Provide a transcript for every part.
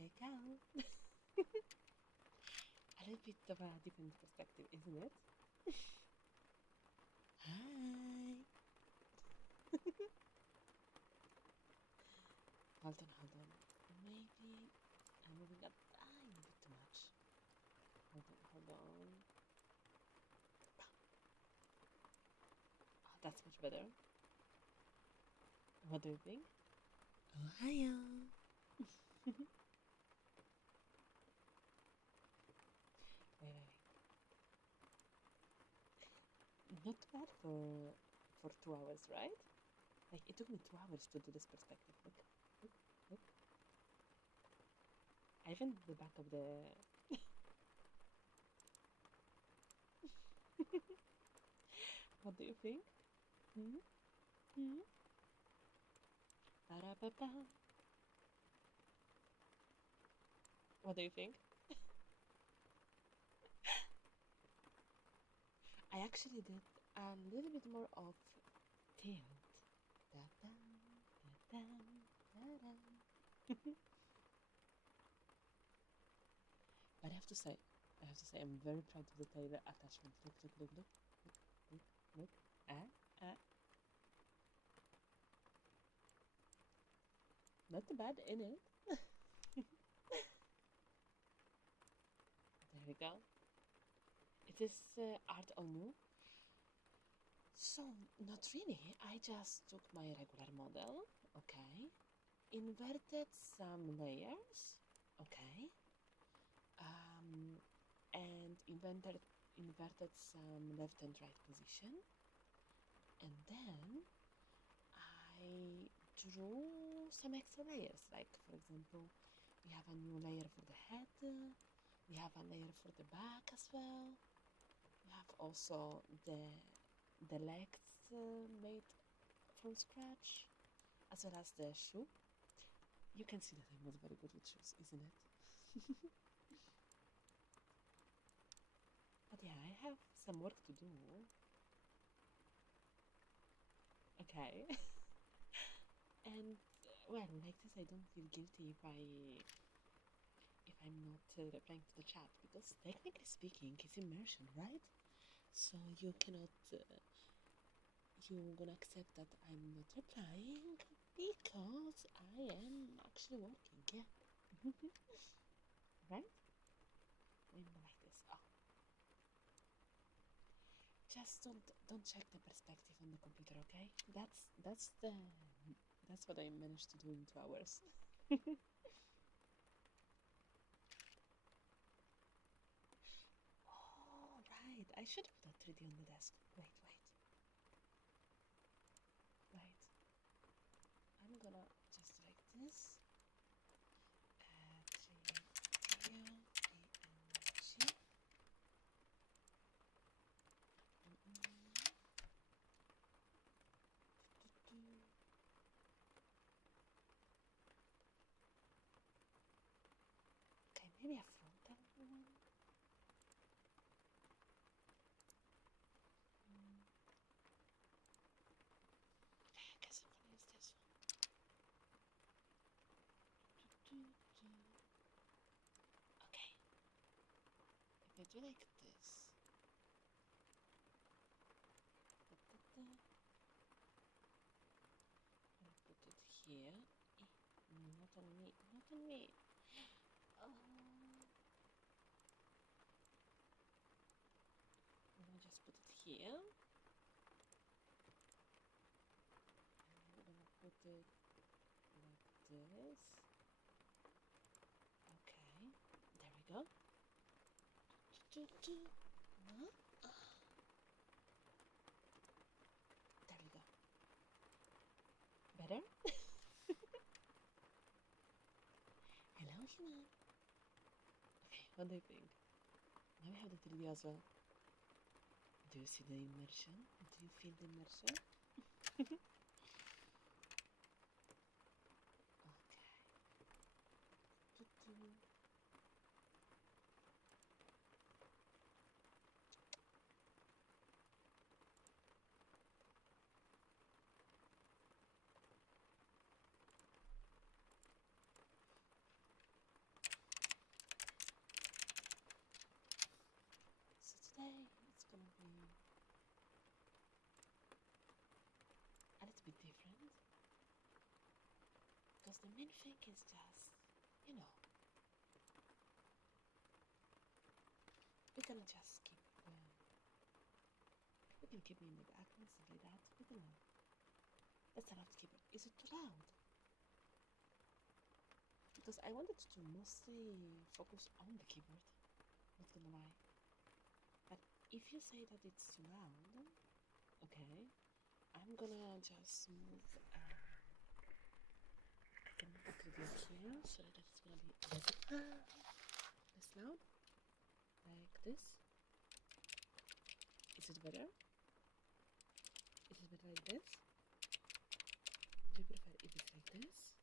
check out. A little bit of a different perspective, isn't it? Hi. Hold on. Maybe I'm moving a tiny bit too much. Hold on. Oh, that's much better. What do you think? Ohio. Wait. Not bad for 2 hours, right? Like, it took me 2 hours to do this perspective. Look. I even the back of the... What do you think? Ba-da-ba-ba. What do you think? I actually did a little bit more of tilt. Da-da, da-da, da-da. But I have to say, I'm very proud of the tail attachment. Look. Not too bad, in it. There we go. It is art all new. So, not really. I just took my regular model, okay, inverted some layers, okay, and inverted some left and right position, and then I drew some extra layers, like for example, we have a new layer for the head, we have a layer for the back as well, we have also the legs made from scratch, as well as the shoe. You can see that I'm not very good with shoes, isn't it? But yeah, I have some work to do. Okay. And well, like this, I don't feel guilty if I'm not replying to the chat, because technically speaking, it's immersion, right? So you're gonna accept that I'm not replying because I am actually working, yeah. Right? I'm like this. Oh. Just don't check the perspective on the computer, okay? That's what I managed to do in 2 hours. Oh, right. I should put a 3D on the desk. Wait. Right. I'm gonna just like this. 3D PNG. Okay, maybe a frontal one. I guess I'm gonna use this one. Okay. If I do like this. I'll put it here. Not on me. Oh. I'm gonna just put it here. And I'm gonna put it like this. Okay, there we go. There we go. Better? Hello, human. Okay, what do you think? Now we have the 3D as well. Do you see the immersion? Do you feel the immersion? Okay. bit different. Because the main thing is just, you know, we're gonna just keep, we can keep me in the background, stuff like that. We're gonna, let's turn off the keyboard. Is it too loud? Because I wanted to mostly focus on the keyboard, not gonna lie. But if you say that it's too loud, okay, I'm gonna just move, I can put it here so that it's gonna be less loud, like this. Is it better? Is it better like this? Do you prefer if it's like this?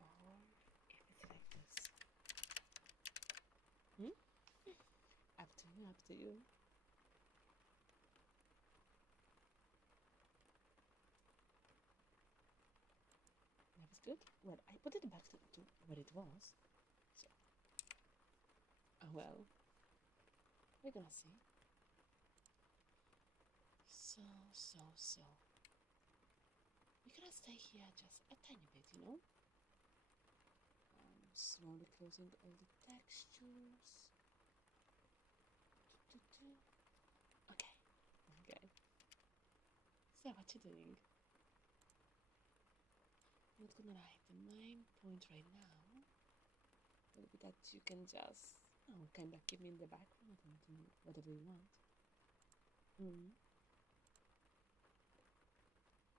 Or if it's like this? Up to you, up to you. That was good. Well, I put it back to where it was. So, oh well. We're gonna see. So. We're gonna stay here just a tiny bit, you know? Slowly closing all the textures. Okay. So, what you doing? I'm not gonna lie, the main point right now will be that you can just, kind of keep me in the background and do whatever you want.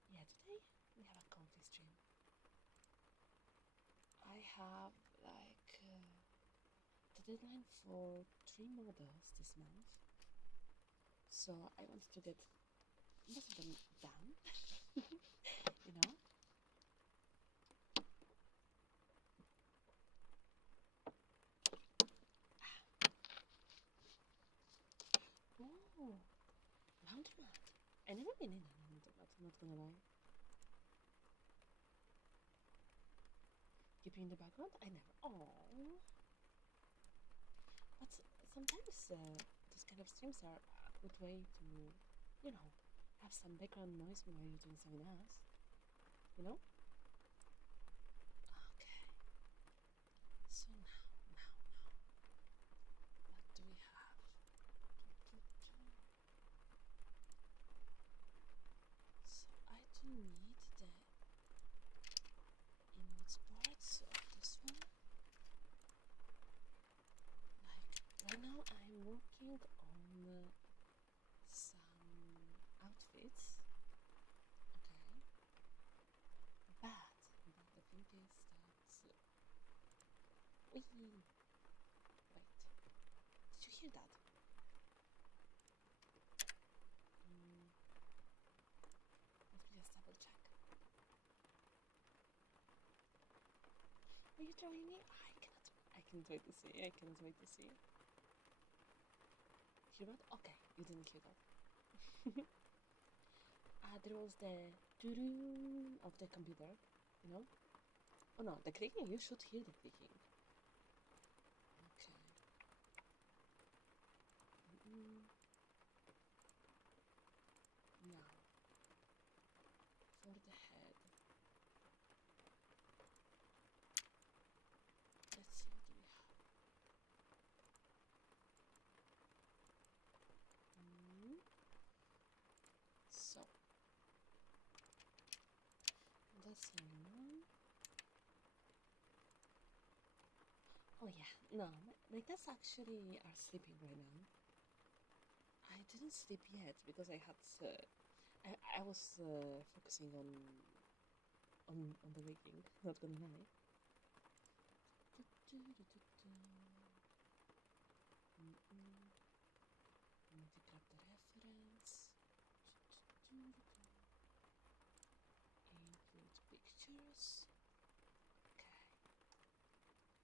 Yeah, today we have a comfy stream. I have like the deadline for 3 models this month, so I want to get most of them done. You know. Oh, laundromat. I never been in a laundromat, not gonna lie. Keeping in the background? I never. Oh. But sometimes these kind of streams are a good way to, you know, have some background noise while you're doing something else. You know? Okay. So now. What do we have? So I do need the emotes part, so this one. Like right now I'm working on some outfits. Okay. But the thing is that wait, did you hear that? Let me just double check. Are you joining me? I cannot wait to see. I cannot wait to see. Hear that? Okay, you didn't hear that. There was the doo-doo of the computer, you know? Oh no, the clicking, you should hear the clicking. Okay. Now, for the head. Let's see what do we have. So, that's one. Oh yeah, no, my cats actually are sleeping right now. I didn't sleep yet because I had I was focusing on the waking. Not gonna lie. Need to grab the reference. Include pictures. Okay.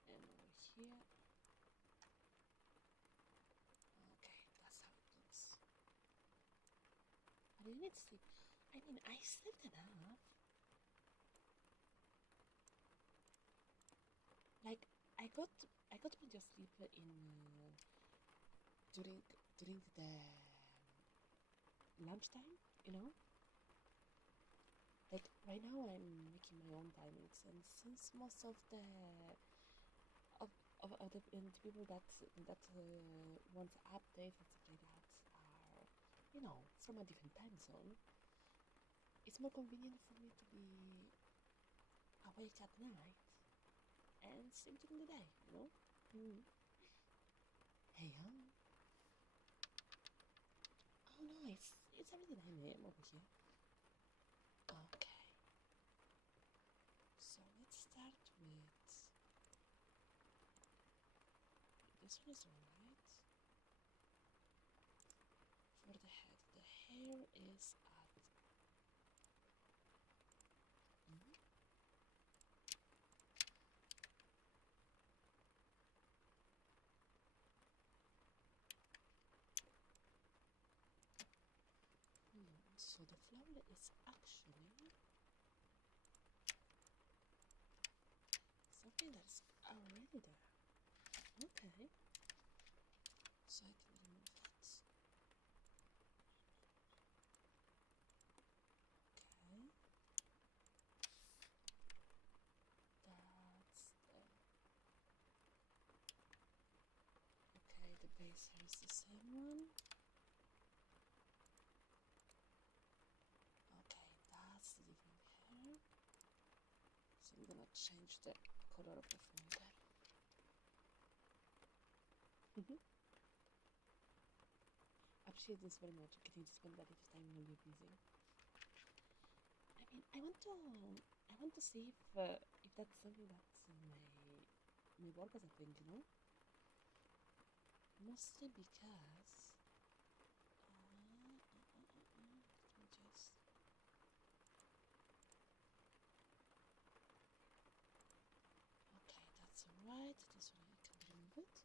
And over here. Okay, that's how it looks. But I need sleep. I mean, I slept enough. Like, I got plenty of sleep in during the lunchtime. you know? Like right now I'm making my own timings, and since most of the people that want updates and stuff like that are, you know, from a different time zone, it's more convenient for me to be awake at night and sleep during the day, you know? Hey, huh? Oh no, it's already 9 a.m. over here. Okay. So let's start with this one is alright. For the head. The hair is at so the flower is actually something that's already there. Okay. So I can remove it. Okay. That's the okay, the base hair is the same one. Okay, that's the different hair. So I'm gonna change the color of the folder. Appreciate this very much. Getting to spend that little time when you're busy. I mean, I want to see if that's something that may work as a thing, you know. Mostly because let me just okay, that's alright. This one I can remove it.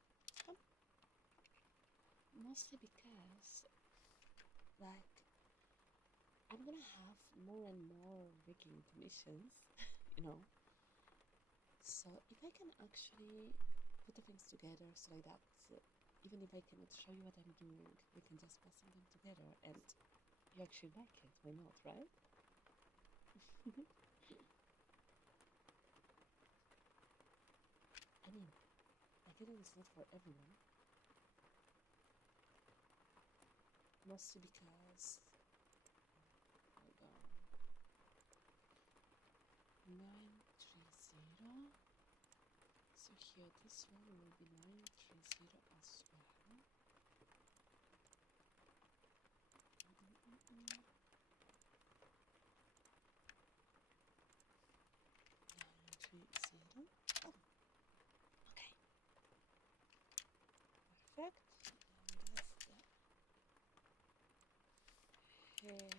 Mostly because like I'm gonna have more and more rigging commissions, you know. So if I can actually put the things together so like that, even if I cannot show you what I'm doing, we can just passing them together and you actually like it. Why not, right? I mean, I get it, it's not for everyone. Mostly because hold on. 930. So here this one will be 930 as well. 930. Oh, okay. Perfect. And that's the hair.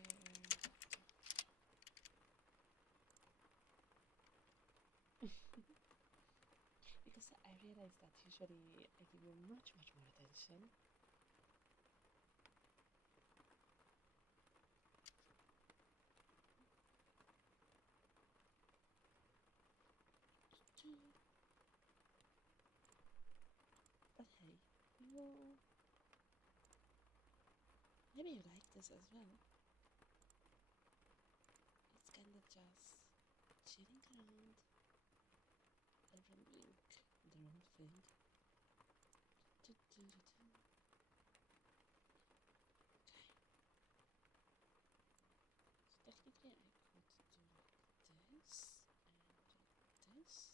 Because I realize that usually I give you much more attention. But hey, you maybe you like this as well. It's kind of just chilling around and from doing their own thing. Okay. So technically I could do like this and this.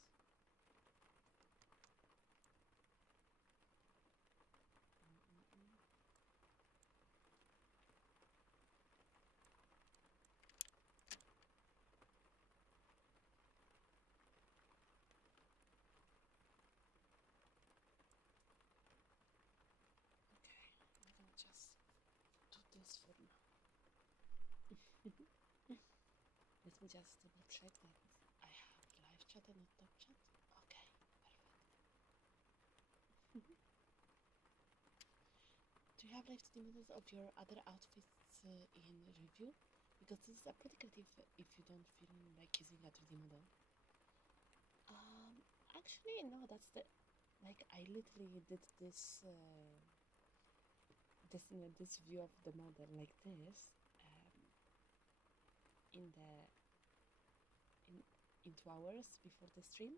Okay, I'm gonna just do this for now. Let me just double check that I have live chat and not top chat. Okay, perfect. Do you have left images of your other outfits in review? Because this is a pretty creative if you don't feel like using a 3D model. Actually, no, that's the like I literally did this view of the model like this in the in 2 hours before the stream.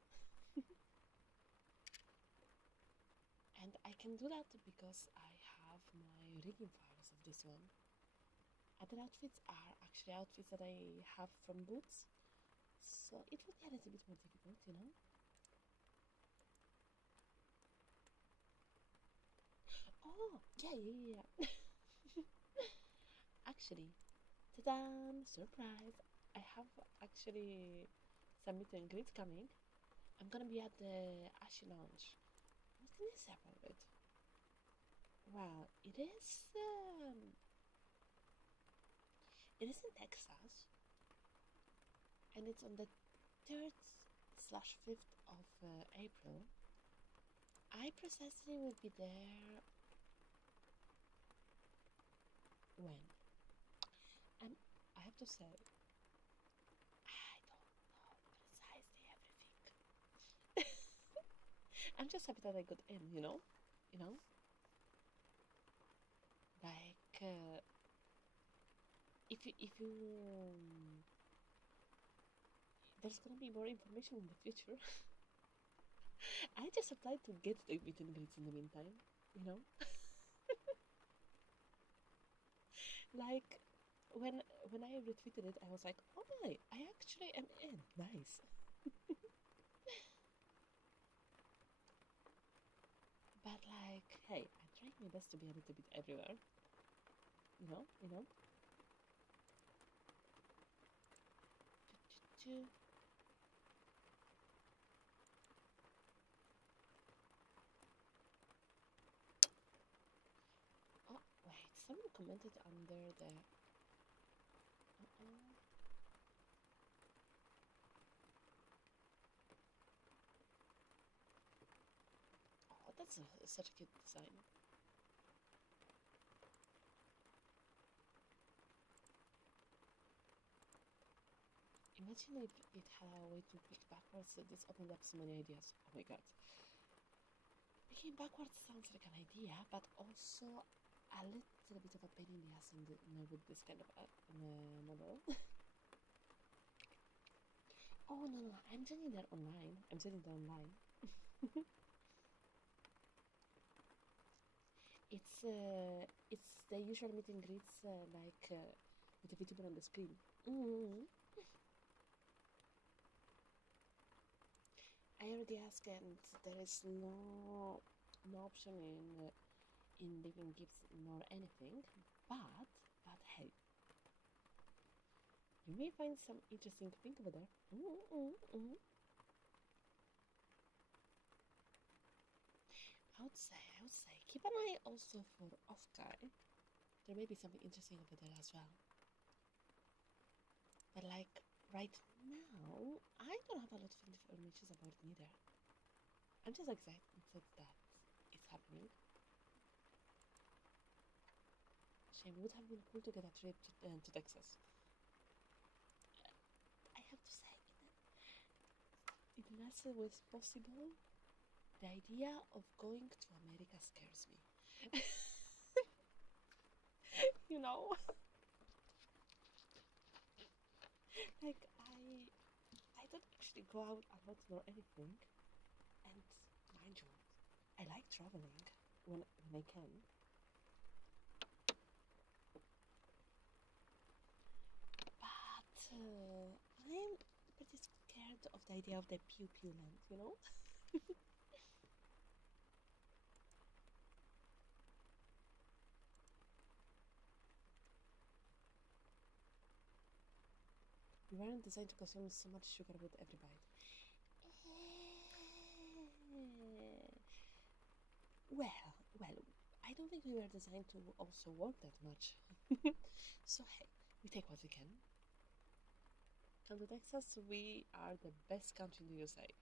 And I can do that because I have my rigging files of this one. Other outfits are actually outfits that I have from Boots, so it would be a little bit more difficult, you know? Oh, yeah. Actually, ta-da! Surprise! I have actually some meet and greets coming. I'm gonna be at the Oshi launch. What can I say about it? Well, it is in Texas, and it's on the 3rd/5th of April. I precisely will be there when? And I have to say, I don't know precisely everything. I'm just happy that I got in, you know? Like, if you there's gonna be more information in the future. I just applied to get the meet and greets in the meantime, you know? Like, when I retweeted it, I was like, oh my, I actually am in. Nice. But like, hey, I'm trying my best to be a little bit everywhere. You know? Oh, wait, someone commented under the... Oh, that's such a cute design. Imagine if it had a way to pick backwards, so this opened up so many ideas. Oh my god. Picking backwards sounds like an idea, but also a little bit of a pain in the ass with this kind of model. Oh no, I'm sending that online. It's the usual meet and greets with the Vtuber on the screen. I already asked, and there is no option in leaving gifts nor anything. But hey, you may find some interesting thing over there. I would say, keep an eye also for Off-Guy. There may be something interesting over there as well. But like, right now, I don't have a lot of information about it neither. I'm just excited that it's happening. Shame, would have been cool to get a trip to Texas. I have to say, in the last was possible, the idea of going to America scares me. You know? Like, I don't actually go out a lot nor anything. And mind you, I like traveling when I can. But I'm pretty scared of the idea of the pew land, you know? We weren't designed to consume so much sugar with every bite. Well, I don't think we were designed to also work that much. So hey, we take what we can. Come to Texas, we are the best country in the USA.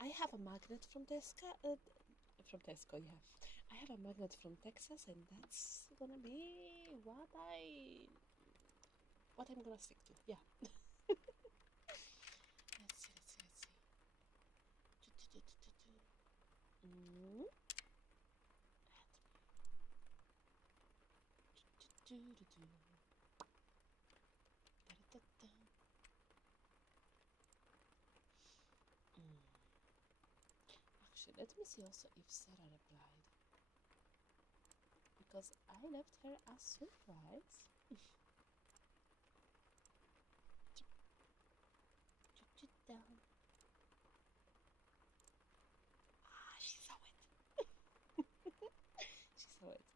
I have a magnet from Tesco. Yeah. I have a magnet from Texas, and that's gonna be what I'm gonna stick to. Yeah. Let's see. Actually, let me see also if Sarah replied. Because I left her a surprise. Down. Ah, she saw it. She saw it.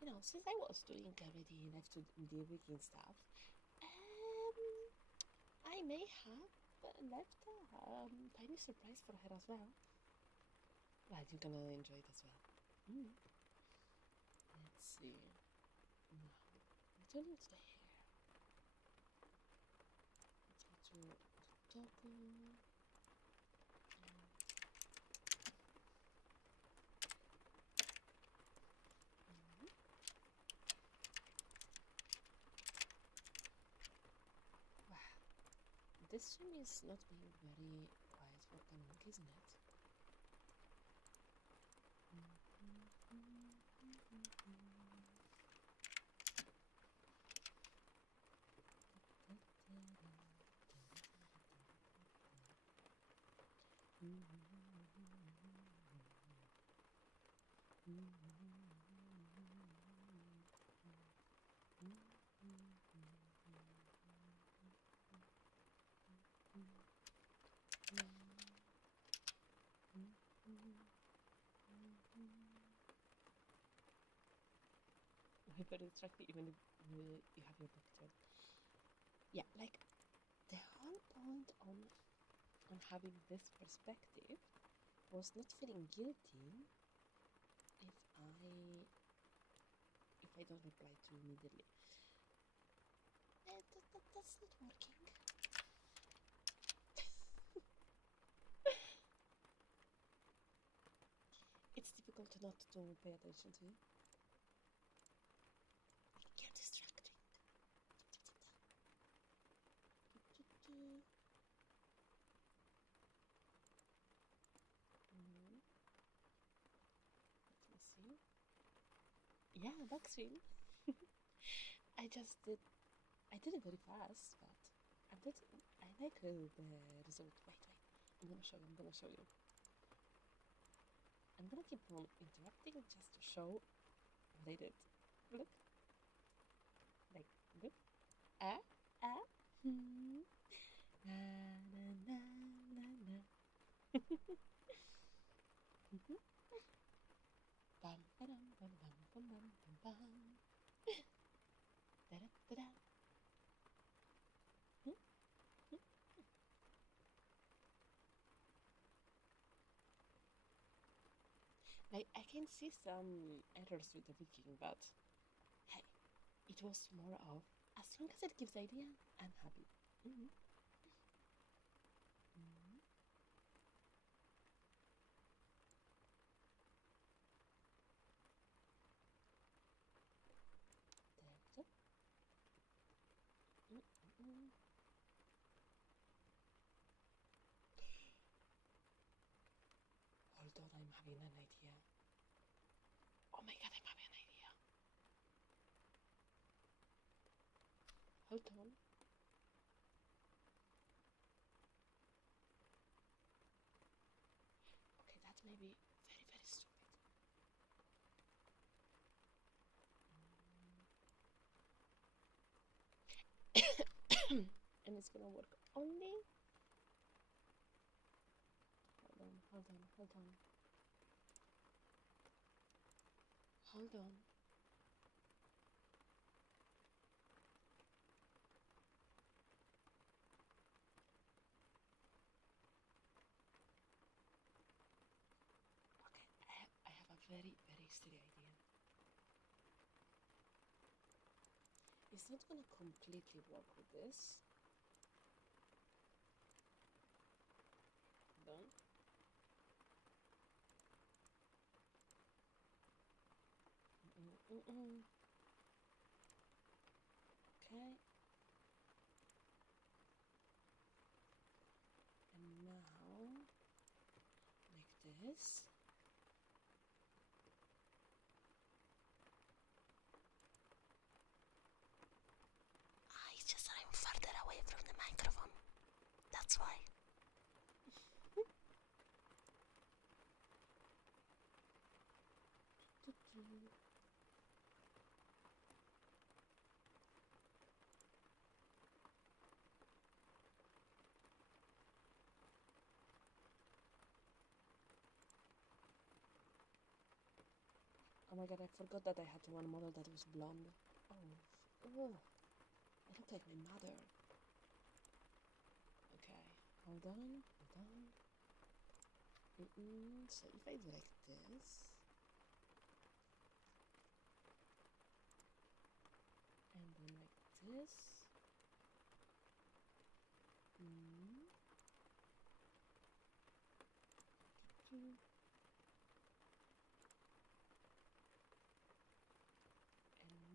You know, since I was doing already left to the wiki stuff, I may have left a tiny surprise for her as well. Well, you're gonna enjoy it as well. Let's see. Now, returning to the hair. Let's go to the toggle. Wow, this stream is not being very quiet for coming, isn't it? Very distracting even if you have your picture. Yeah, like the whole point on having this perspective was not feeling guilty if I don't reply to you immediately. That's not working. It's difficult not to pay attention to you. You're distracting. Let me see. Yeah, doxing. I did it very fast, but I like the result. Wait, I'm gonna show you. I'm gonna keep on interrupting just to show what I did. Look. Like, look. Na na na na na. Bam badam bam bam bam bam bam bam. Da da da da. Like, I can see some errors with the Viking, but hey, it was more of as long as it gives idea, I'm happy. Hold on, I'm having an idea. Oh my god, I'm having an idea. Hold on. Okay, that may be very, very stupid. And it's gonna work only. Hold on. Okay, I have a very, very silly idea. It's not gonna completely work with this. Hold on. Okay. And now, like this. It's just that I'm further away from the microphone. That's why. Oh my god, I forgot that I had one model that was blonde. Oh, I look like my mother. Okay, hold on. So if I do like this, and then like this, and now, okay, and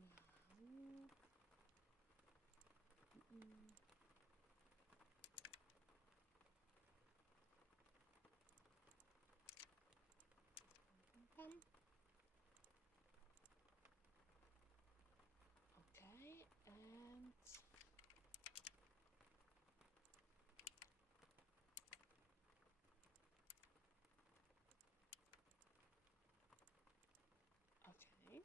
okay.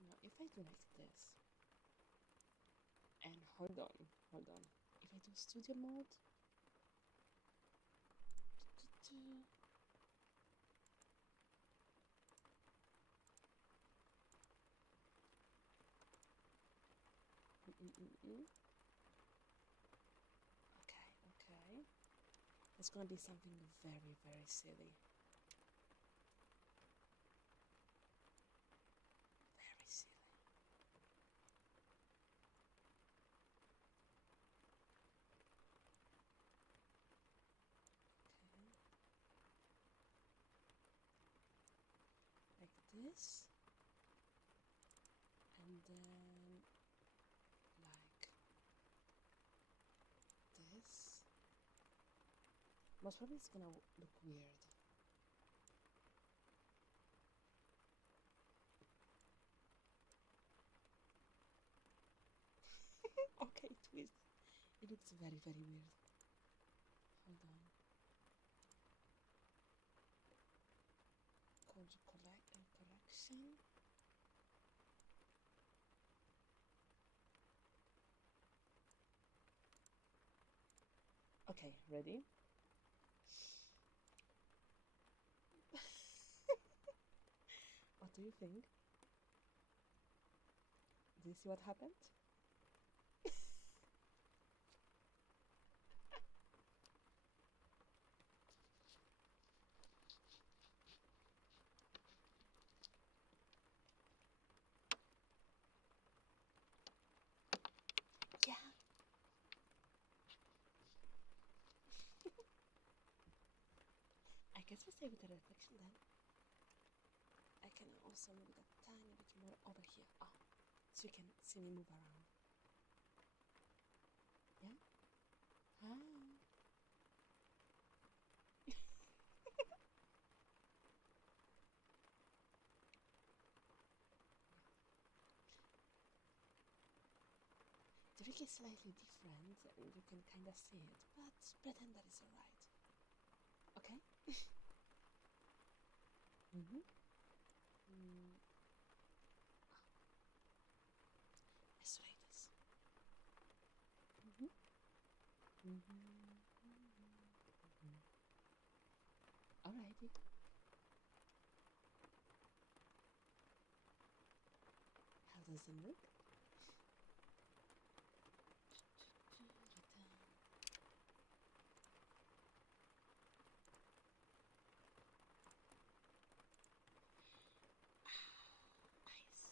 Now if I do like this, and hold on. If I do studio mode, okay. It's gonna be something very, very silly. Very silly. Okay. Like this. And then like this. Most probably it's gonna look weird. Okay, twist. It looks very, very weird. Hold on. Correction. Okay, ready? What do you think? Do you see what happened? Yeah. I guess we stay with the reflection then. I can also move it a tiny bit more over here. So you can see me move around. Yeah? The rig is slightly different and you can kind of see it, but pretend that it's alright. Okay? Let's try this. Alrighty. How does it look? Nice.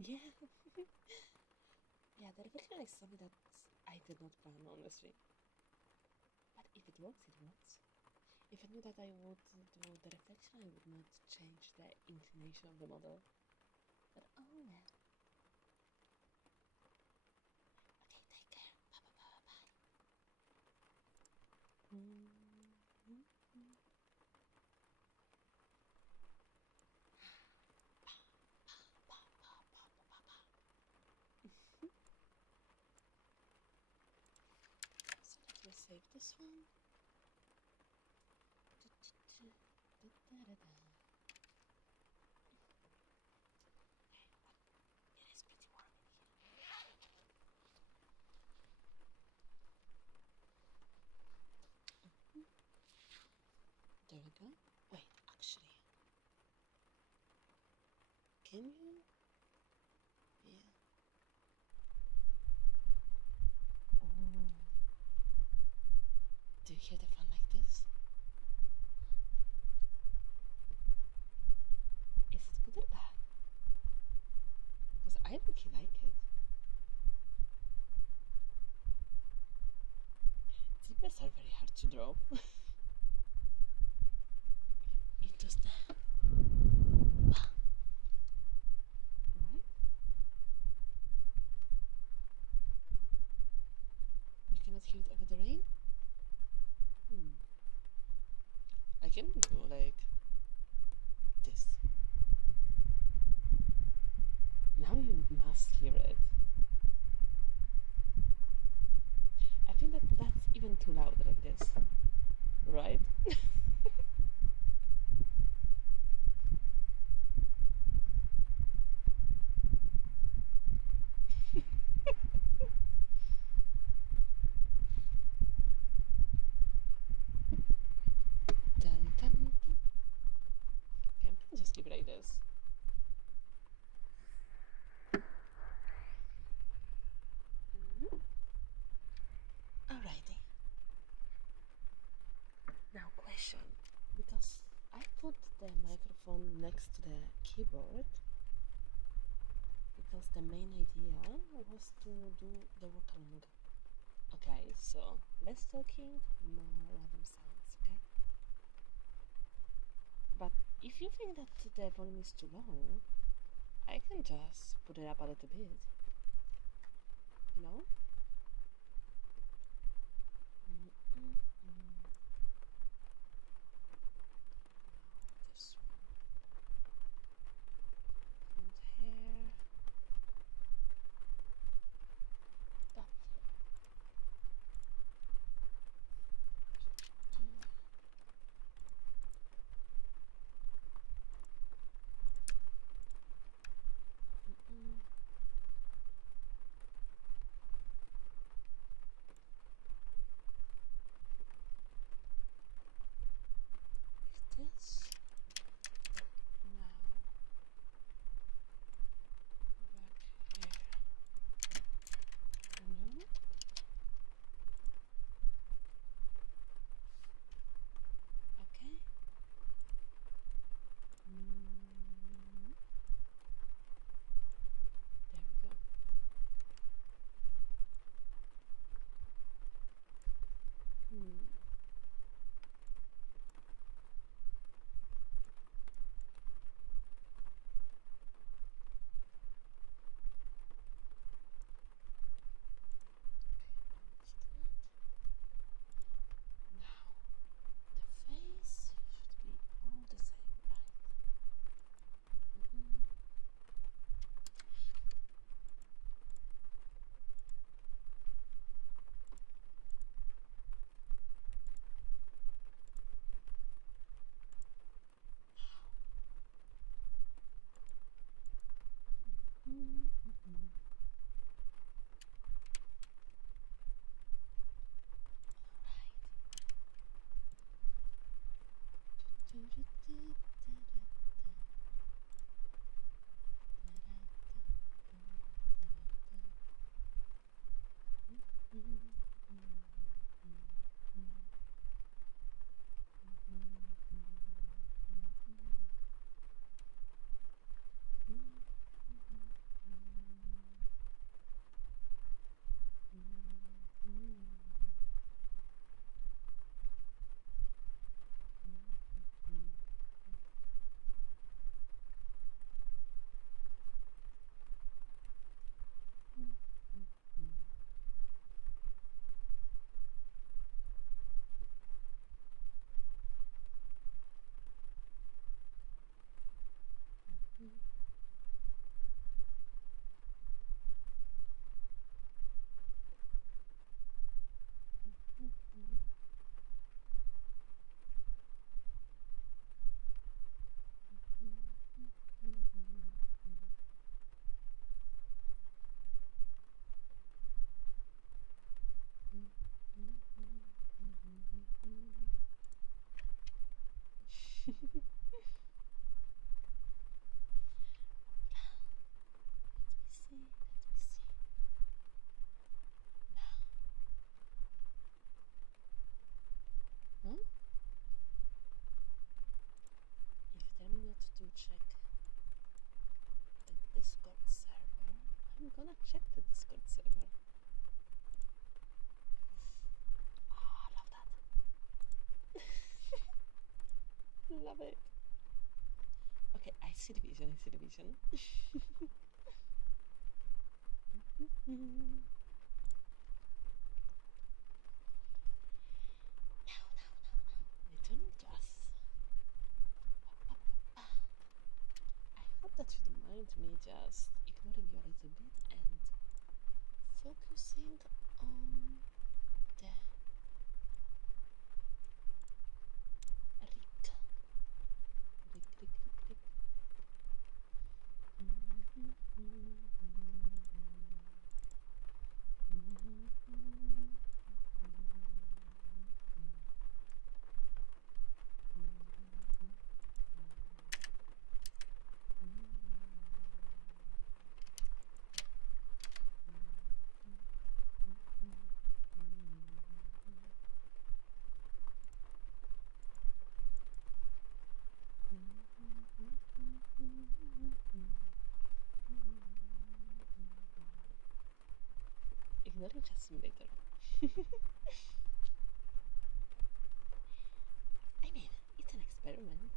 Yeah. Yeah, the reflection is something that I did not plan, honestly. But if it works, it works. If I knew that I would do the reflection, I would not change the inclination of the model. But oh well. Okay, take care. Bye bye bye bye. So let me save this one. It is pretty warm in here. There we go. Wait, actually, can you? Yeah. Oh. Do you hear the fan like this? Is it good or bad? Because I really like it. Zippers are very hard to draw. It does that. Right? You cannot hear it over the rain? I can do like this. Now you must hear it. I think that that's even too loud like this. Right? Dun, dun, dun. Okay, I can just keep it like this. Alrighty. Now question. Because I put the microphone next to the keyboard because the main idea was to do the walk along. Okay, so less talking, more random sounds, okay? But if you think that the volume is too low, I can just put it up a little bit. You know? This one. Front hair. That hair. gonna check the Discord server. Oh, I love that. Love it. Okay, I see the vision. Now. Returning to us. I hope that you don't mind me just ignoring you a little bit and focusing on the Rick. Ignoring Chess Simulator. I mean, it's an experiment.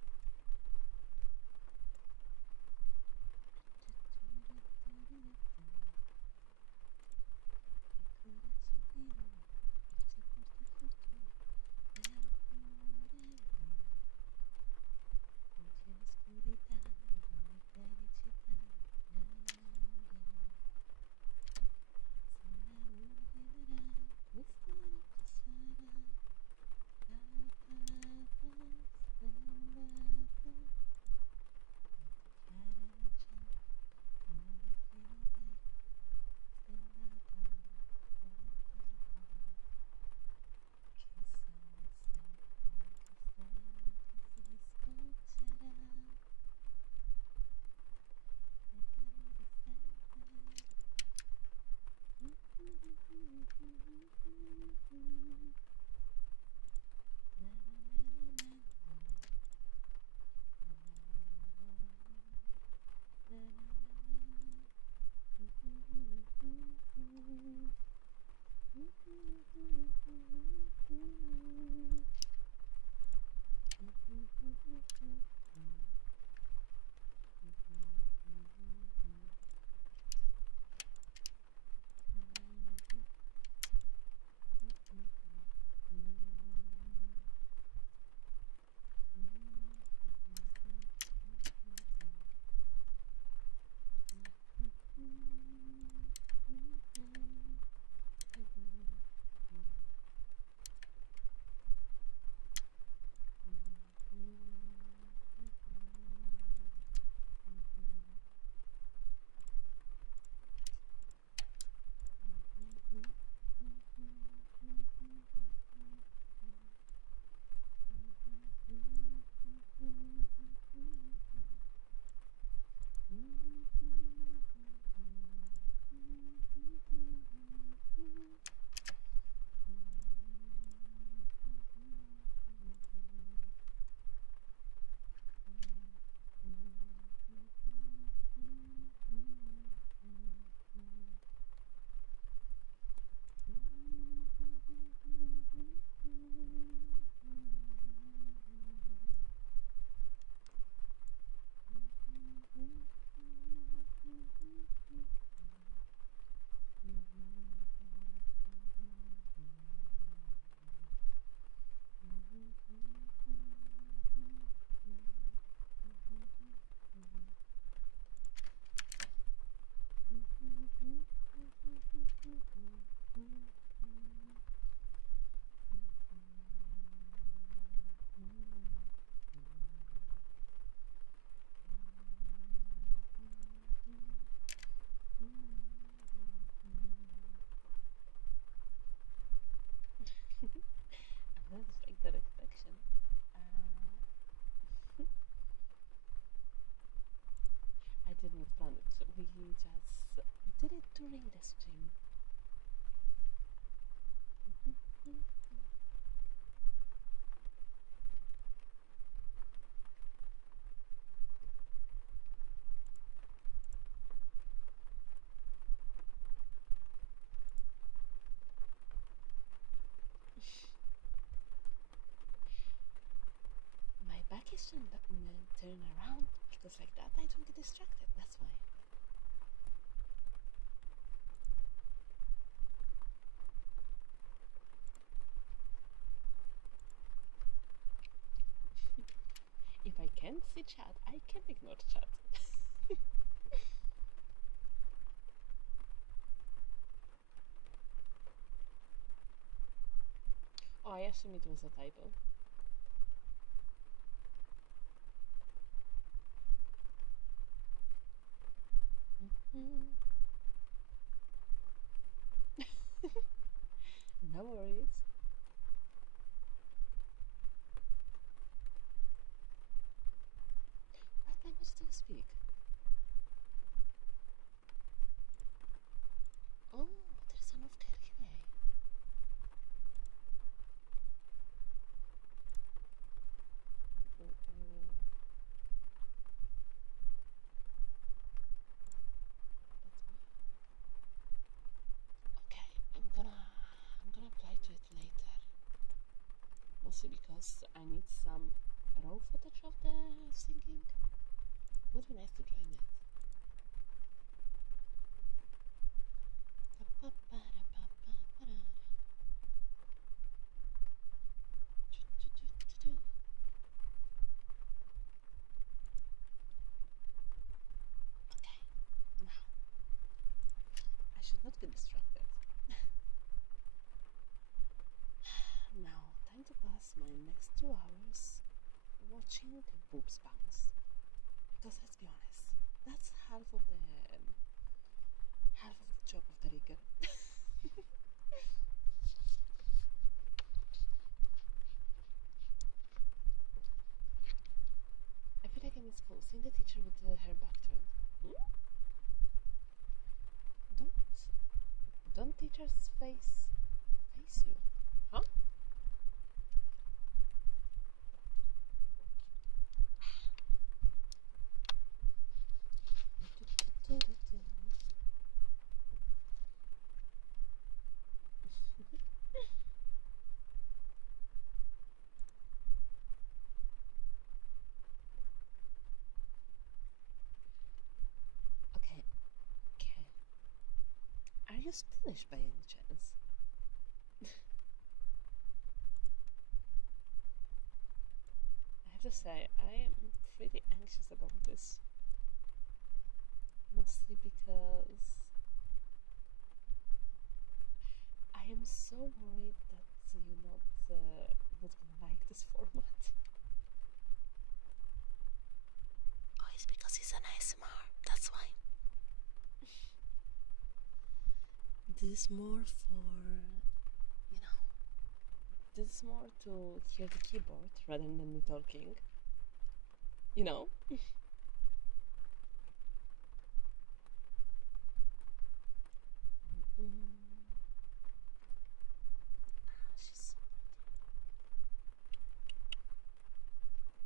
That's like the reflection. I didn't plan it. We just did it during the stream. case turn around because like that I don't get distracted. That's why. If I can't see chat, I can ignore chat. Oh, I assume it was a typo. No worries. What language do you speak? Oh, there's an off-carrier. Okay, I'm gonna apply to it later. Mostly because I need some raw footage of the singing. It would be nice to join it. Okay, now I should not get distracted. Now, time to pass my next 2 hours watching boobs bounce. Because let's be honest, that's half of the job of the rigger. I feel like I'm in school, seeing the teacher with her back turned. Don't teachers face you, huh? Okay. Are you Spanish by any chance? I have to say, I am pretty anxious about this. Mostly because I am so worried that you're not gonna like this format. Oh, it's because it's an ASMR, that's why. This is more for, this is more to hear the keyboard rather than me talking. You know? She's so pretty.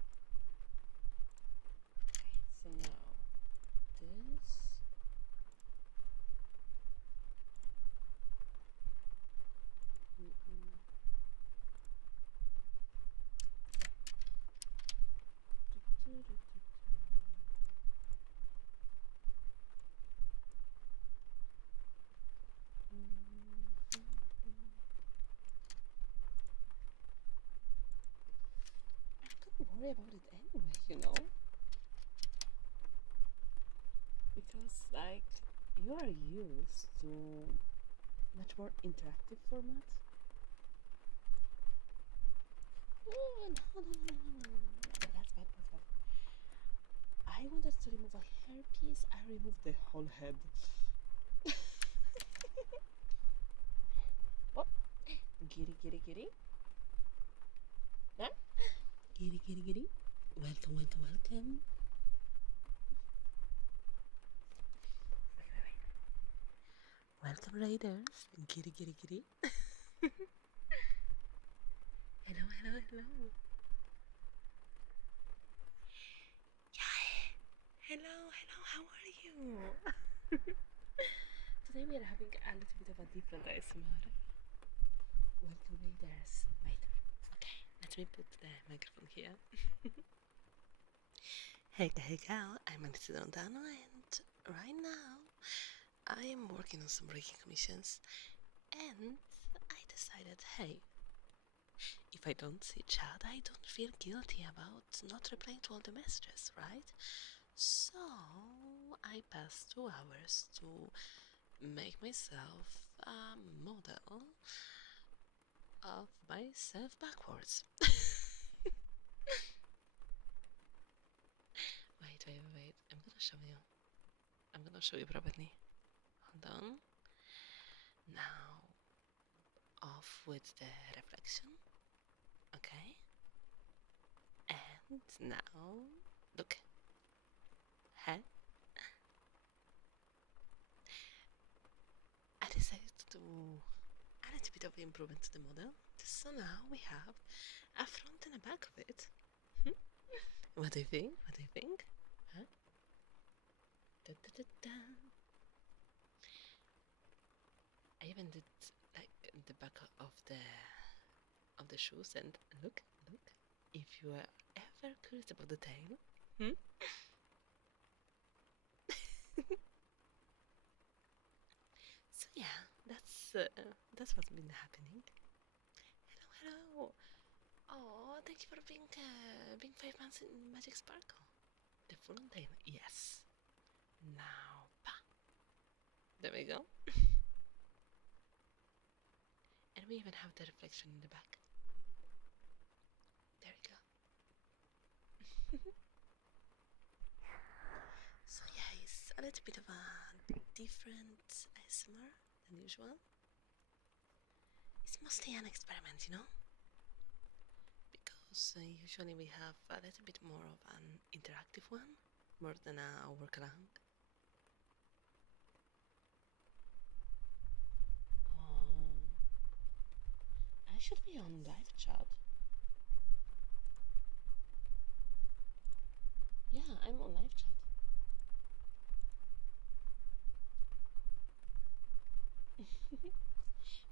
Okay, so now this. I couldn't worry about it anyway, because like you are used to much more interactive format. Oh, no. That's bad. I wanted to remove a hairpiece, I removed the whole head. What? Giddy. Huh? Giddy. Welcome. Wait. Welcome, raiders. Giddy. Hello. Yeah. Hello. How are you? Today we are having a little bit of a different ASMR. Welcome, raiders. Wait. Okay, let me put the microphone here. Hey, gal, I'm Alicja Da Lontano, and right now I am working on some breaking commissions, and I decided, hey, if I don't see chat, I don't feel guilty about not replying to all the messages, right? So I passed 2 hours to make myself a model of myself backwards. Wait. I'm gonna show you. I'm gonna show you properly. Hold on. Now, off with the reflection. Okay. And now, look. Huh? I decided to do a little bit of improvement to the model. So now we have a front and a back of it. What do you think? What do you think? Huh? Da, da, da, da. I even did like the back of the shoes, and look. If you are ever curious about the tail, so yeah, that's what's been happening. Hello. Oh, thank you for being 5 months in Magic Sparkle. The full tail, yes. Now, pa. There we go. And we even have the reflection in the back. There we go. So yeah, it's a little bit of a different ASMR than usual. It's mostly an experiment, you know? Because usually we have a little bit more of an interactive one, more than a work along. Oh, I should be on live chat. Yeah, I'm on live chat.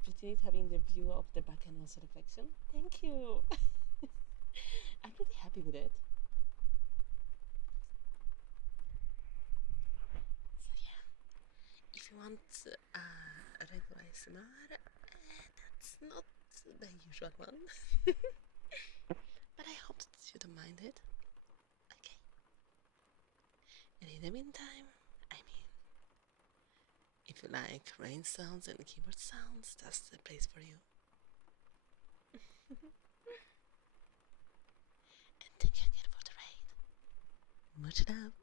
Pretty neat having the view of the back and also reflection. Thank you. I'm pretty happy with it. So yeah, if you want a regular ASMR, that's not the usual one. But I hope that you don't mind it. Okay. And in the meantime, I mean, if you like rain sounds and keyboard sounds, that's the place for you. And thank you again for the raid. Much love.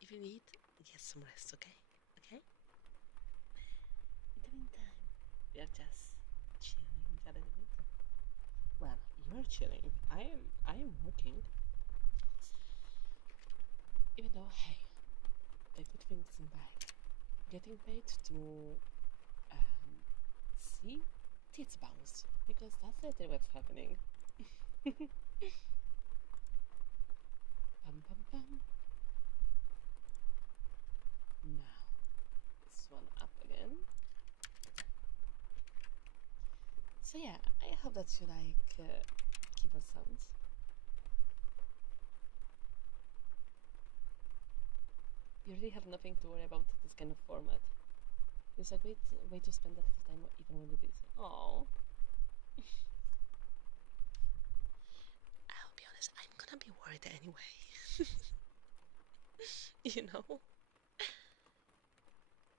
If you need, get some rest, okay? Okay? In the meantime, we are just chilling a little bit. Well, you're chilling. I am working. Even though, hey, the good thing isn't like getting paid to see tits bounce, because that's literally what's happening. Pum pum pum. Now, this one up again. So yeah, I hope that you like keyboard sounds. You really have nothing to worry about this kind of format. It's a great way to spend a little time even when you're busy. Oh. I'll be honest, I'm gonna be worried anyway. You know?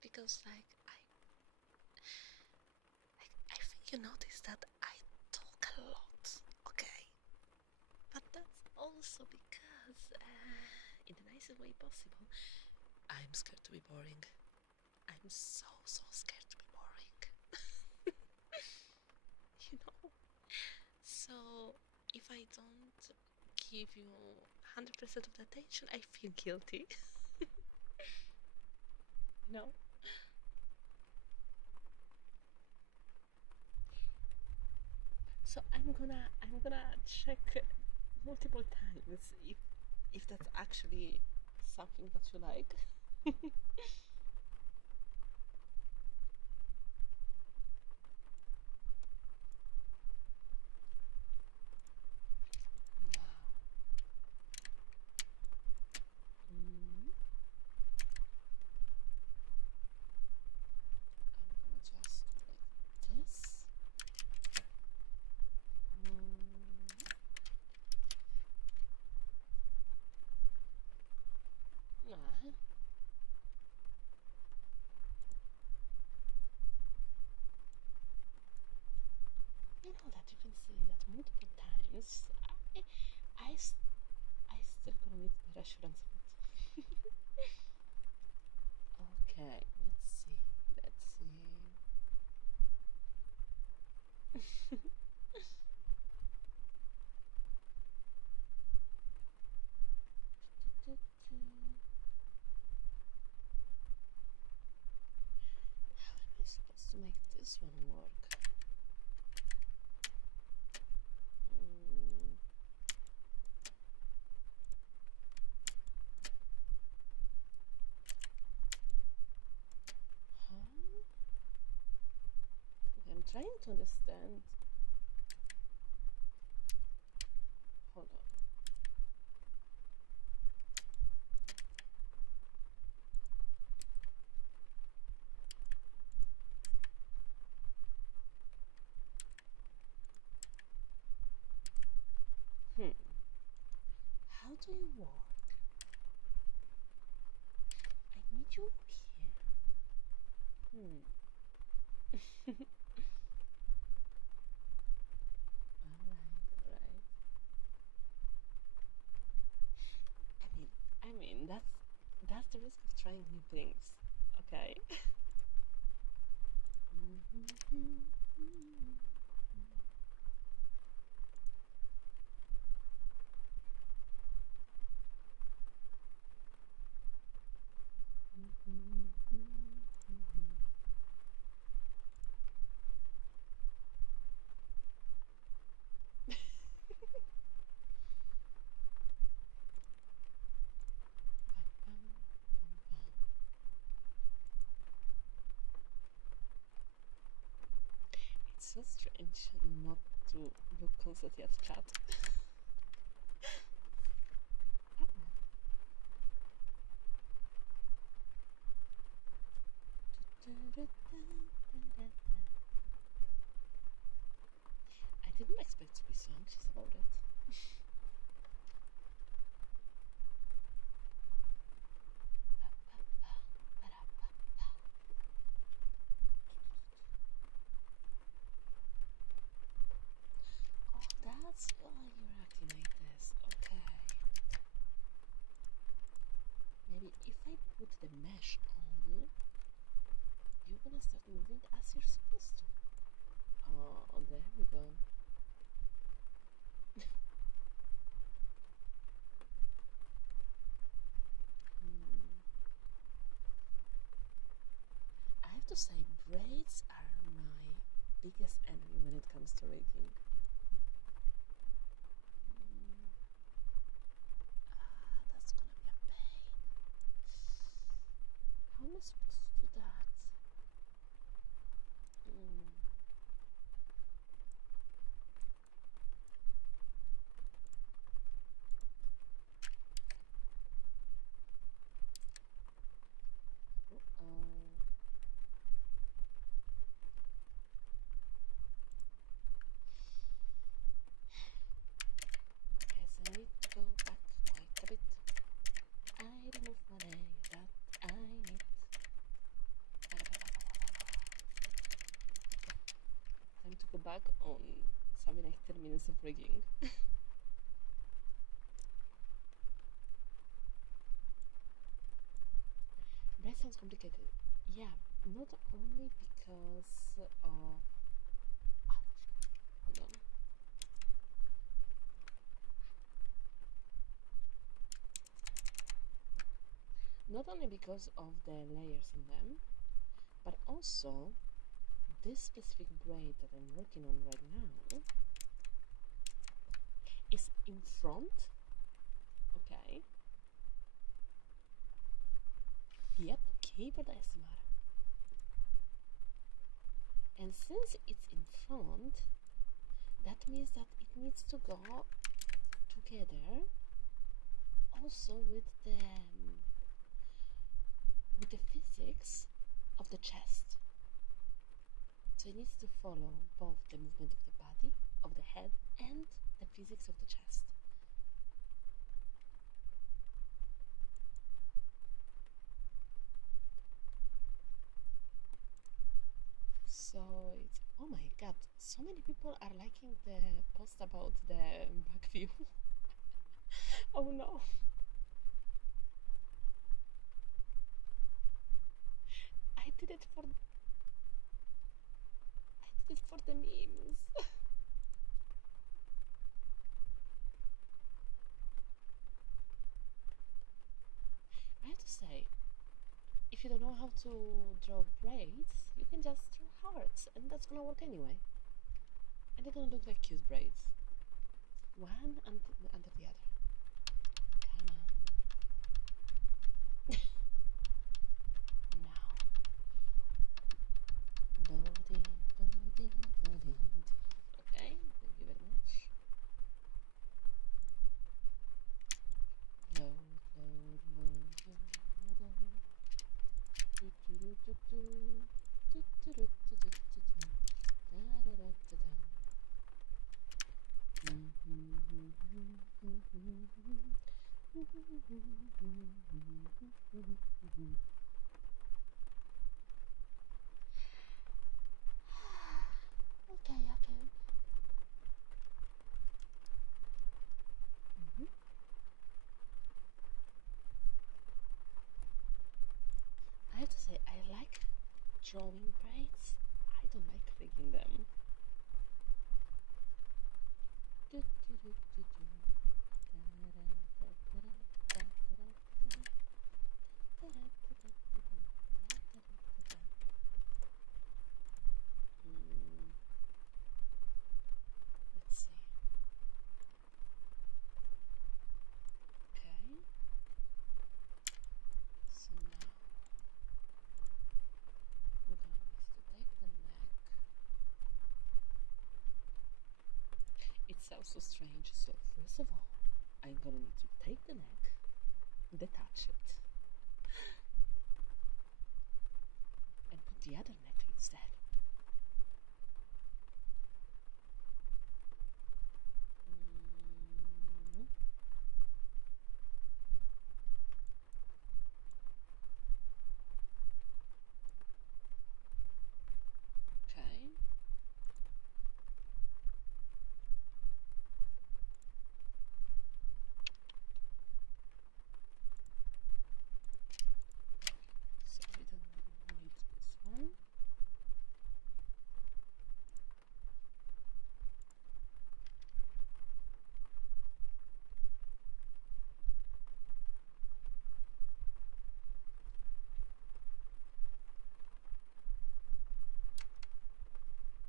Because I think you noticed that I talk a lot, okay? But that's also because, in the nicest way possible, I'm scared to be boring. I'm so scared to be boring. You know? So, if I don't give you 100% of the attention, I feel guilty. You know? So I'm gonna check multiple times if that's actually something that you like. Wow. You know that you can say that multiple times. I still gonna need the reassurance of it. Okay, let's see. Let's see. How am I supposed to make this one work? Mm. Huh? Okay, I'm trying to understand. Hold on. How do you work? I need you here. Alright. I mean, that's the risk of trying new things. Okay. It's so strange not to look constantly at chat. I didn't expect to be so anxious about it. Oh, that's why you're acting like this. Okay. Maybe if I put the mesh on, you're gonna start moving as you're supposed to. Oh, there we go. I have to say, braids are my biggest enemy when it comes to reading. That's gonna be a pain. How am I supposed to do that? Guess I need to go back quite a bit. I remove one area that I need. Time to go back on something like 10 minutes of rigging. Braid sounds complicated. Yeah, not only because of... hold on. Not only because of the layers in them, but also this specific braid that I'm working on right now is in front. Okay. Yep, keyboard ASMR. And since it's in front, that means that it needs to go together also with the physics of the chest. So it needs to follow both the movement of the body, of the head, and the physics of the chest. but so many people are liking the post about the back view. Oh no. I did it for the memes. I have to say, if you don't know how to draw braids, you can just draw hearts, and that's gonna work anyway. And they're gonna look like cute braids. One under the other. Come on. Now. Loading. Okay, thank you very much. Okay. I have to say, I like drawing braids. I don't like rigging them. Let's see. Okay. So now we're gonna need to take the neck. It sounds so strange. So first of all, I'm gonna need to take the neck, detach it, and put the other neck instead. Okay. So we don't need this one.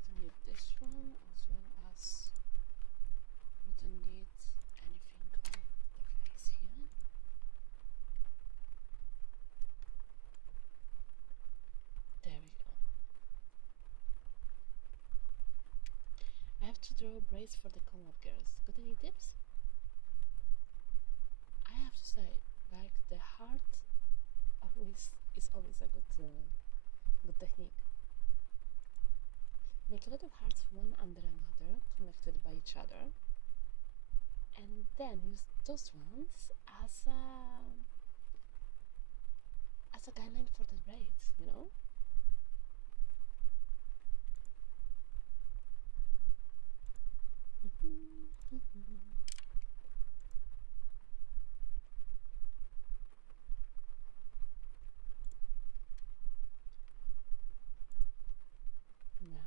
Don't need this one, as well as we don't need anything on the face here. There we go. I have to draw braids for the come-up girls. Got any tips? I have to say, like, the heart is always a good technique. Make a lot of hearts one under another, connected by each other, and then use those ones as a guideline for the braids, you know? Now.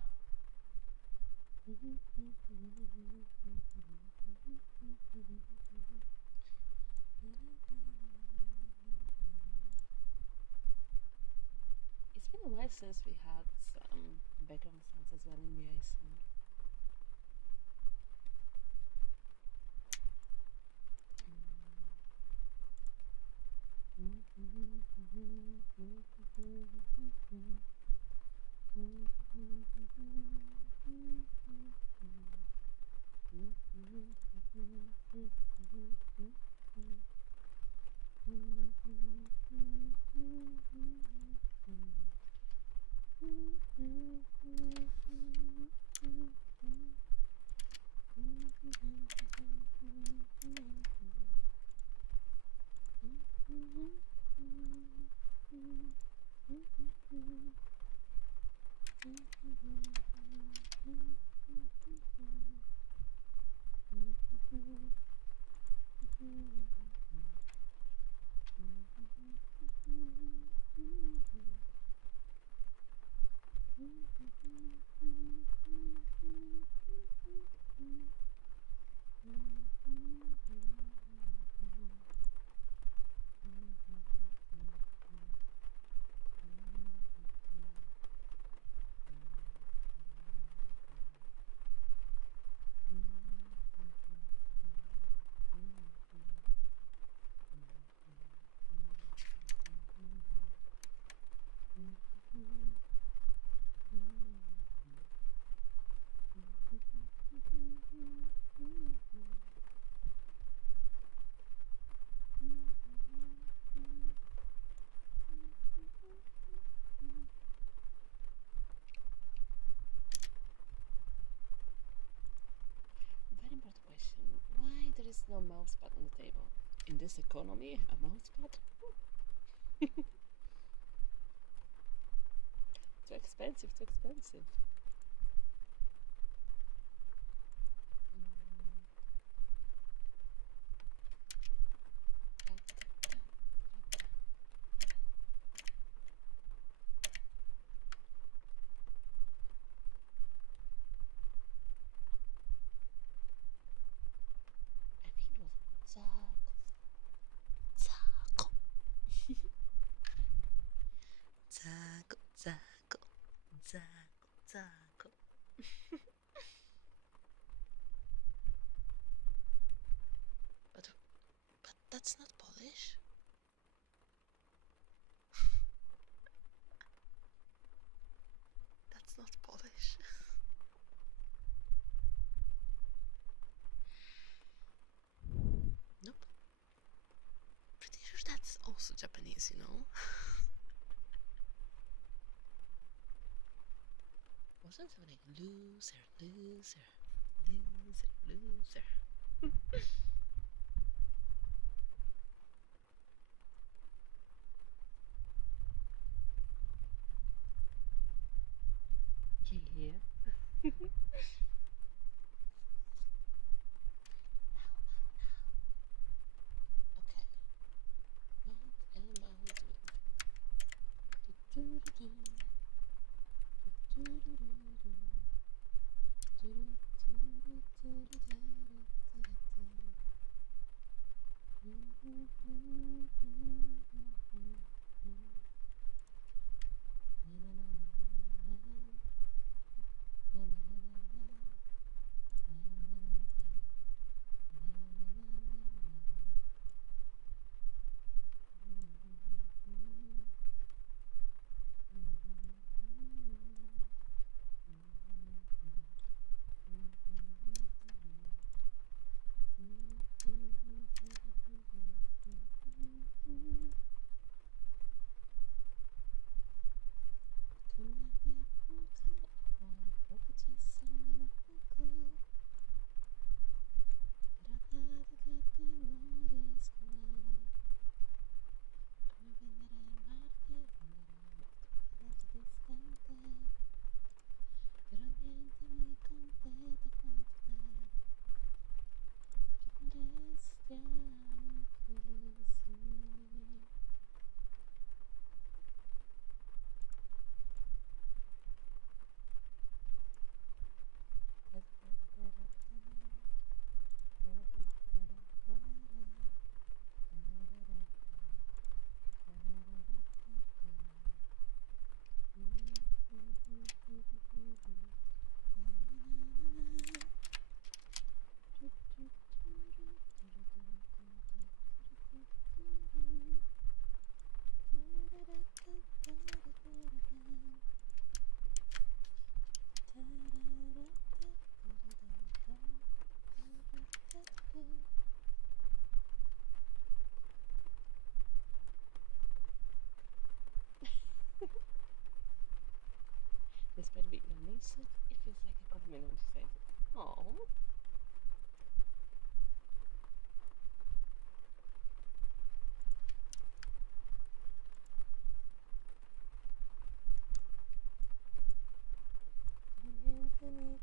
It's been a while since we had some background sounds as well in the ASMR. Very important question. Why there is no mousepad on the table? In this economy, a mousepad? Too expensive, too expensive. I think it was taco. Taco. Taco, taco, taco, taco. But that's not Polish. That's not Polish. Nope. Pretty sure that's also Japanese, you know? Wasn't it like loser, loser, loser, loser? Yeah. Okay. What am I doing? Però niente mi completa quanto te, che restiamo così. Despite being Vietnamese, it feels like a compliment when she says it. Oh. Niente mi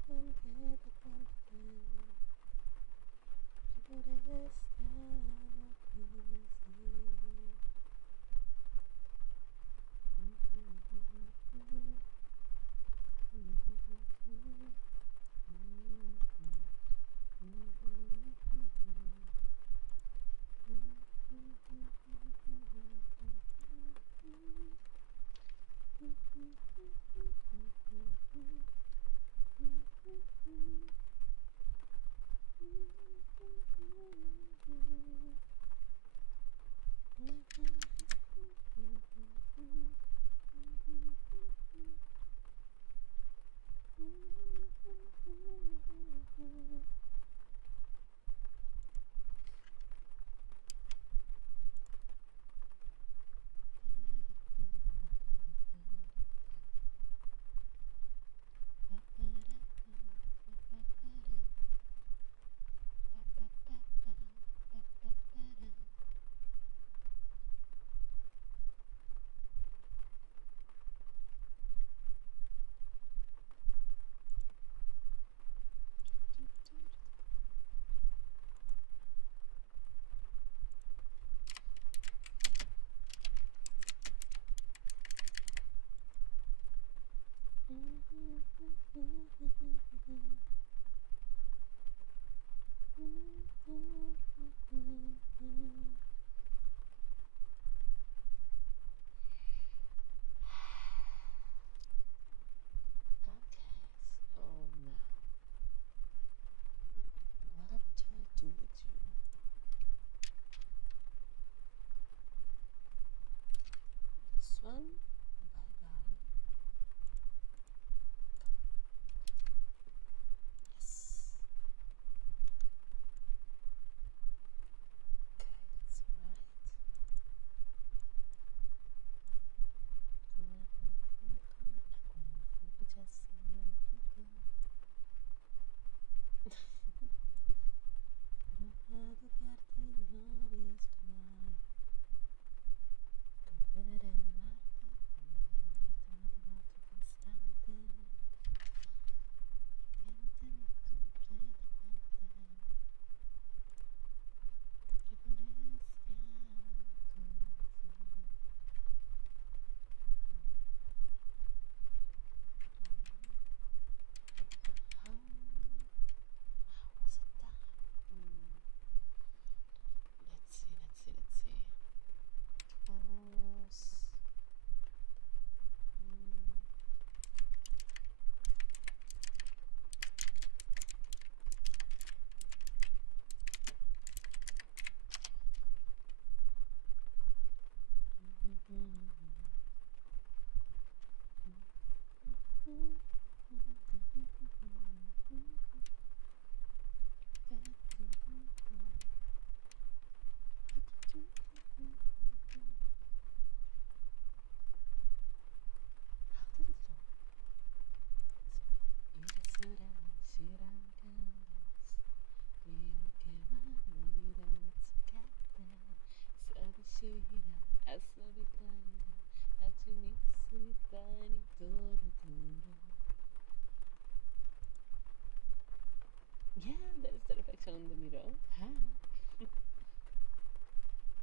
Yeah, that is the reflection on the mirror. Ha.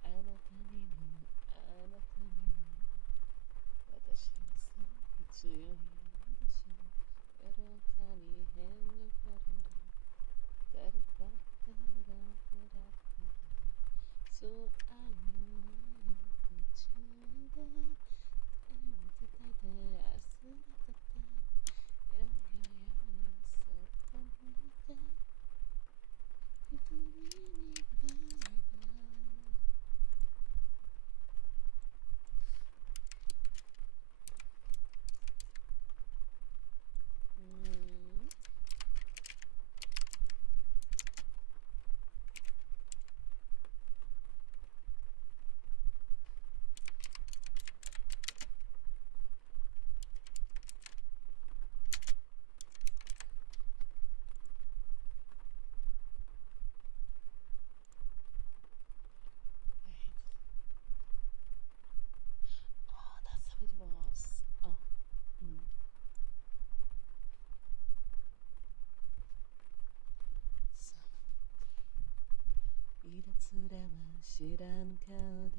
あなたにもあなたにも私はさ必要いないでしょエロカに変の体ダラダラダラダラそうあの夢中で手を叩いて忘れてたややややそっと見て一人にバイバイOh, that's how it was. Oh. So. いらつらは知らん顔で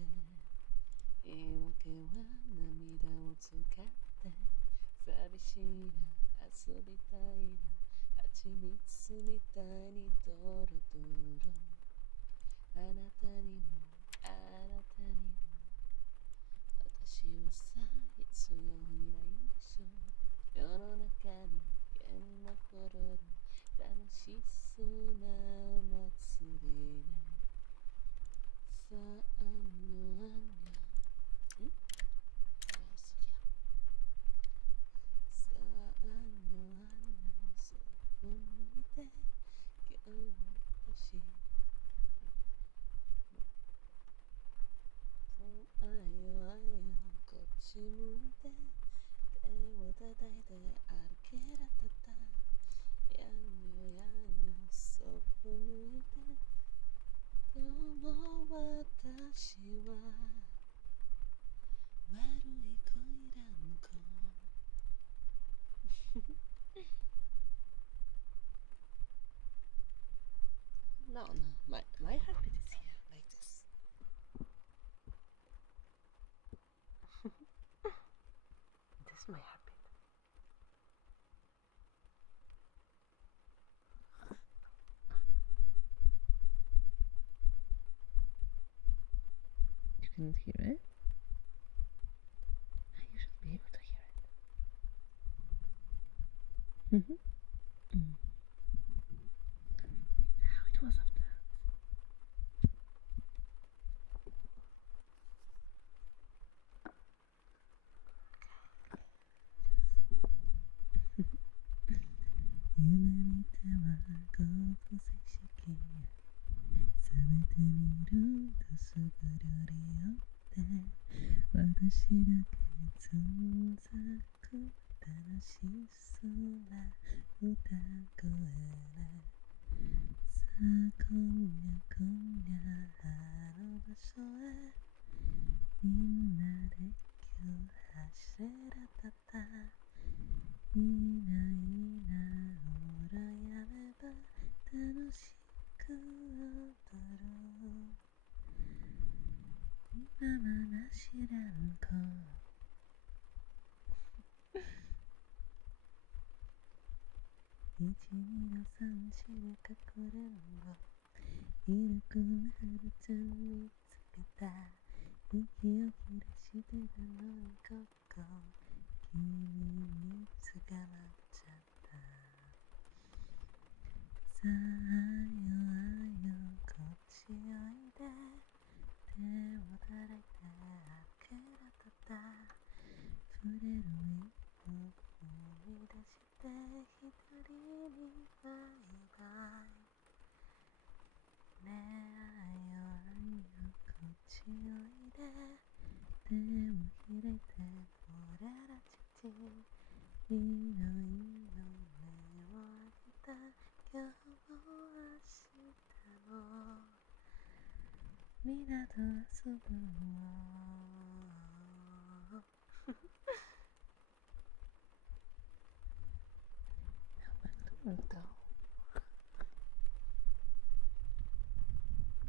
言い訳は涙を使って寂しいな遊びたいな蜂蜜みたいにドロドロあなたにもあなたにも私はさ必要いないでしょ世の中にしそうなお祭りね。さあにょあにょ。ん？すぎや。さあにょあにょ、そこにいて、今日も私。あいよあいよ、こっち向いて、手を叩いて歩けらたた。やんにょやんにょ、そっぽ向いて、今日も私は悪い子いらん子。No, no, my heartbeat is here, like this. This is my heartbeat. You couldn't hear it? You should be able to hear it. How it was after that.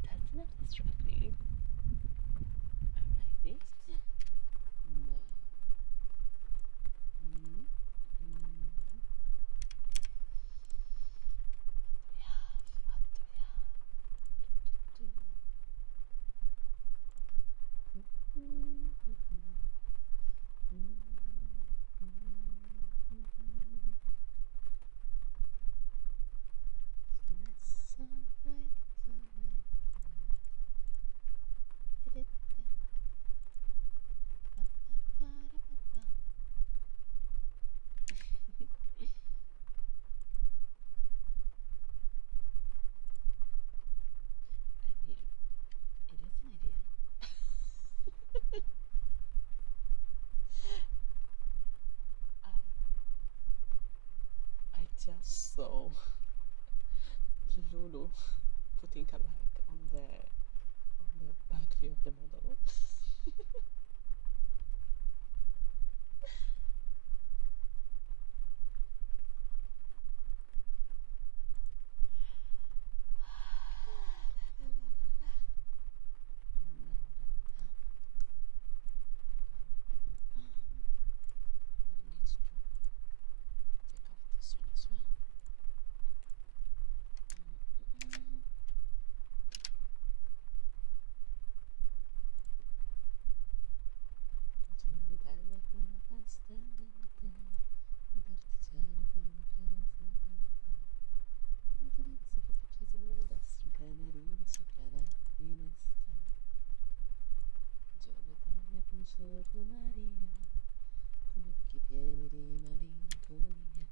That's not struggling. Alrighty. I just saw Lulu putting a like on the back view of the model. Buongiorno Maria, con gli occhi pieni di malinconia.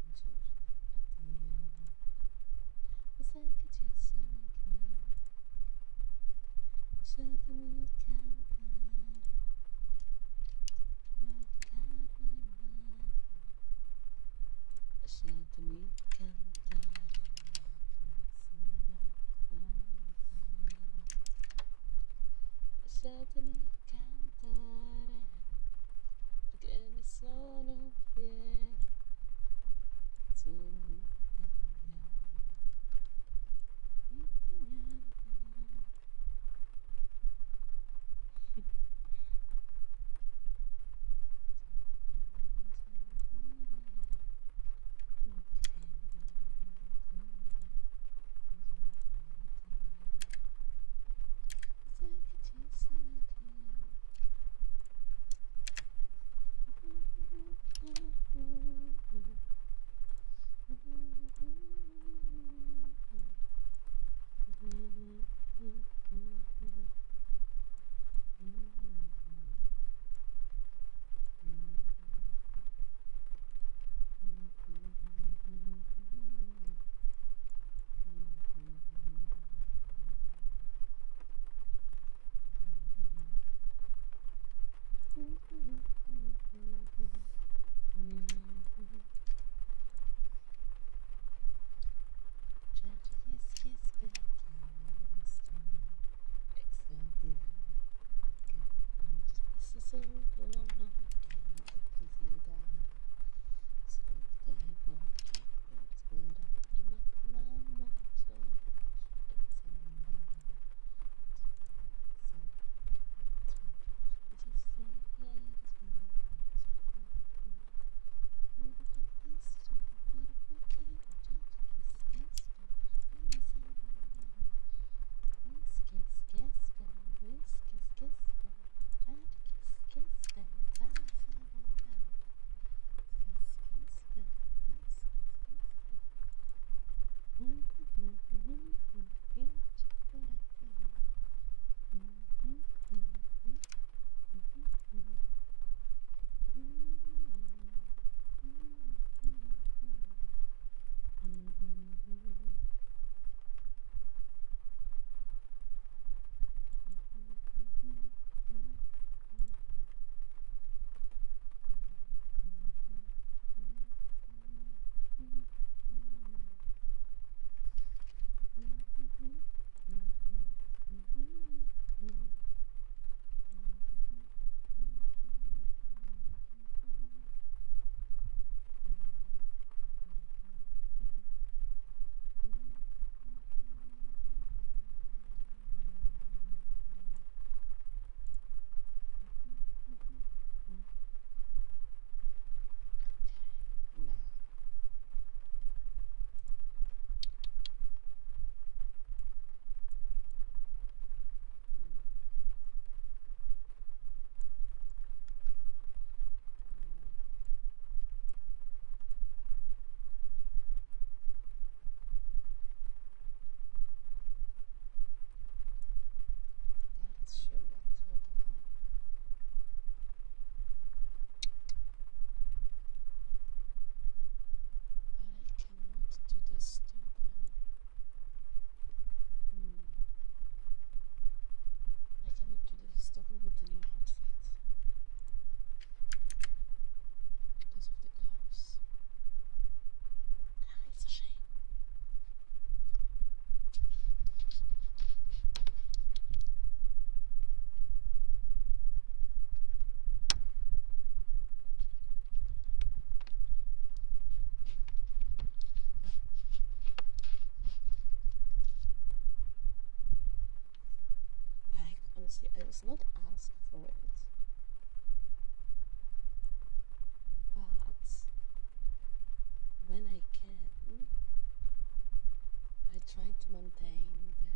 Buongiorno Dio, lo sai che ci sono anch'io. Lasciatemi cantare la chitarra in mano. Lasciatemi cantare una canzone lontana. Lasciatemi cantare perché ne sono fiero. Sono italiano, italiano vero. Sai che ci sono anch'io. Tragedies che specchiano la storia extraordinaria che molto spesso sono come ipocrisia. Sono dei vuoti per sperare, ma non c'è pensando. Struggle with the new outfit because of the gloves. It's a shame. Like, honestly, I was not asked for it. But when I can, I try to maintain the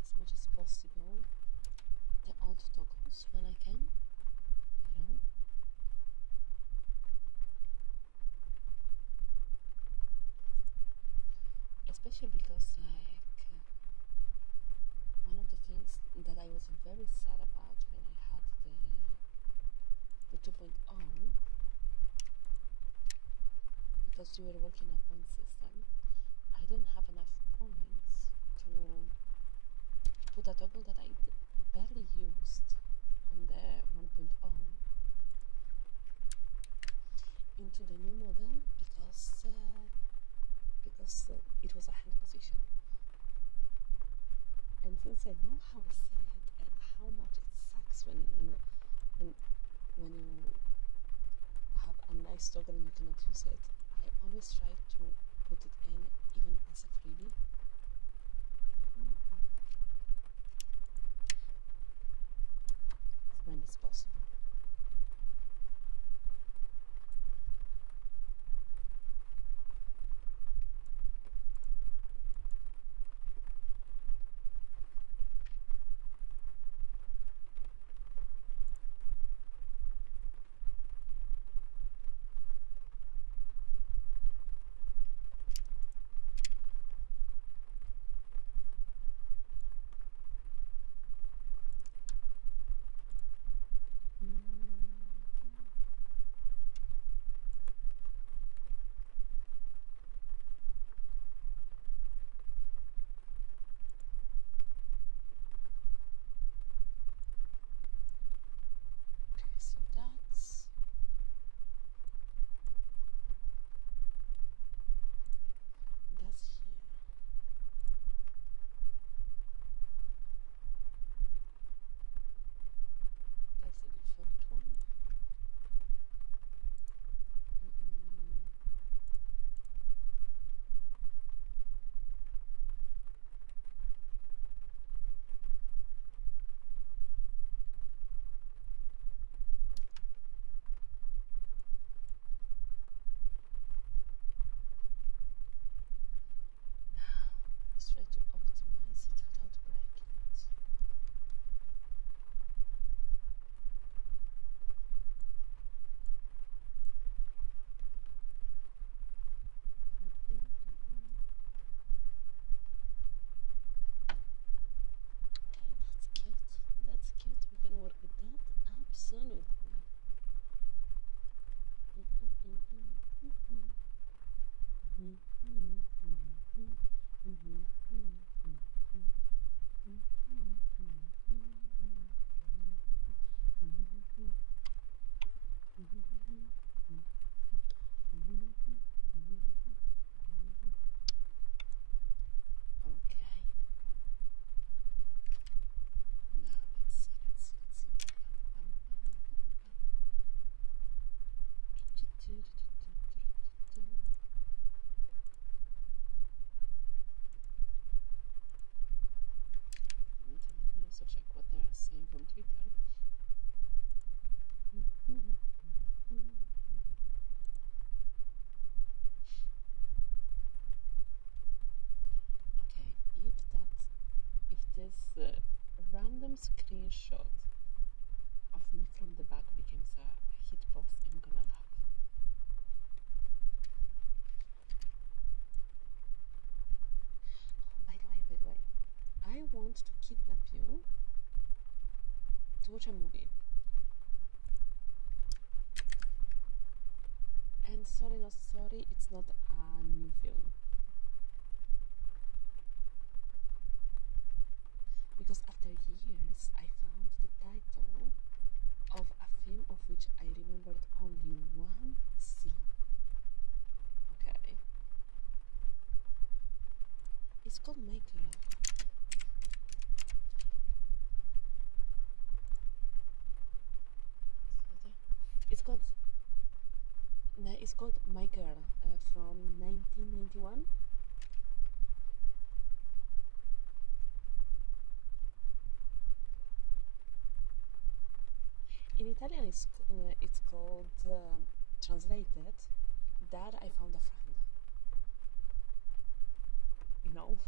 as much as possible the alt toggles when I can, you know. especially because one of the things that I was very sad about when I had the 2.0, because we were working a point system, I didn't have enough points to put a toggle that I barely used on the 1.0 into the new model because it was a hand position. And since I know how I see it and how much it sucks when you have a nice toggle and you cannot use it, I always try to put it in even as a freebie. When it's possible. So that's here. That's the default one. Now let's try to optimize it without breaking it. Okay, that's cute. That's cute. We can work with that. Absolutely. Okay. Now let's see. Let me also check what they're saying on Twitter. Okay, if this random screenshot of me from the back becomes a hitbox, I'm gonna laugh. Oh, by the way, I want to kidnap you to watch a movie. And sorry, not sorry, it's not a new film. Because after years, I found the title of a film of which I remembered only one scene. Okay. It's called My Girl. It's called My Girl from 1991. In Italian, it's called translated. Dad, I found a friend. You know.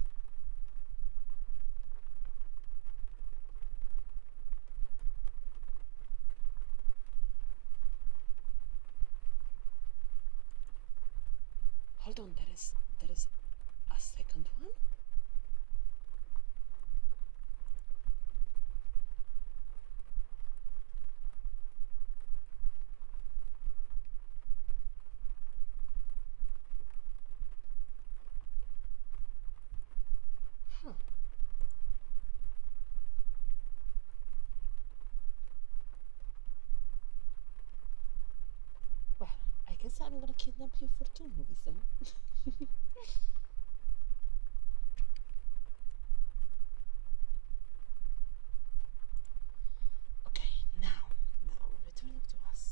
Hold on, there is a second one. Huh. Well, I guess I'm gonna kidnap you for 2 movies then. Okay, now returning to us.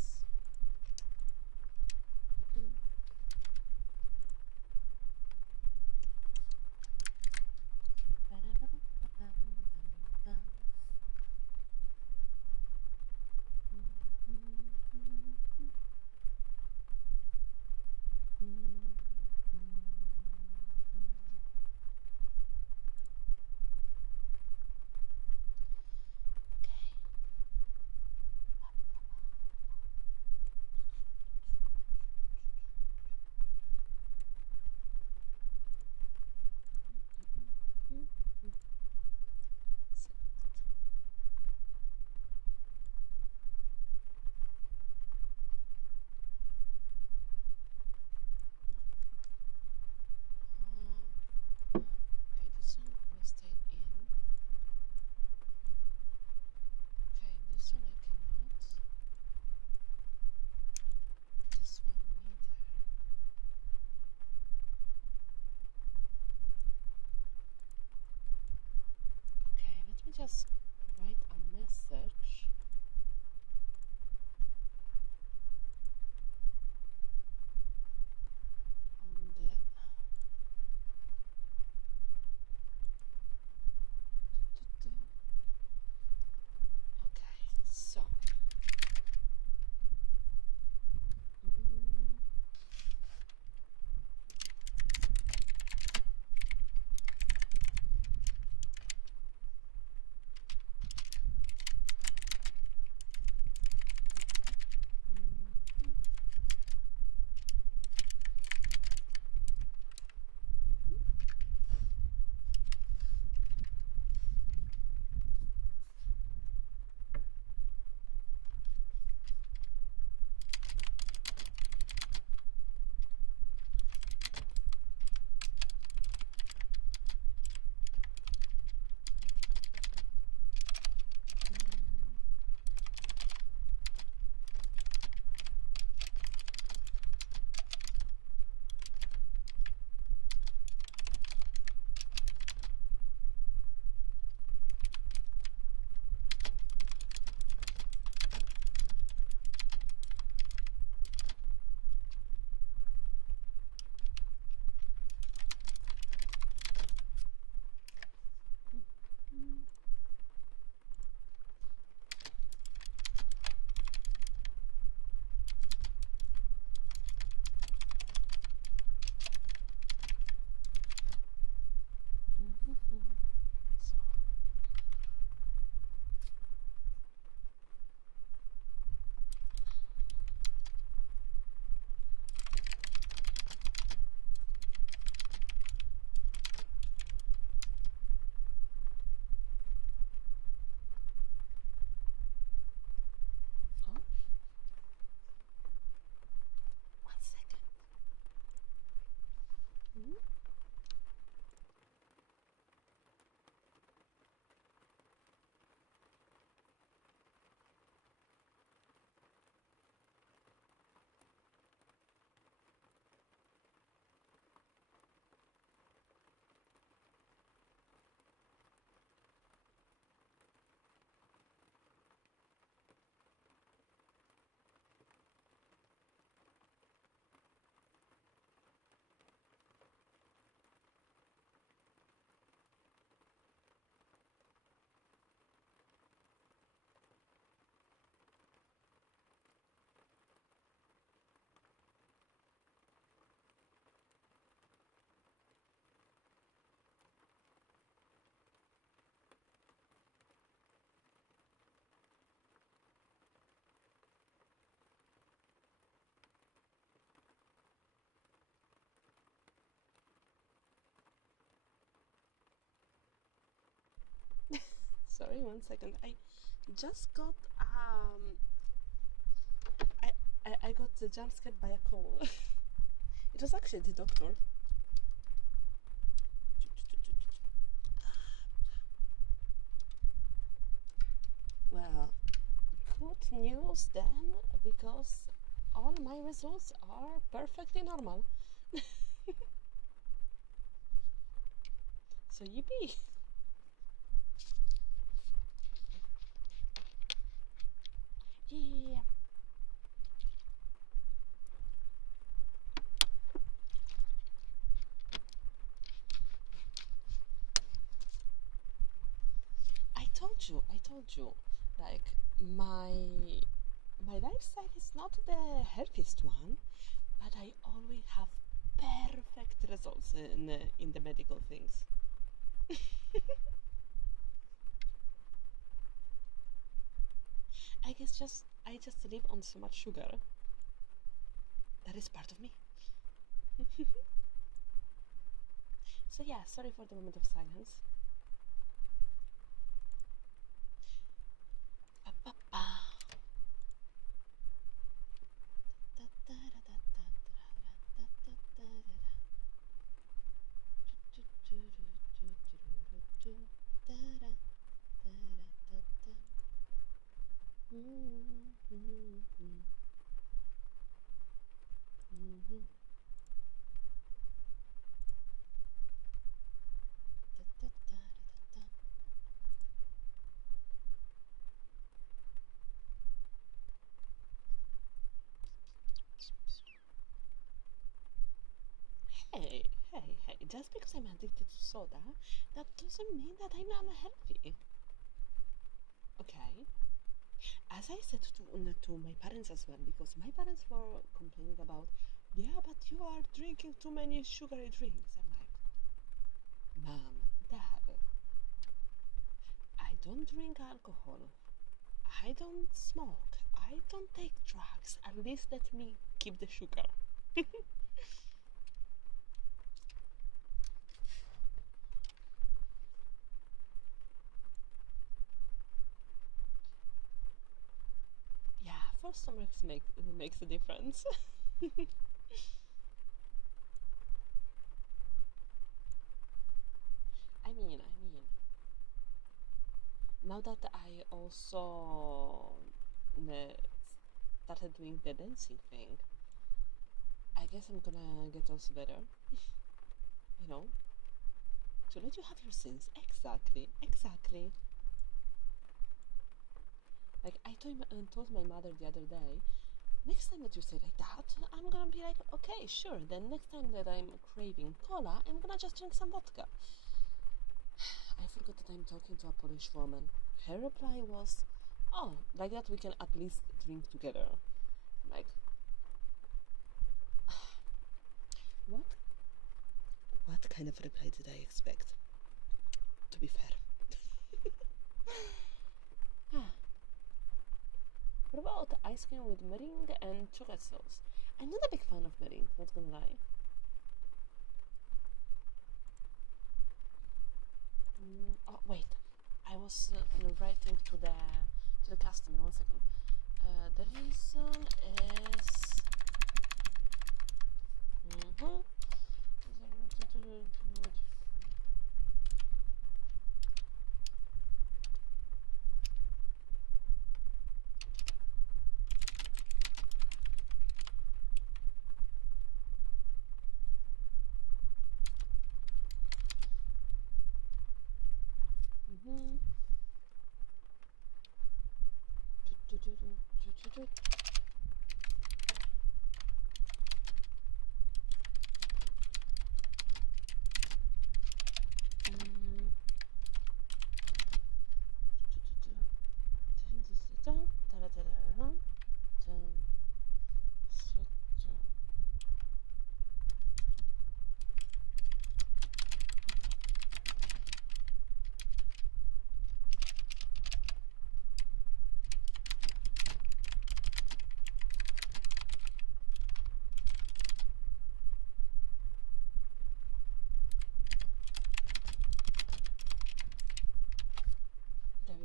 This one will stay in. Okay, this one I cannot. This one neither. Okay, let me just write a message. On the okay, so Sorry, 1 second. I just got I got jump scared by a call. It was actually the doctor. Well, good news then, because all my results are perfectly normal. So yippee! Yeah. I told you, like my lifestyle is not the healthiest one, but I always have perfect results in the medical things. I guess I just live on so much sugar. That is part of me. So yeah, sorry for the moment of silence. Hey, just because I'm addicted to soda, that doesn't mean that I'm unhealthy. Okay? As I said to my parents as well, because my parents were complaining about, yeah, but you are drinking too many sugary drinks. I'm like, Mom, Dad, I don't drink alcohol. I don't smoke. I don't take drugs. At least let me keep the sugar. Yeah, for stomachs makes a difference. I mean, now that I also started doing the dancing thing, I guess I'm gonna get also better. You know, to let you have your sins. Exactly. Like I told my mother the other day, next time that you say like that, I'm gonna be like, okay, sure. Then next time that I'm craving cola, I'm gonna just drink some vodka. I forgot that I'm talking to a Polish woman. Her reply was, oh, like that we can at least drink together. Like, what? What kind of reply did I expect? To be fair. What about ice cream with meringue and chocolate sauce? I'm not a big fan of meringue, not gonna lie. Oh wait, I was writing to the customer. 1 second. The reason is.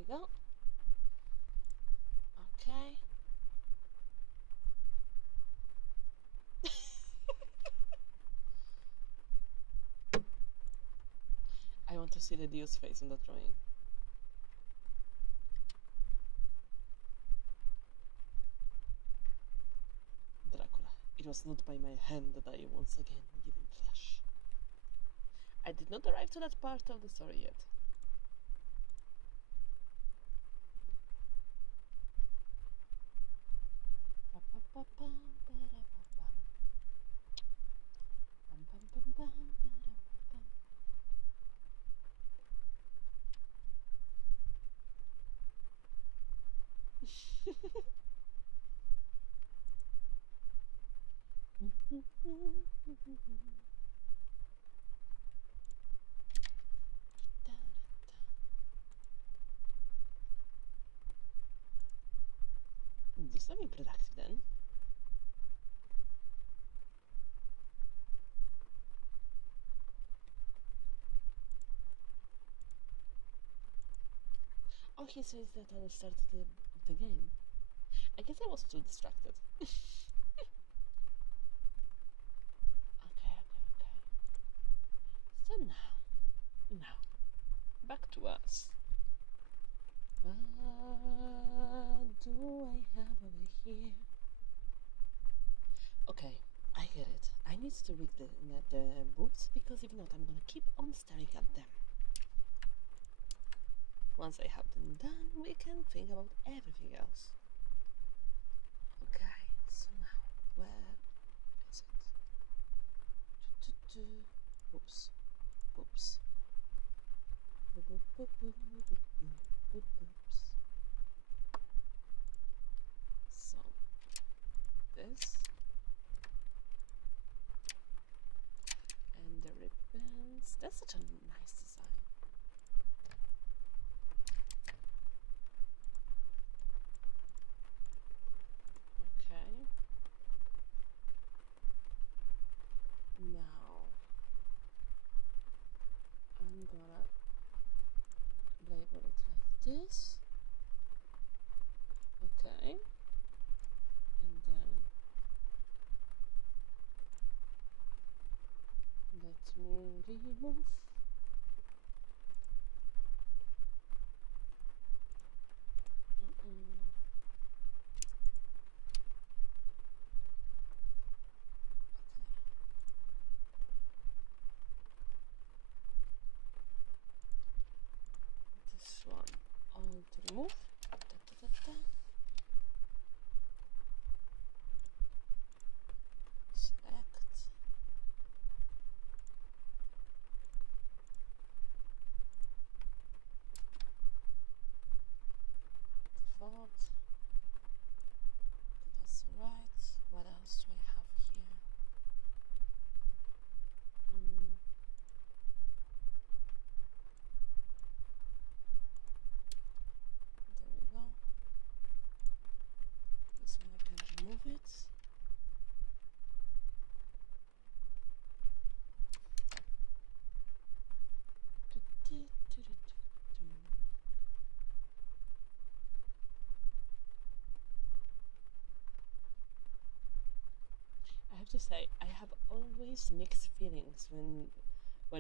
we go. Okay. I want to see the Dio's face on the drawing. Dracula. It was not by my hand that I once again given flesh. I did not arrive to that part of the story yet. Do something productive then. Oh, he says that I will start the game. I guess I was too distracted. Okay. So now, back to us. What do I have over here? Okay, I get it. I need to read the books because if not, I'm gonna keep on staring at them. Once I have them done, we can think about everything else. Okay, so now, where is it? Oops. Oops. So, this. And the ribbons. That's such a nice design. Okay. Now I'm gonna label it like this. Okay. And then let me remove this one all to remove. Select. Default. Okay, that's right. What else do I have here? There we go. This one I can remove it. I have to say, I have always mixed feelings when we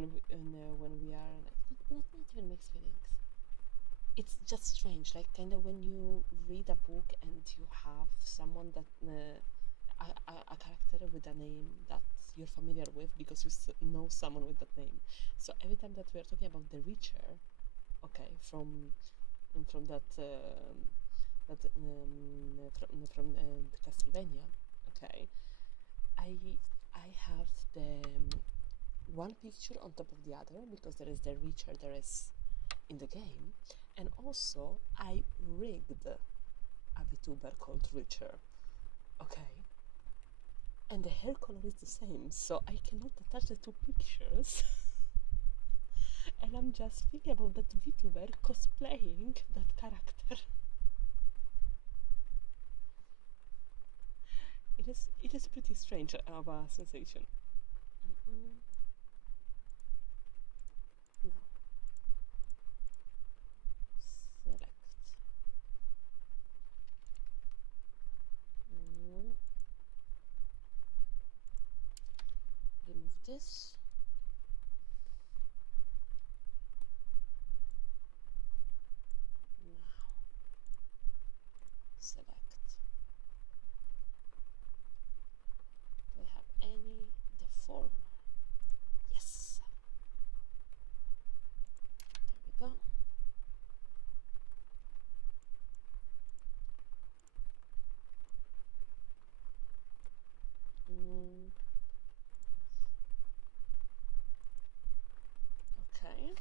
are like not even mixed feelings. It's just strange, like kind of when you read a book and you have someone that a character with a name that you're familiar with because you know someone with that name. So every time that we are talking about the Reacher, okay, from that from Castlevania, okay, I have the one picture on top of the other because there is the Reacher there is in the game, and also I rigged a Vtuber called Reacher, okay, and the hair color is the same, so I cannot attach the two pictures. And I'm just thinking about that Vtuber cosplaying that character. It is pretty strange of a sensation. No. Select. this. Now select. Do I have any deformer? Yes. There we go. Okay.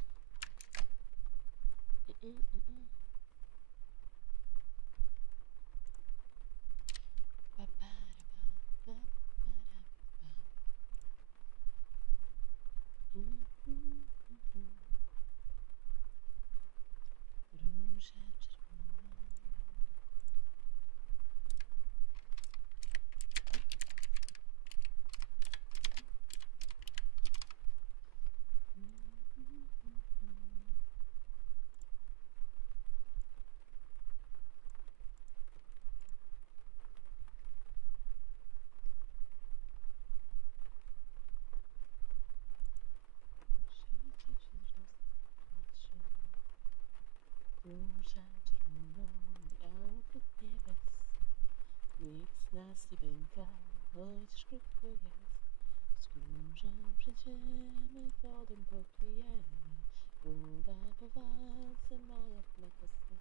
Róża czerwona, biała pod niebes, nikt z nas nie pęka, chociaż krótko jest. Wzgórza przejdziemy, wodą popijemy, woda po walce ma jak mleko smak.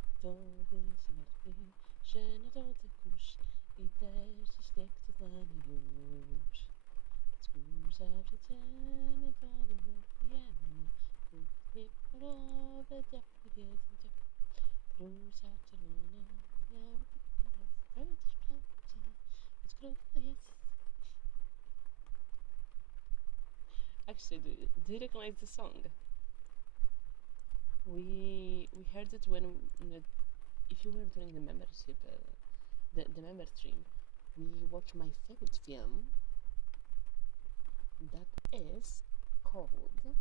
Kto by się martwił, że na drodze kurz i deszcz i śnieg to z nami już. Wzgórza przejdziemy, wodą popijemy, kuchnie polowe, diabły wiedzą gdzie. Róża czerwona, biała piękna jest, chociaż prawda, choć krótko jest. Actually, do you recognize the song? We heard it when if you were doing the membership, the member stream, we watched my favorite film. That is called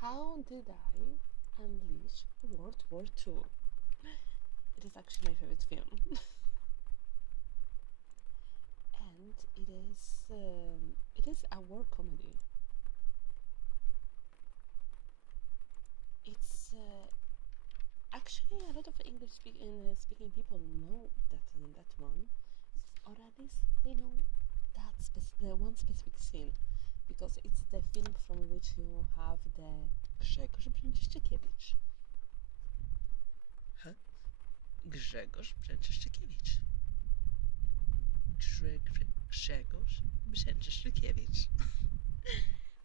How Did I Unleash World War II? It is actually my favorite film. And it is a war comedy. It's actually a lot of English speaking people know that one, or at least they know that one specific scene, because it's the film from which you have the Grzegorz Brzęczyszczykiewicz. Huh? Grzegorz Brzęczyszczykiewicz. Grzegorz Brzęczyszczykiewicz.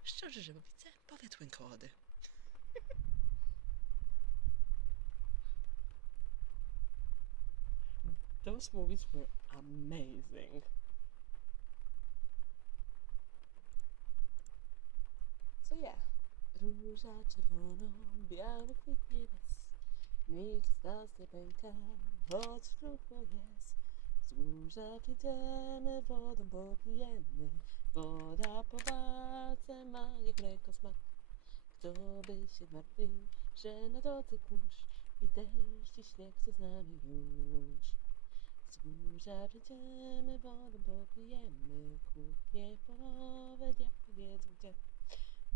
Szczerze, że widzę, powiedz łękołody. Those movies were amazing. So yeah. Róża czerwona, biały kwit niebes, nikt z nas nie pęka, choć krótko jest. Wzgórza przejdziemy, wodą popijemy, woda po walce ma jak mleko smak. Kto by się martwił, że na drodze kurz i deszcz i śnieg co z nami już. Wzgórza przejdziemy, wodą popijemy, kuchnie polowe, diabły wiedzą gdzie.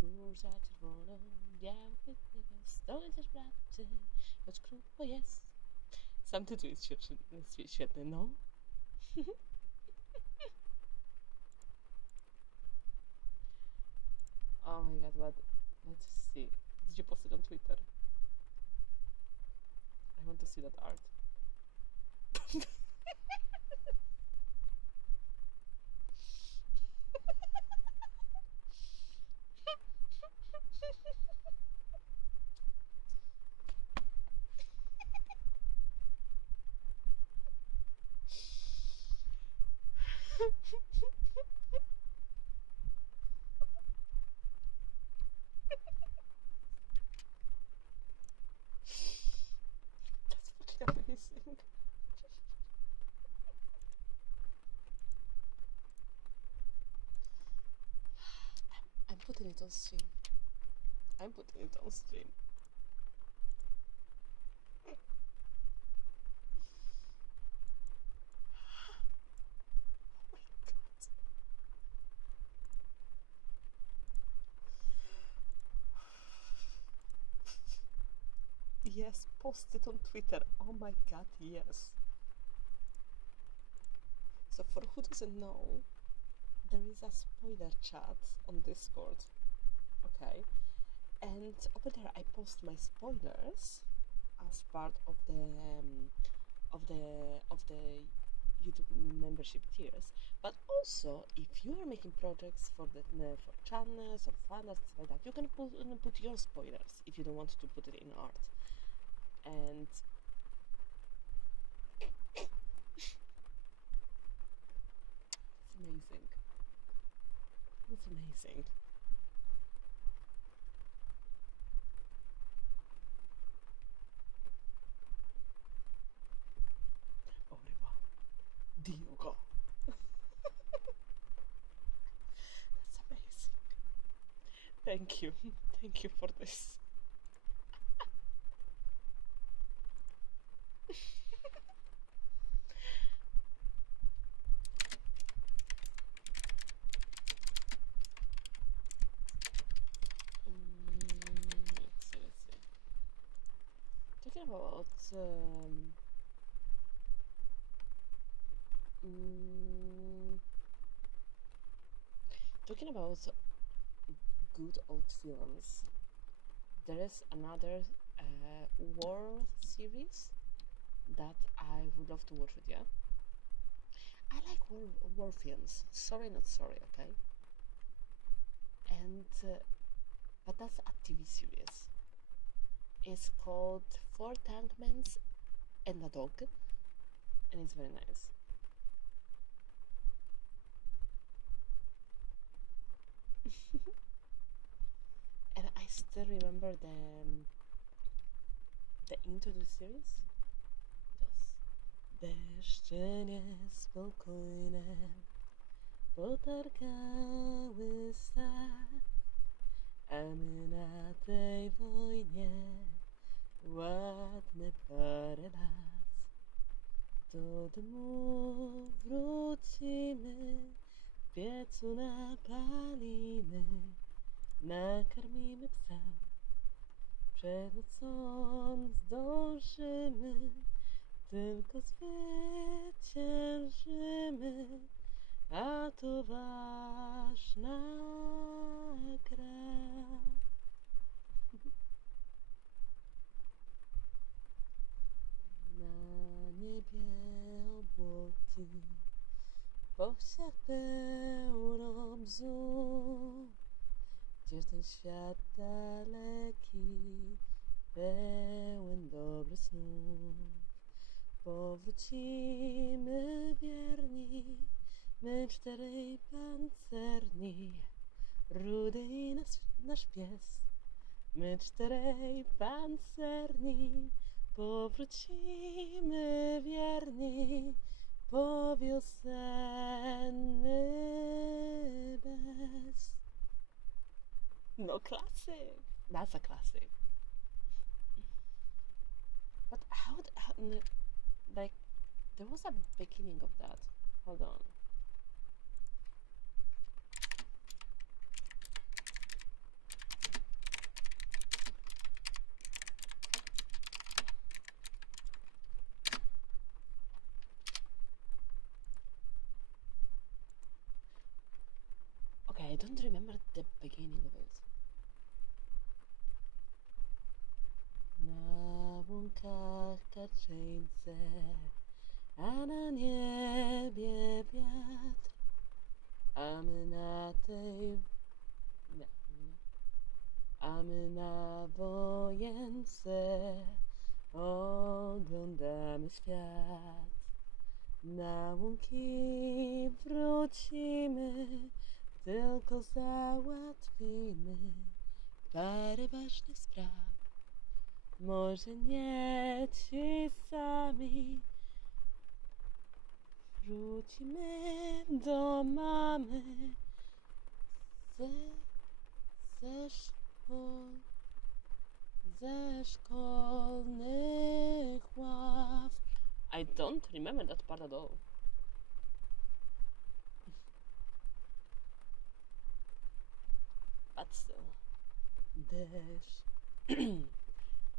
Róża czerwona, biały kwit niebes, to chociaż bracie, choć krótko jest. Sam tytuł jest świetny, no. Oh my god, but let's see. Did you post it on Twitter? I want to see that art. That's fucking amazing. I'm putting it on stream. I'm putting it on stream. Oh my god. Yes, post it on Twitter. Oh my god, yes. So for who doesn't know, there is a spoiler chat on Discord. Okay. And over there I post my spoilers as part of the YouTube membership tiers. But also, if you are making projects for for channels or fan art, stuff like that, you can put your spoilers if you don't want to put it in art. And it's amazing. It's amazing. Au revoir. Diogo. That's amazing. Thank you. Thank you for this. Let's see. Talking about talking about good old films, there is another war series that I would love to watch with you. I like war films. Sorry, not sorry, okay? And but that's a TV series. It's called Four Tankmen and a Dog, and it's very nice. And I still remember the intro to the series. Just deszcze niespokojne potargały sad, a my na tej wojnie ładne parę lat. Do domu wrócimy, w piecu napalimy, nakarmimy psa. Przed nocą zdążymy, tylko zwyciężymy, a to ważna gra. Na niebie obłoki, po wsiach pełno bzu, gdzież ten świat daleki, pełen dobrych snów. Powrócimy wierni, my czterej pancerni, rudy i nasz pies. My czterej pancerni, powrócimy wierni, po wiosenny bez. No, classic. That's a classic. But like, there was a beginning of that. Hold on. Okay, I don't remember the beginning of it. Na łąkach kaczyńce, a na niebie wiatr, a my na tej... A my na wojence oglądamy świat. Na łąki wrócimy, tylko załatwimy parę ważnych spraw. Może nie ci sami, wrócimy do mamy ze szkolnych ław. I don't remember that part at all. But still. Deszcz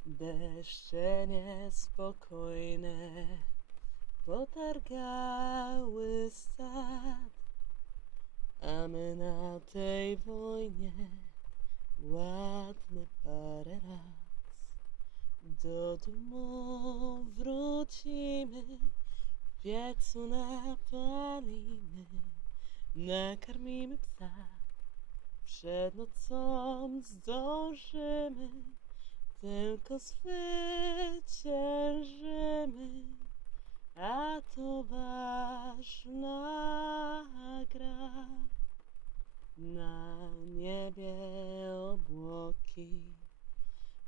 Deszcze niespokojne potargały sad, a my na tej wojnie ładne parę lat. Do domu wrócimy, w piecu napalimy, nakarmimy psa. Przed nocą zdążymy, tylko zwyciężymy, a to ważna gra. Na niebie obłoki,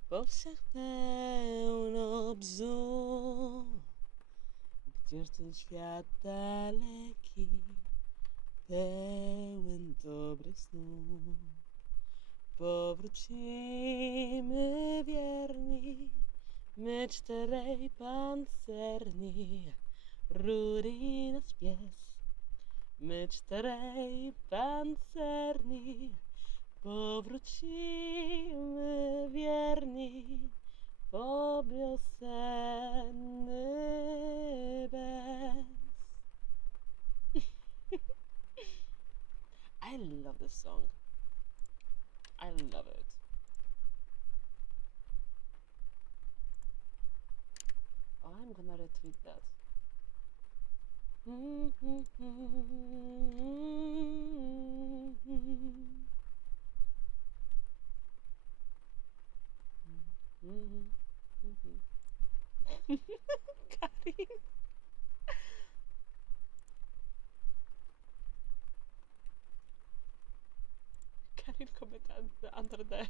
po wsiach pełno bzu. Gdzież ten świat daleki, pełen dobrych snów. Powrócimy wierni, my czterej pancerni, Rudy nasz pies. My czterej pancerni, powrócimy wierni, po wiosenny bez. I love this song. I love it. I'm gonna retweet that. Karin. Karin commented under the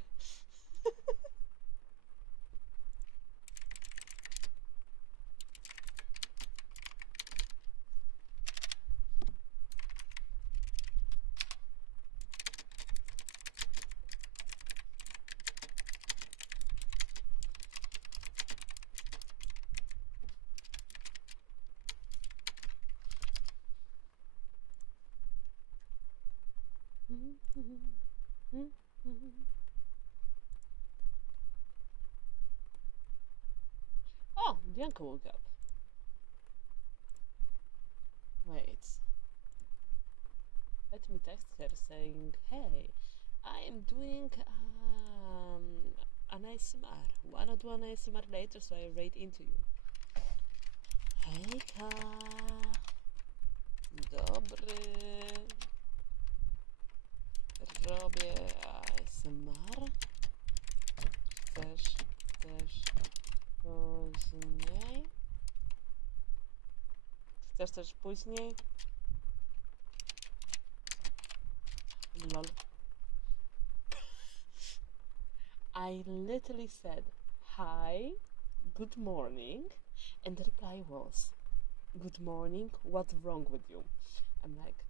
Oh, Bianca woke up. Wait. Let me text her saying, hey, I am doing an ASMR. Wanna do an ASMR later, so I write into you. Hejka! Dobry! Robię ASMR. Chcesz też później? Chcesz też później? Lol. I literally said, hi, good morning, and the reply was, good morning, what's wrong with you? I'm like,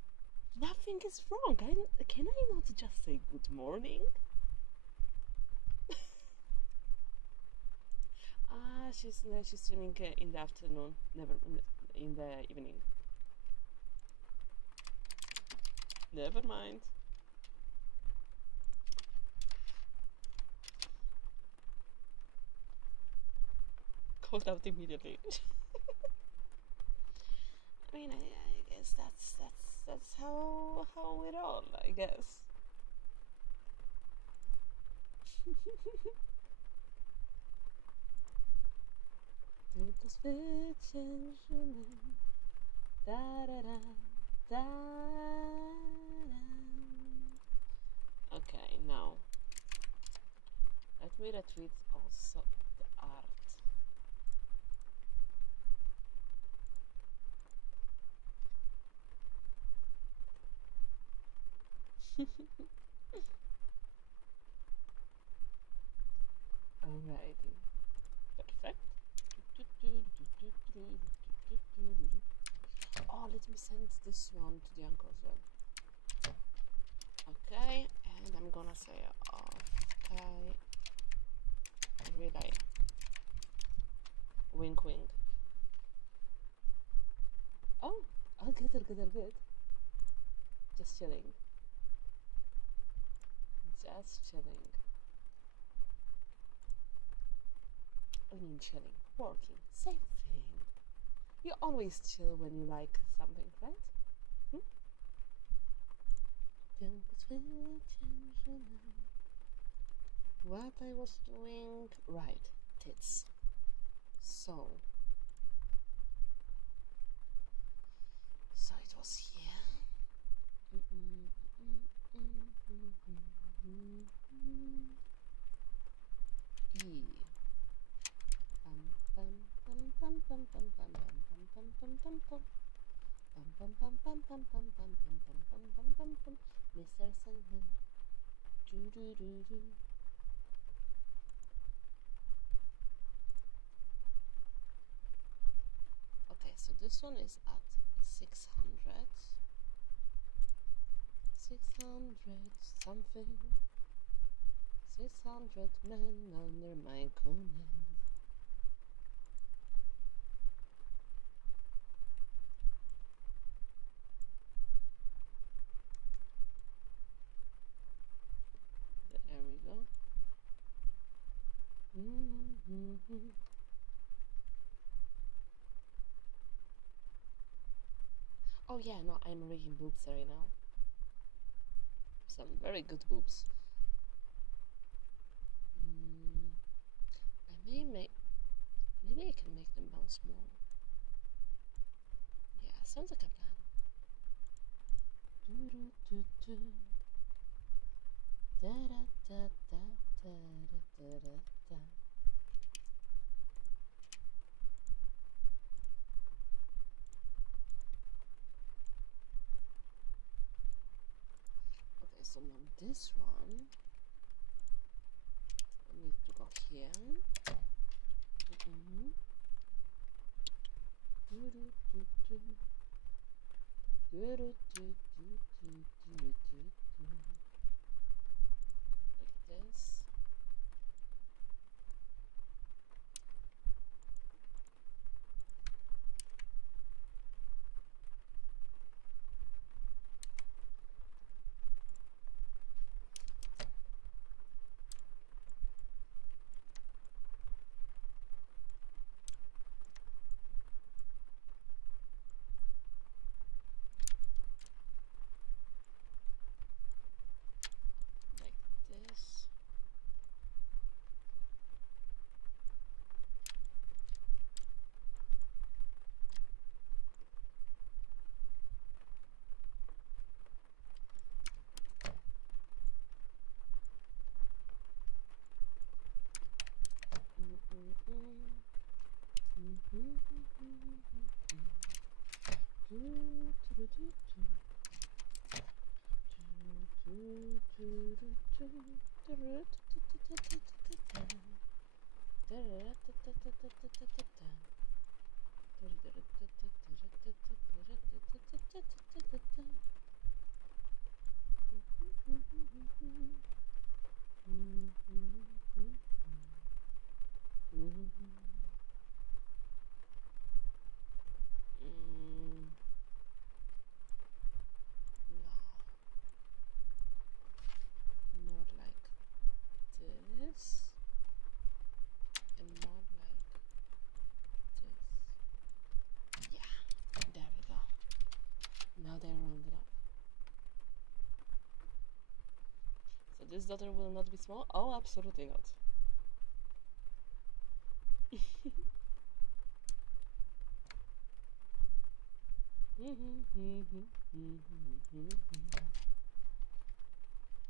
nothing is wrong. Can I not just say good morning? She's streaming in the afternoon, never in the evening. Never mind. Called out immediately. I mean, I guess that's how we roll, I guess. Tylko zwyciężymy. Da-da-da, da-da. Okay, now let me retweet also the art. Alrighty, perfect. Oh, let me send this one to the uncle as well. Okay, and I'm gonna say okay, relay. Wink wink. Oh, good. Just chilling. Just chilling. I mean chilling, working, same thing. You always chill when you like something, right? What I was doing, right, tits. So it was here. E. Bum bum bum bum bum bum bum bum bum bum bum bum. Bum bum bum bum bum bum bum bum bum bum bum bum bum. Mr. Sandman. Do do do do. Okay, so this one is at 600. 600 something. 600 men under my command. There we go. Oh yeah, no, I'm reading boobs right now. Some very good boobs. Maybe I can make them bounce more. Yeah, sounds like a plan. Okay, so now this one, I need to go here. Like this. Like this. More like this and more like this. Yeah, there we go. Now they're rounded up. So this daughter will not be small? Oh, absolutely not.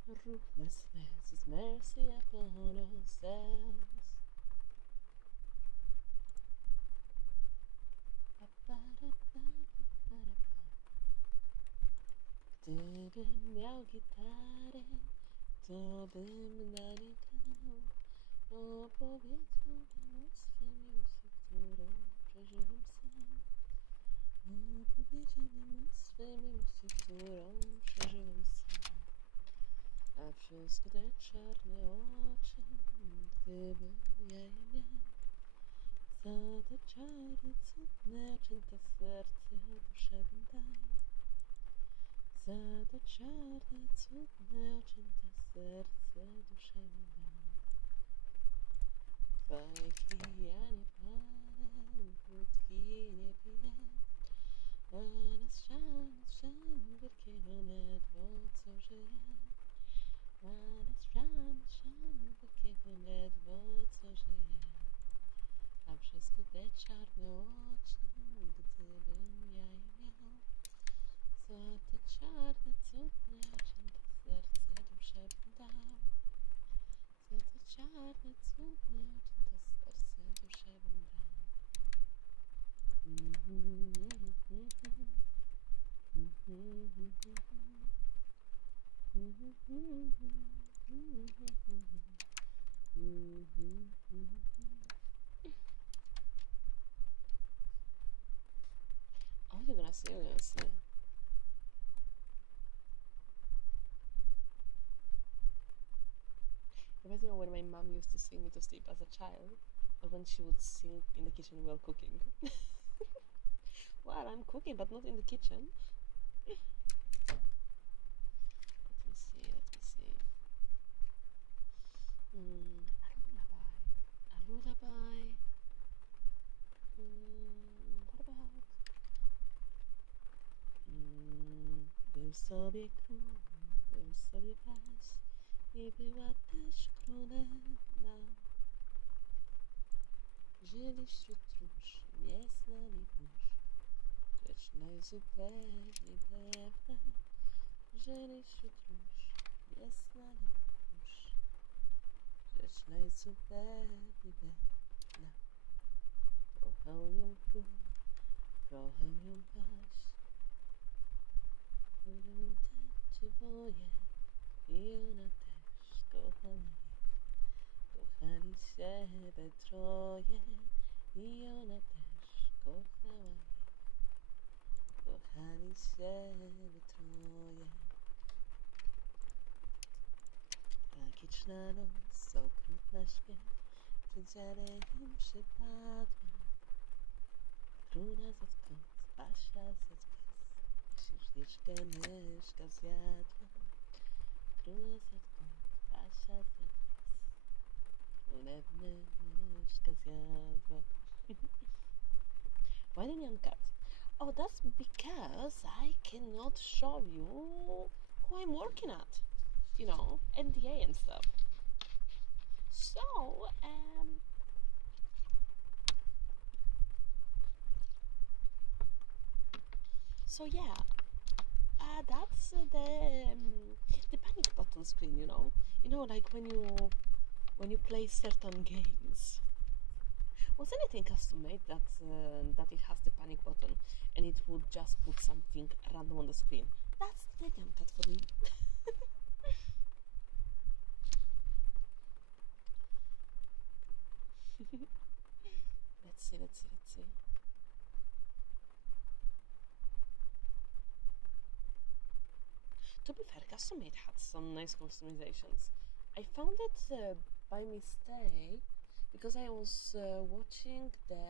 Ruthlessness is mercy upon ourselves. Gdybym miał gitarę, to bym na nie grał. Opowiedziałbym o swej miłości, którą przeżyłem sam. Opowiedziałbym o swej miłości, którą przeżyłem sam. A wszystkie te czarne oczy, gdybym ja je miał, za te czarne, cudne, oczęte serce duszę bym dał. Za te czarne, cudne, oczęte serce duszę bym dał. Fajki ani pan, wódki nie piję. One strzany wielkiego ledwo co żyje. One strzany wielkiego ledwo co żyje. A przez te czarne oczy, gdybym ja je miał, za te czarne, cudne oczy, to serce duszę bym dał. Za te czarne, cudne oczy, to serce duszę bym dał. Oh, you're gonna see, you're gonna see. Reminds me of when my mom used to sing me to sleep as a child, or when she would sing in the kitchen while cooking. Well, I'm cooking, but not in the kitchen. Let me see, let me see. A lullaby. A lullaby. What about? Był sobie król, był sobie pas i była też królewna. Żyli wśród róż, nieznani kurz, lecz najzupełniej pewna. Żyli wśród róż, nieznani kurz, lecz najzupełniej pewna. Kochał ją król, kochał ją paść, którym tańczy woje i ona też kochała ich. Kochali się we troje i ona też kochała ich. Kochali się we troje. Tragiczna noc, okrutna śmierć, przedziale im przypadła. Króla zatknął, Basia zatknął, księżniczkę myszka zjadła. Króla zatknął, Basia zatknął, królewny myszka zjadła. Why the neon cat? Oh, that's because I cannot show you who I'm working at. You know, NDA and stuff. So yeah, that's the panic button screen. You know, like when you play certain games. Was anything custom made that it has the panic button and it would just put something random on the screen? That's the damn cat for me. Let's see. To be fair, custom made had some nice customizations. I found it by mistake because I was watching the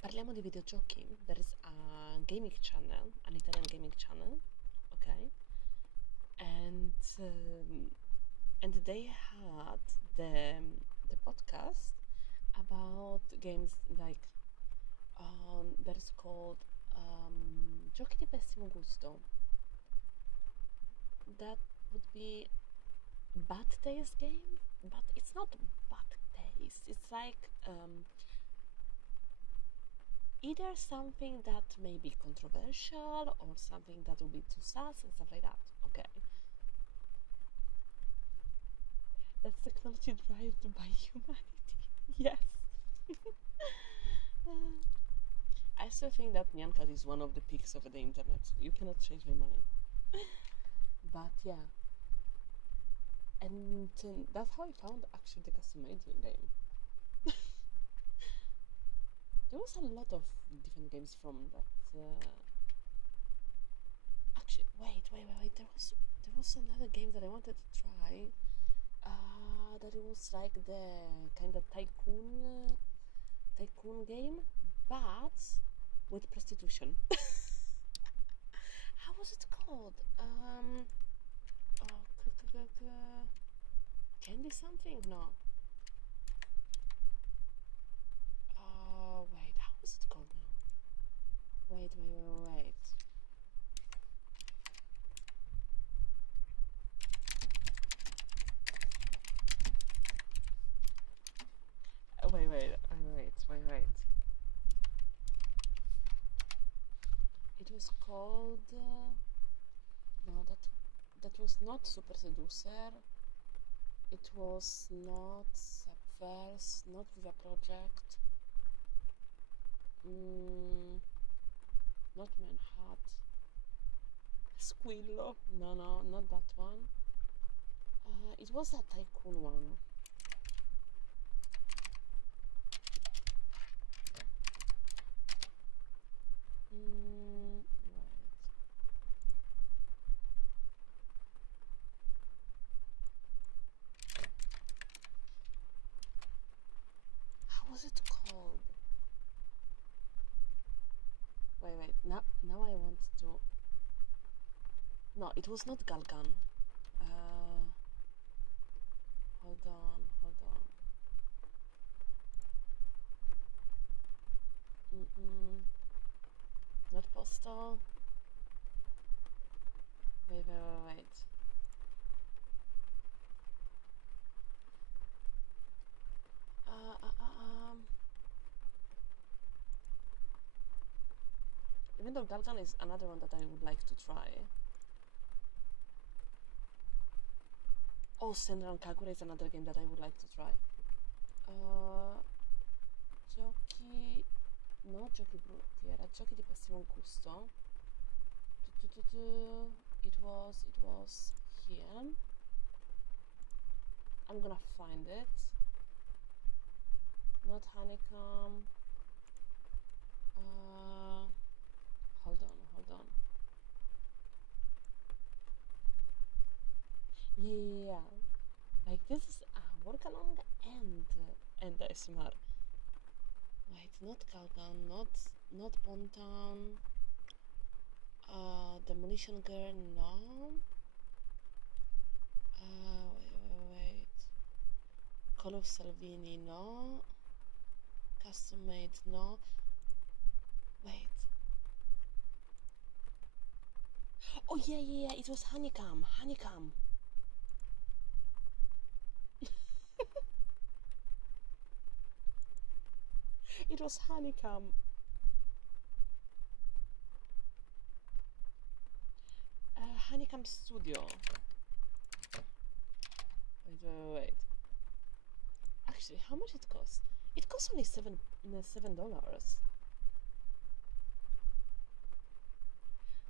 Parliamo di videogiochi. There is a gaming channel, an Italian gaming channel, okay, and they had the podcast about games like that is called Giochi di pessimo gusto. That would be bad taste game, but it's not bad taste. It's like either something that may be controversial or something that will be too sus and stuff like that. Okay. That's technology driven by humanity. Yes. I still think that Nyankat is one of the peaks of the internet. You cannot change my mind. But yeah. And that's how I found actually the custom made game. There was a lot of different games from that. Actually, wait. There was another game that I wanted to try. That it was like the kind of tycoon game, but with prostitution. How was it called? Candy something? No. Wait. Wait. It was called. No, that was not Super Seducer. It was not Subverse, not Viva Project. Not Manhunt. Squillo. No, not that one. It was that tycoon one. Wait. How was it called? Wait. Now I want to. No, it was not Galgan. Hold on. Not Postal. Wait. Even though Galgan is another one that I would like to try. Oh, Senran Kagura is another game that I would like to try. Giochi... No, giochi brutti, era giochi di pessimo gusto. It was here. I'm gonna find it. Not Honeycomb. Hold on. Yeah. Like this is work along and ASMR. Wait, not Calgon, not Bontown. Demolition Girl, no. Wait. Call of Salvini, no. Custom Made, no. Wait. Oh yeah, it was Honeycomb. It was Honeycomb. Honeycomb Studio. Wait. Actually, how much it costs? It costs only $7.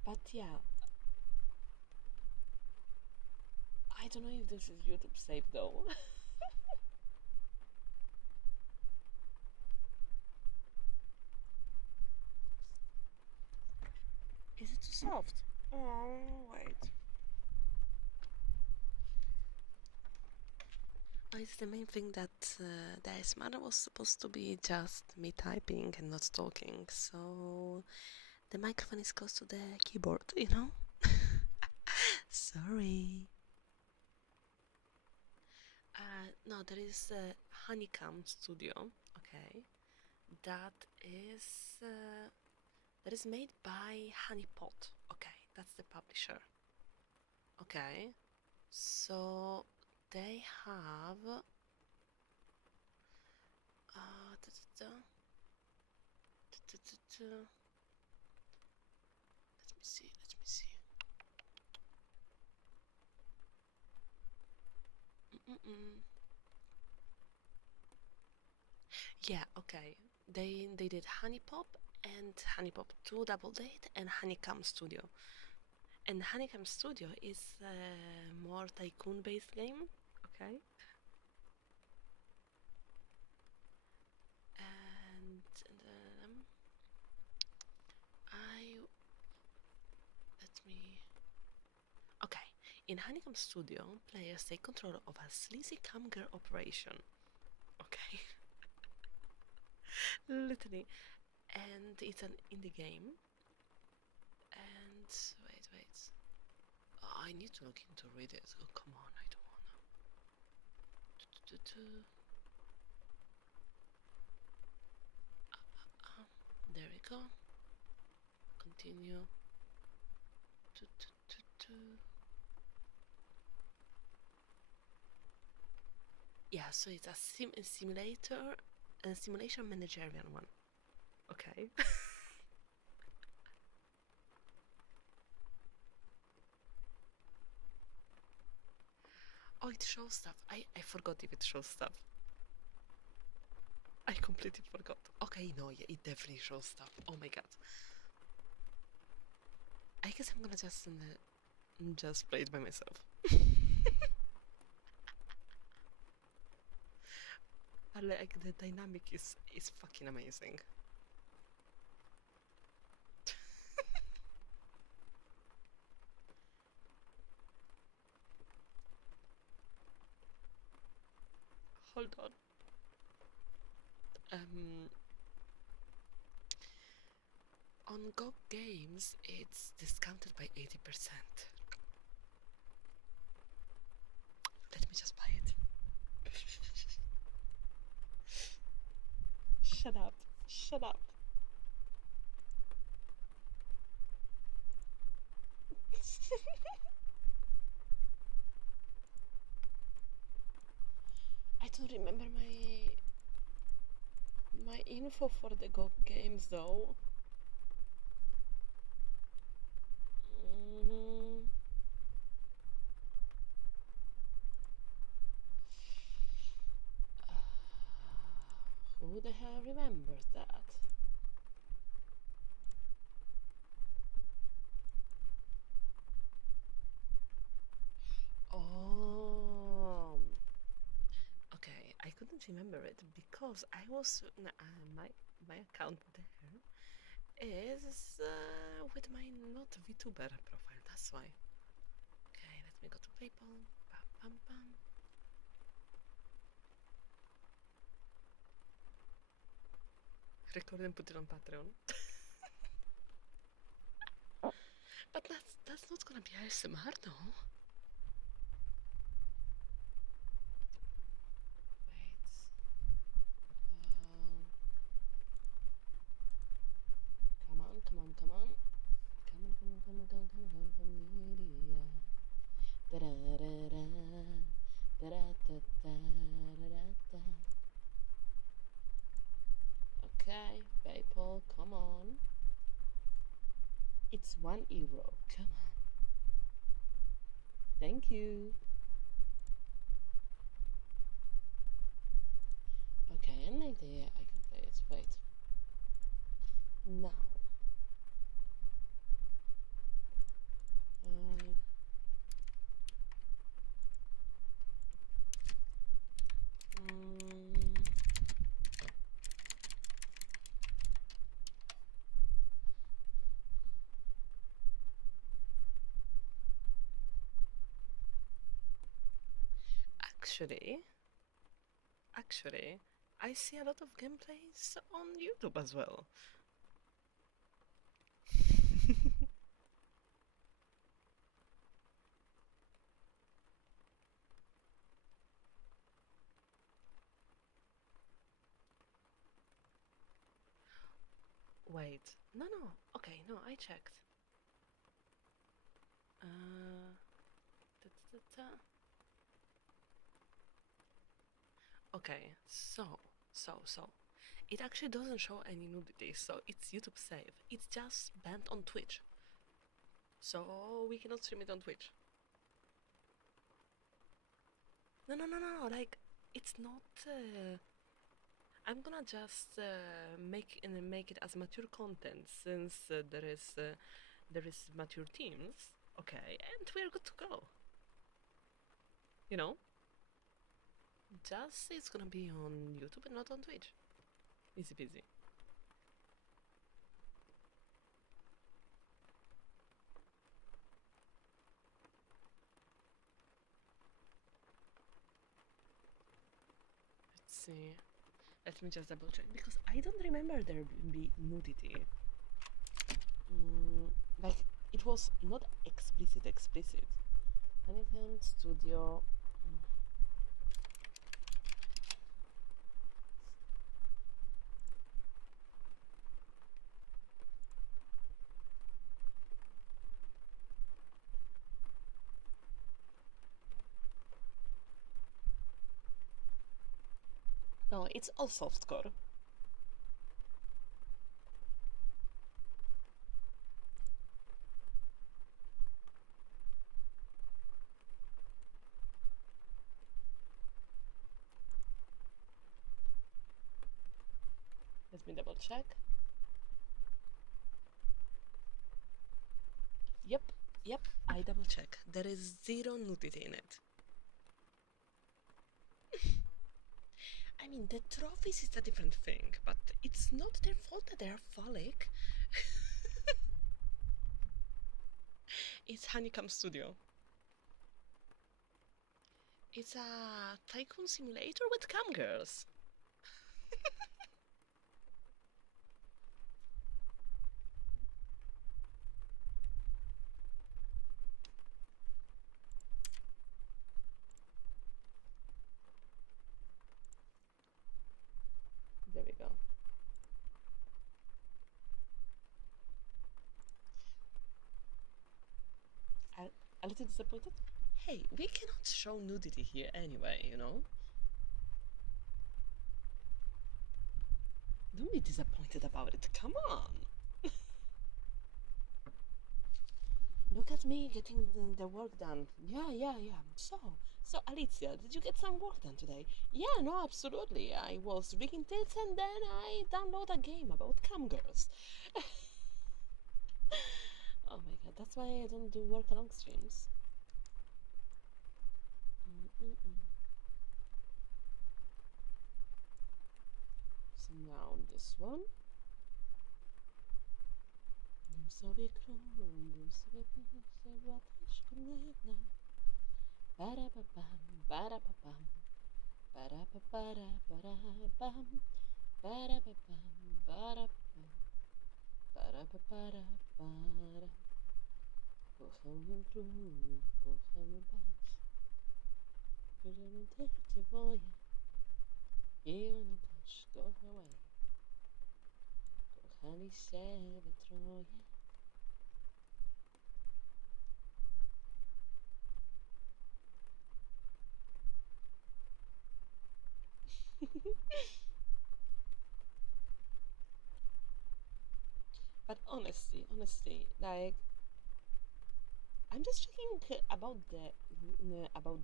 But yeah, I don't know if this is YouTube safe though. Is it too soft? Oh, wait. Oh, it's the main thing that the ASMR was supposed to be just me typing and not talking, so the microphone is close to the keyboard, you know? Sorry. No, there is a Honeycomb Studio, okay, that is made by Honeypot, okay, that's the publisher, okay, so they have let me see. Yeah, okay. They did Honey Pop and Honey Pop 2 Double Date and Honeycomb Studio. And Honeycomb Studio is a more tycoon based game, okay? And I let me okay. In Honeycomb Studio, players take control of a sleazy cam girl operation. Okay. Literally. And it's an indie game. And wait. Oh, I need to look into read it. Oh, come on, I don't wanna. There we go. continue. Yeah, so it's a simulation managerial one. Okay. Oh, it shows stuff. I forgot if it shows stuff. I completely forgot. Okay, no, yeah, it definitely shows stuff. Oh my god. I guess I'm gonna just play it by myself. But like the dynamic is fucking amazing. Hold on. On Go Games, it's discounted by 80%. Let me just buy it. Shut up. Shut up. I don't remember my info for the Go Games though. Who the hell remembers that? Oh, okay. I couldn't remember it because I was my account there is with my not Vtuber profile. That's why. Okay, let me go to PayPal. Bam, bam, bam. Record and put it on Patreon. But that's not gonna be ASMR, no. Wait. Come on, come on, come on. Come on, come on, come on, come on, come on, come on, da da da da da da da da da da. Okay, PayPal, come on. It's €1. Come on. Thank you. Okay, an idea I can play it. Wait. Now. Actually, I see a lot of gameplays on YouTube as well. Wait, no, okay, no, I checked. Okay, so, it actually doesn't show any nudity, so it's YouTube safe. It's just banned on Twitch. So we cannot stream it on Twitch. No, like, it's not, I'm gonna just make it as mature content since there is mature themes, okay, and we're good to go. You know, just it's gonna be on YouTube and not on Twitch. Easy peasy. Let's see. Let me just double check because I don't remember there be nudity. Like it was not explicit. Honeycomb Studio. It's all softcore. Let me double check. Yep, I double check. There is zero nudity in it. I mean, the trophies is a different thing, but it's not their fault that they're phallic. It's Honeycomb Studio. It's a tycoon simulator with cam girls. There we go. A little disappointed? Hey, we cannot show nudity here anyway, you know? Don't be disappointed about it, come on! Look at me getting the work done. Yeah. So, Alicia, did you get some work done today? Yeah, no, absolutely. I was rigging tits and then I download a game about cam girls. Oh my god, that's why I don't do work along streams. So now this one. Sobie król, sobie złapać kolejna. Ba-da-ba-bam, ba-da-ba-bam, ba-da-ba-ba-da-ba-da-bam, ba-da-ba-bam, ba-da-ba-bam, ba-da-ba-ba-da-ba-da. Kocham ją król, kocham ją bać, któremu tylko woje i ona też kochała jej. Kochali się we troje. But honestly, like I'm just checking about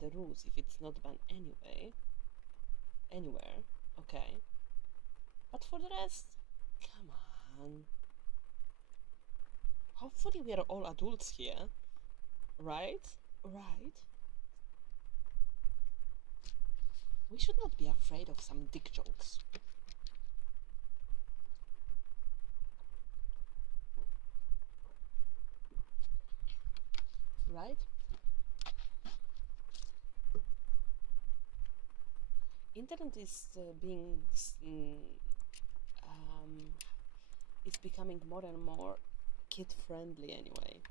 the rules if it's not banned anywhere. Okay, but for the rest, come on. Hopefully we are all adults here, right? Right. We should not be afraid of some dick jokes. Right? Internet is it's becoming more and more kid friendly anyway.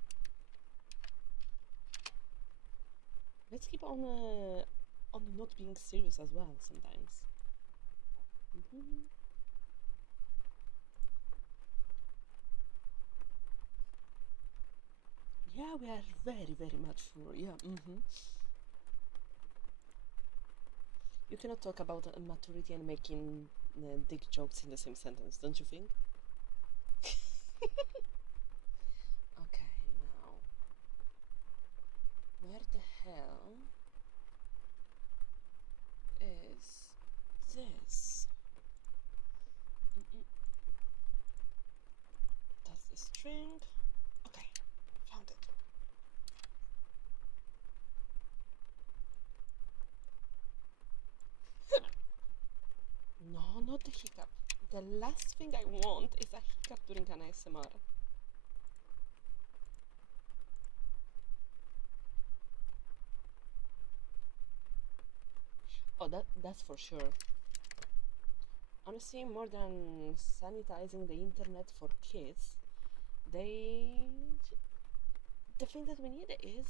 Let's keep on not being serious as well sometimes. Yeah, we are very, very mature. Yeah. You cannot talk about maturity and making dick jokes in the same sentence, don't you think? Okay, now. Where the hell is this? That's the string. Okay, found it. No, not the hiccup. The last thing I want is a hiccup during an ASMR. Oh, that's for sure. Honestly, more than sanitizing the internet for kids, the thing that we need is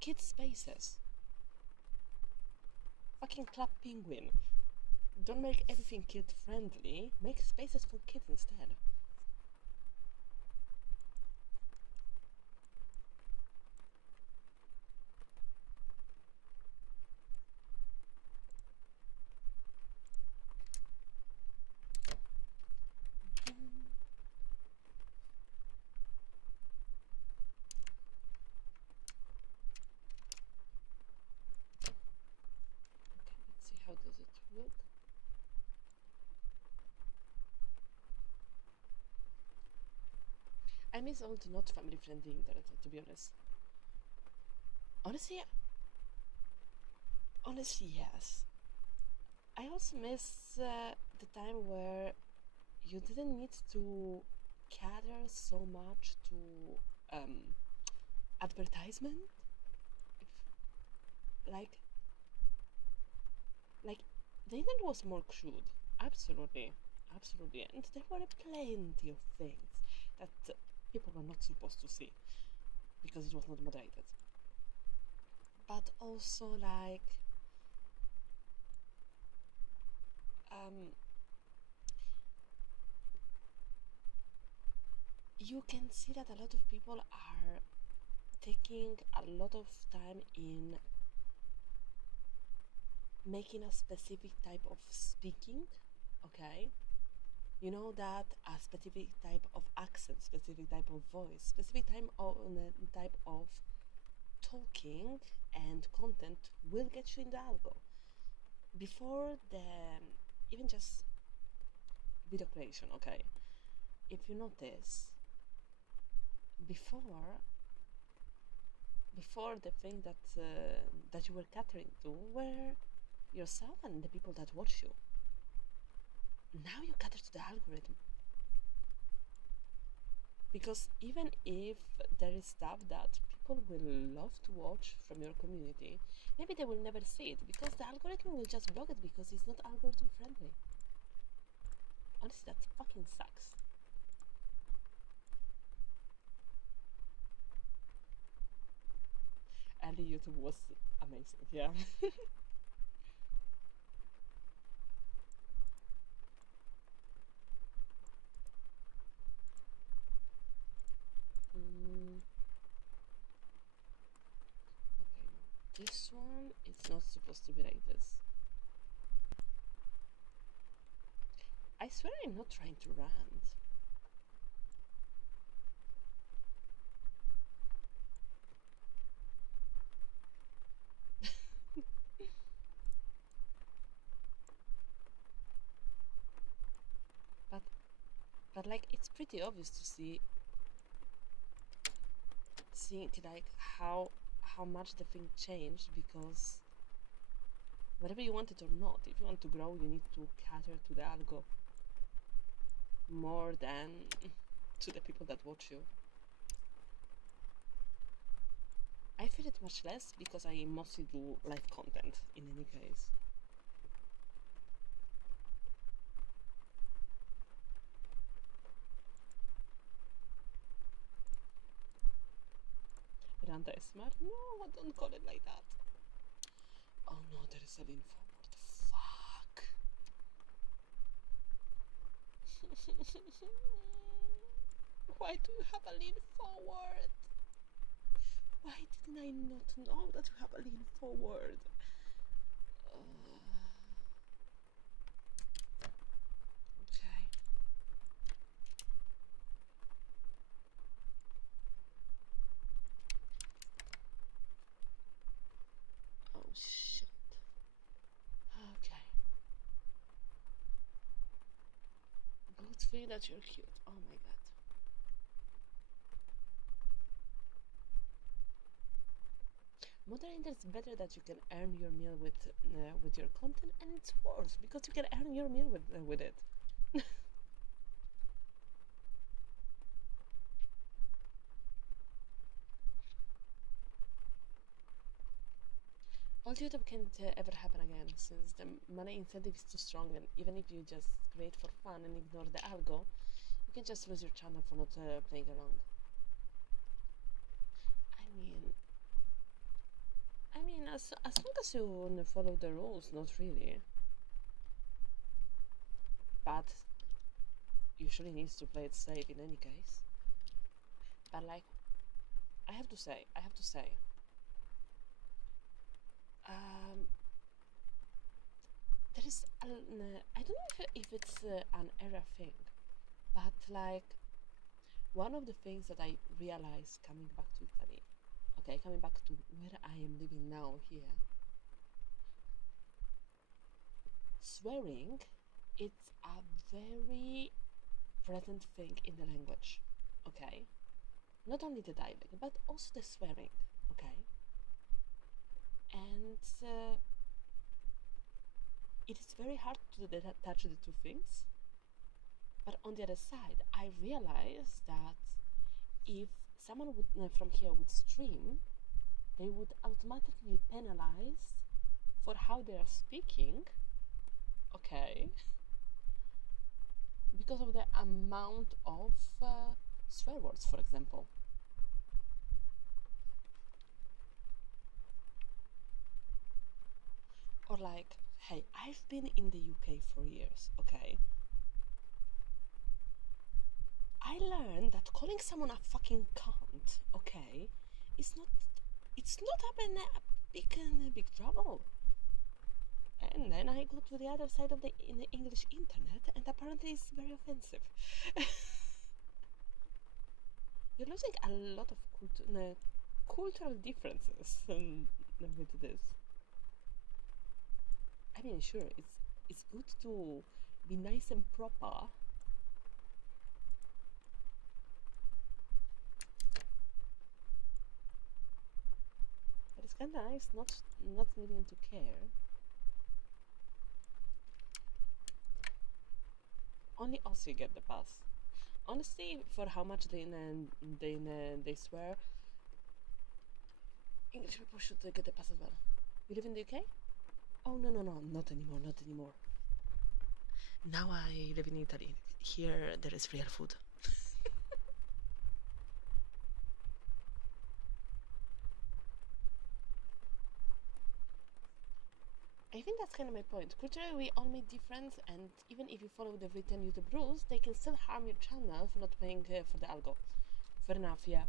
kid spaces. Fucking Club Penguin. Don't make everything kid friendly, make spaces for kids instead. look. I miss all the not family friendly internet, to be honest. Honestly, yes. I also miss the time where you didn't need to cater so much to advertisement. If, like the internet was more crude. Absolutely, absolutely, and there were plenty of things that people were not supposed to see because it was not moderated. But also um, you can see that a lot of people are taking a lot of time in making a specific type of speaking, okay? You know that a specific type of accent, specific type of voice, specific type of talking and content will get you in the algo. Before the even just video creation, okay? If you notice, before the thing that you were catering to were yourself and the people that watch you. Now you cater to the algorithm. Because even if there is stuff that people will love to watch from your community, maybe they will never see it because the algorithm will just block it because it's not algorithm friendly. Honestly, that fucking sucks. Early YouTube was amazing, yeah. Okay, no. This one, it's not supposed to be like this. I swear I'm not trying to rant. but like it's pretty obvious to see like how much the thing changed because whatever you want it or not, if you want to grow, you need to cater to the algo more than to the people that watch you. I feel it much less because I mostly do live content in any case. Randa is smart? No, don't call it like that. Oh no, there is a lean forward. Fuck. Why do you have a lean forward? Why didn't I not know that you have a lean forward? Okay. Oh shit. Okay. Good thing that you're cute. Oh my god. Moderator is better that you can earn your meal with your content, and it's worse because you can earn your meal with it. All YouTube can't ever happen again since the money incentive is too strong, and even if you just create for fun and ignore the algo, you can just lose your channel for not playing along. I mean, as long as you follow the rules, not really. But usually needs to play it safe in any case. But like, I have to say, um, there is, I don't know if it's an era thing, but like, one of the things that I realized coming back to Italy, okay, coming back to where I am living now here. swearing, it's a very present thing in the language, okay? Not only the dialect, but also the swearing, okay? And it is very hard to touch the two things. But on the other side, I realized that if someone would from here would stream, they would automatically penalize for how they are speaking, okay, because of the amount of swear words, for example. Or like, hey, I've been in the UK for years, okay? I learned that calling someone a fucking cunt, okay, it's not a big trouble. And then I go to the other side of the English internet, and apparently it's very offensive. You're losing a lot of cultural differences with this. I mean, sure, it's good to be nice and proper. But it's kind of nice not needing to care. Only Oshi get the pass. Honestly, for how much they swear, English people should get the pass as well. You live in the UK? Oh no, not anymore. Now I live in Italy. Here there is real food. I think that's kind of my point. Culturally, we all make difference, and even if you follow the written YouTube rules, they can still harm your channel for not paying for the algo. Fair enough, yeah.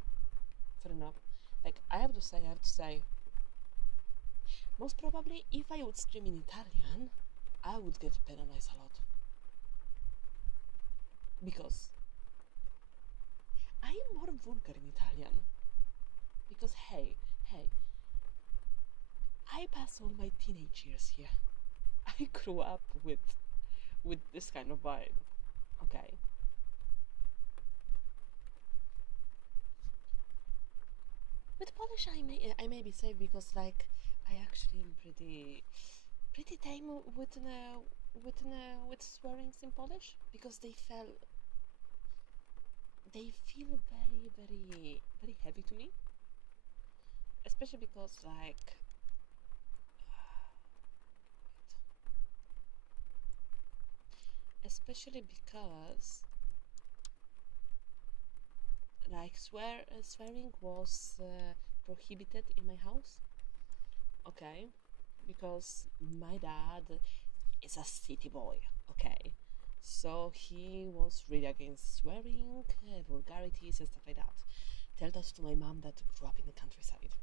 Fair enough. Like, I have to say, most probably, if I would stream in Italian, I would get penalized a lot. Because I am more vulgar in Italian. Because, hey, I pass all my teenage years here. I grew up with this kind of vibe, okay? With Polish, I may be safe because, like, I actually am pretty tame with swearings in Polish because they feel very heavy to me, especially because like especially because like swearing was prohibited in my house, okay, because my dad is a city boy, okay, so he was really against swearing, vulgarities and stuff like that. Tell that to my mom that grew up in the countryside.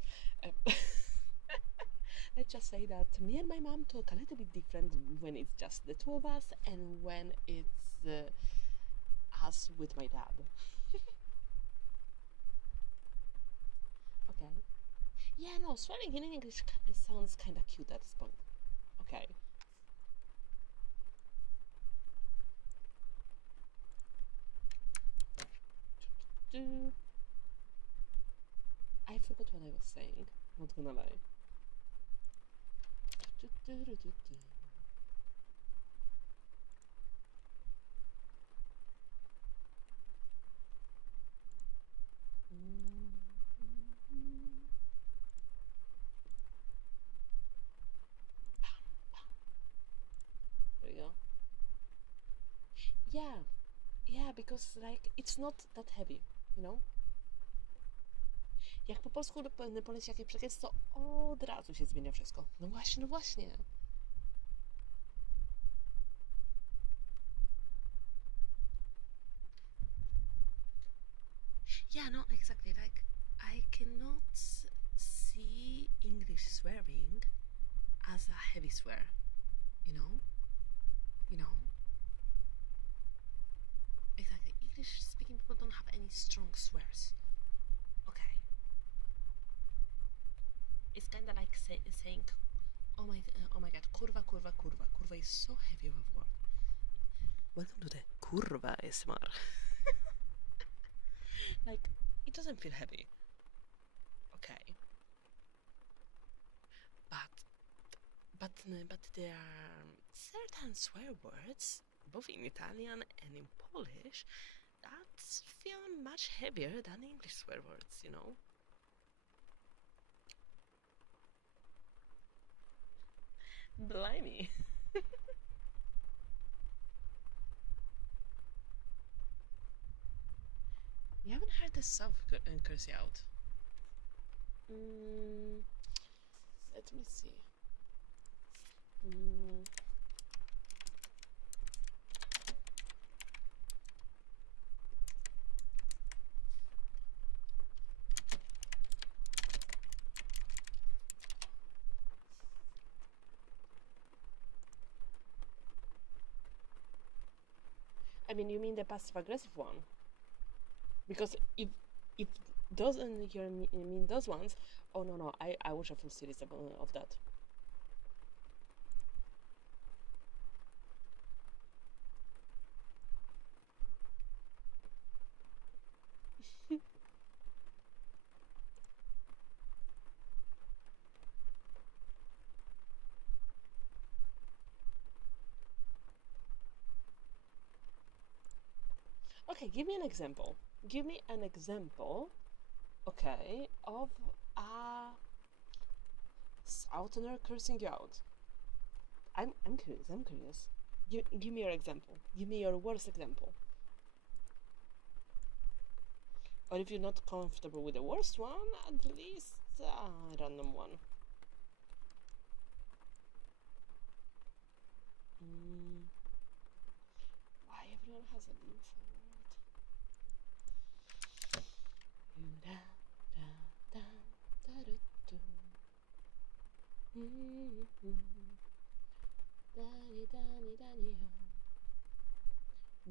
Let's just say that me and my mom talk a little bit different when it's just the two of us and when it's us with my dad. Okay. Yeah, no, swearing in English sounds kind of cute at this point. Okay. I forgot what I was saying. Not gonna lie. There you go. Yeah, because like it's not that heavy, you know? Jak po polsku poleci jakie przekaz, to od razu się zmienia wszystko. No właśnie. Yeah, no, exactly. Like, I cannot see English swearing as a heavy swear, you know? Exactly. English speaking people don't have any strong swears. Okay. It's kind of like saying, oh my god, curva, curva, curva. Curva is so heavy of a word. Welcome to the curva ASMR. Like, it doesn't feel heavy. Okay. But there are certain swear words, both in Italian and in Polish, that feel much heavier than English swear words, you know? Blimey. You haven't heard the self curse out. Let me see. I mean, you mean the passive aggressive one? Because if those you mean those ones, oh no, I watch a full series of that. Okay, give me an example. Give me an example, okay, of a southerner cursing you out. I'm curious. Give me your example. Give me your worst example. Or if you're not comfortable with the worst one, at least a random one. Why everyone has a name for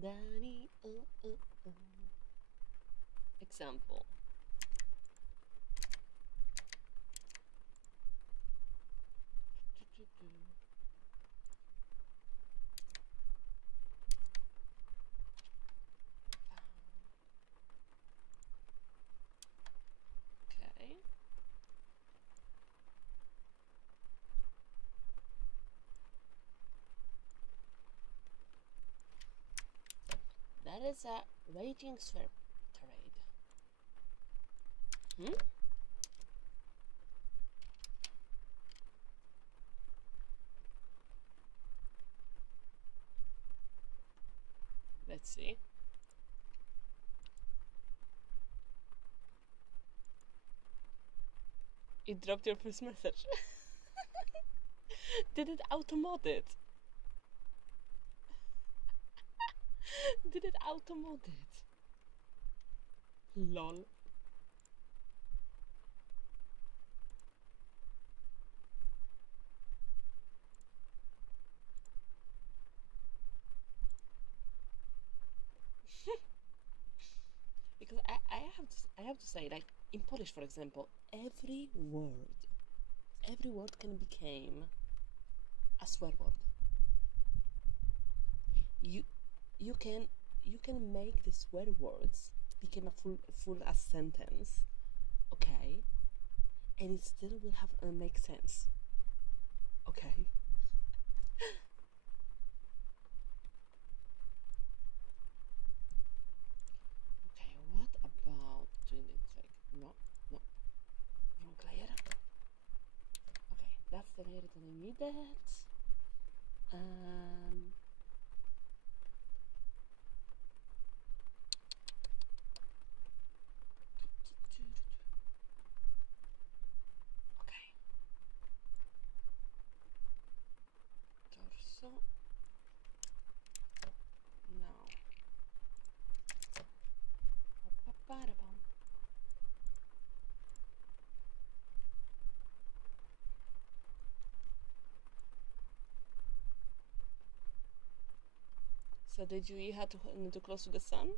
Danny, Example. Okay. That is a raging swear tirade. Let's see. It dropped your first message. Did it automod it? Did it automod it? Lol. Because I have to say, like in Polish, for example, every word can become a swear word. You can make the swear words become a full a sentence, okay, and it still will have make sense, okay. Okay, what about doing it like no, wrong layer. Okay, that's the layer that I needed. Okay. Torso. Now. Ba-ba-ba-da-bum. So did you eat too close to the sun?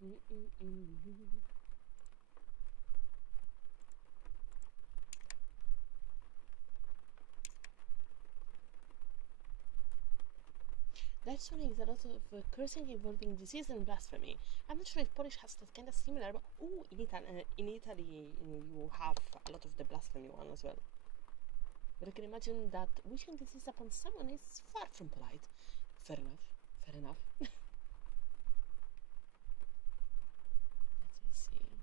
That's funny, is a lot of cursing involving disease and blasphemy. I'm not sure if Polish has that kind of similar, but in Italy you have a lot of the blasphemy one as well. But I can imagine that wishing disease upon someone is far from polite. Fair enough. Fair enough. Let me see.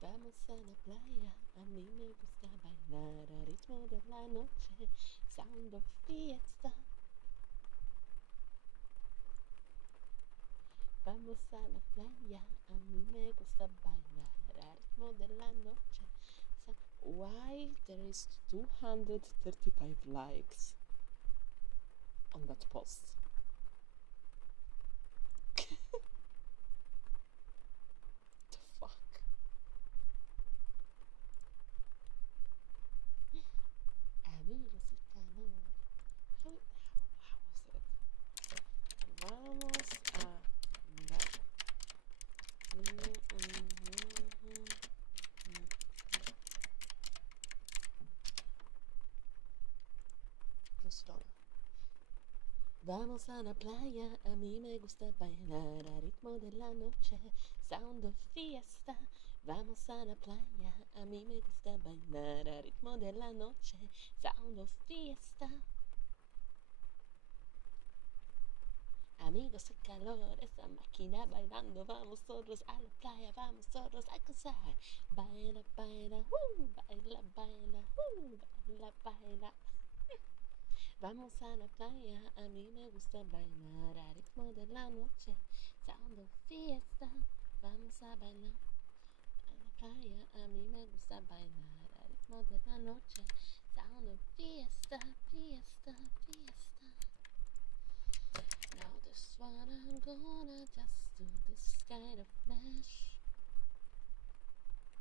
Vamos a la playa, a mí me gusta bailar al ritmo de la noche, sound of fiesta. Vamos a la playa, a mí me gusta bailar al ritmo de la noche. Why there is 235 likes on that post? The fuck? Amigos y calor. How was it? Vamos a la... Vamos a la playa, a mí me gusta bailar al ritmo de la noche, sound of fiesta. Vamos a la playa, a mí me gusta bailar al ritmo de la noche, sound of fiesta. Amigos, el calor, esa máquina bailando, vamos todos a la playa, vamos todos a gozar. Baila, baila, baila, baila, baila, baila. Vamos a la playa, a mí me gusta bailar al ritmo de la noche, sound of fiesta. Vamos a bailar a la playa, a mí me gusta bailar al ritmo de la noche, sound of fiesta, fiesta, fiesta. Now this one I'm gonna just do this kind of flash.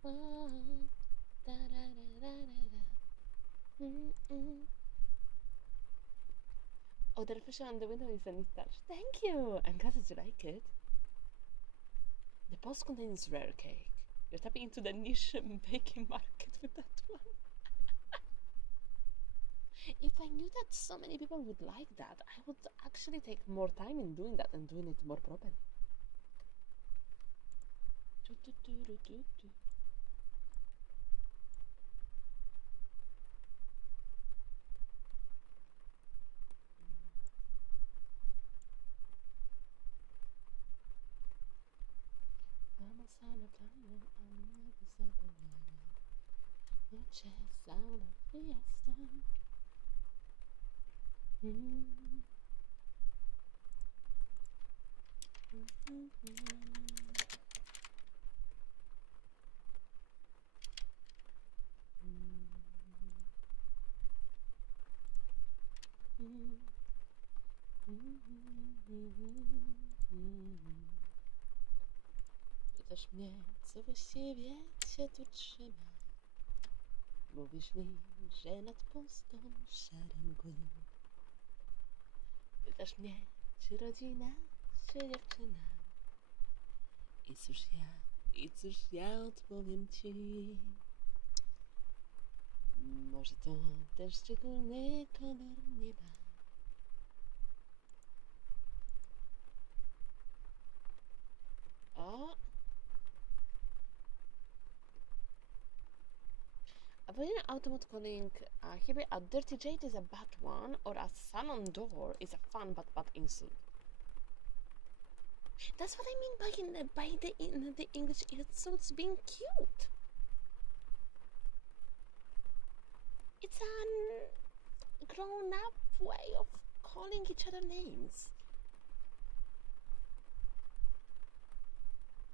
Oh, da da da da da da. Oh, the reflection on the window is a neat touch. Thank you! I'm glad that you like it. The post contains rare cake. You're tapping into the niche baking market with that one. If I knew that so many people would like that, I would actually take more time in doing that and doing it more properly. Vamos a la playa, a mí me gusta bailar. Noche, sound of fiesta. Pytasz mnie, co właściwie cię tu trzyma. Mówisz mi, że nad pustą szare mgły. Pytasz mnie, czy rodzina, czy dziewczyna. I cóż ja odpowiem ci. Może to też szczególny kolor nieba. O! Avoiding automatic calling here a dirty jade is a bad one, or a salon door is a fun but bad insult. That's what I mean by the English insults being cute. It's a grown-up way of calling each other names.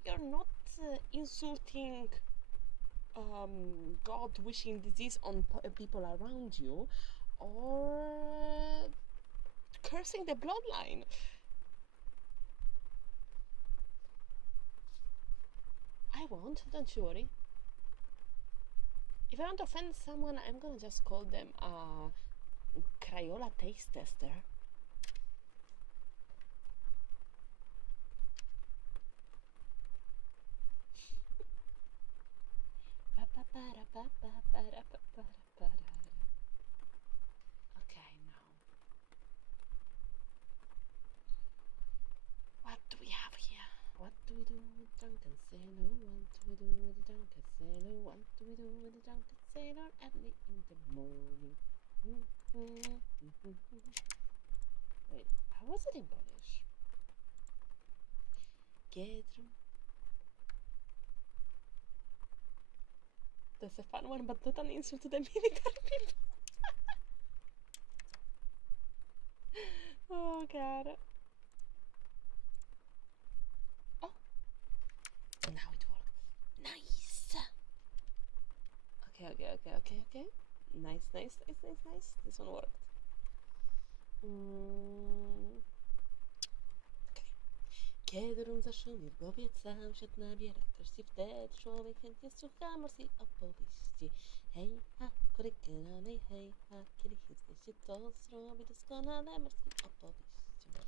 You're not insulting God wishing disease on people around you, or cursing the bloodline. I won't, don't you worry. If I want to offend someone, I'm gonna just call them a Crayola taste tester. Okay, now. What do we have here? What do we do with drunken sailor? What do we do with the drunken sailor? What do we do with the drunken sailor early in the morning? Wait, how was it in Polish? Get. That's a fun one, but not an insult to the military people. Oh god. Oh, now it worked. Nice. Okay. Nice. This one worked. Okay. Kiedy rum zaszumie w głowie, cały świat nabiera treści, wtedy człowiek chętnie słucha morskiej opowieści. Hej ha, korykę dalej, hej ha, kiedy chętnie się to zrobi doskonale morskim opowieścią.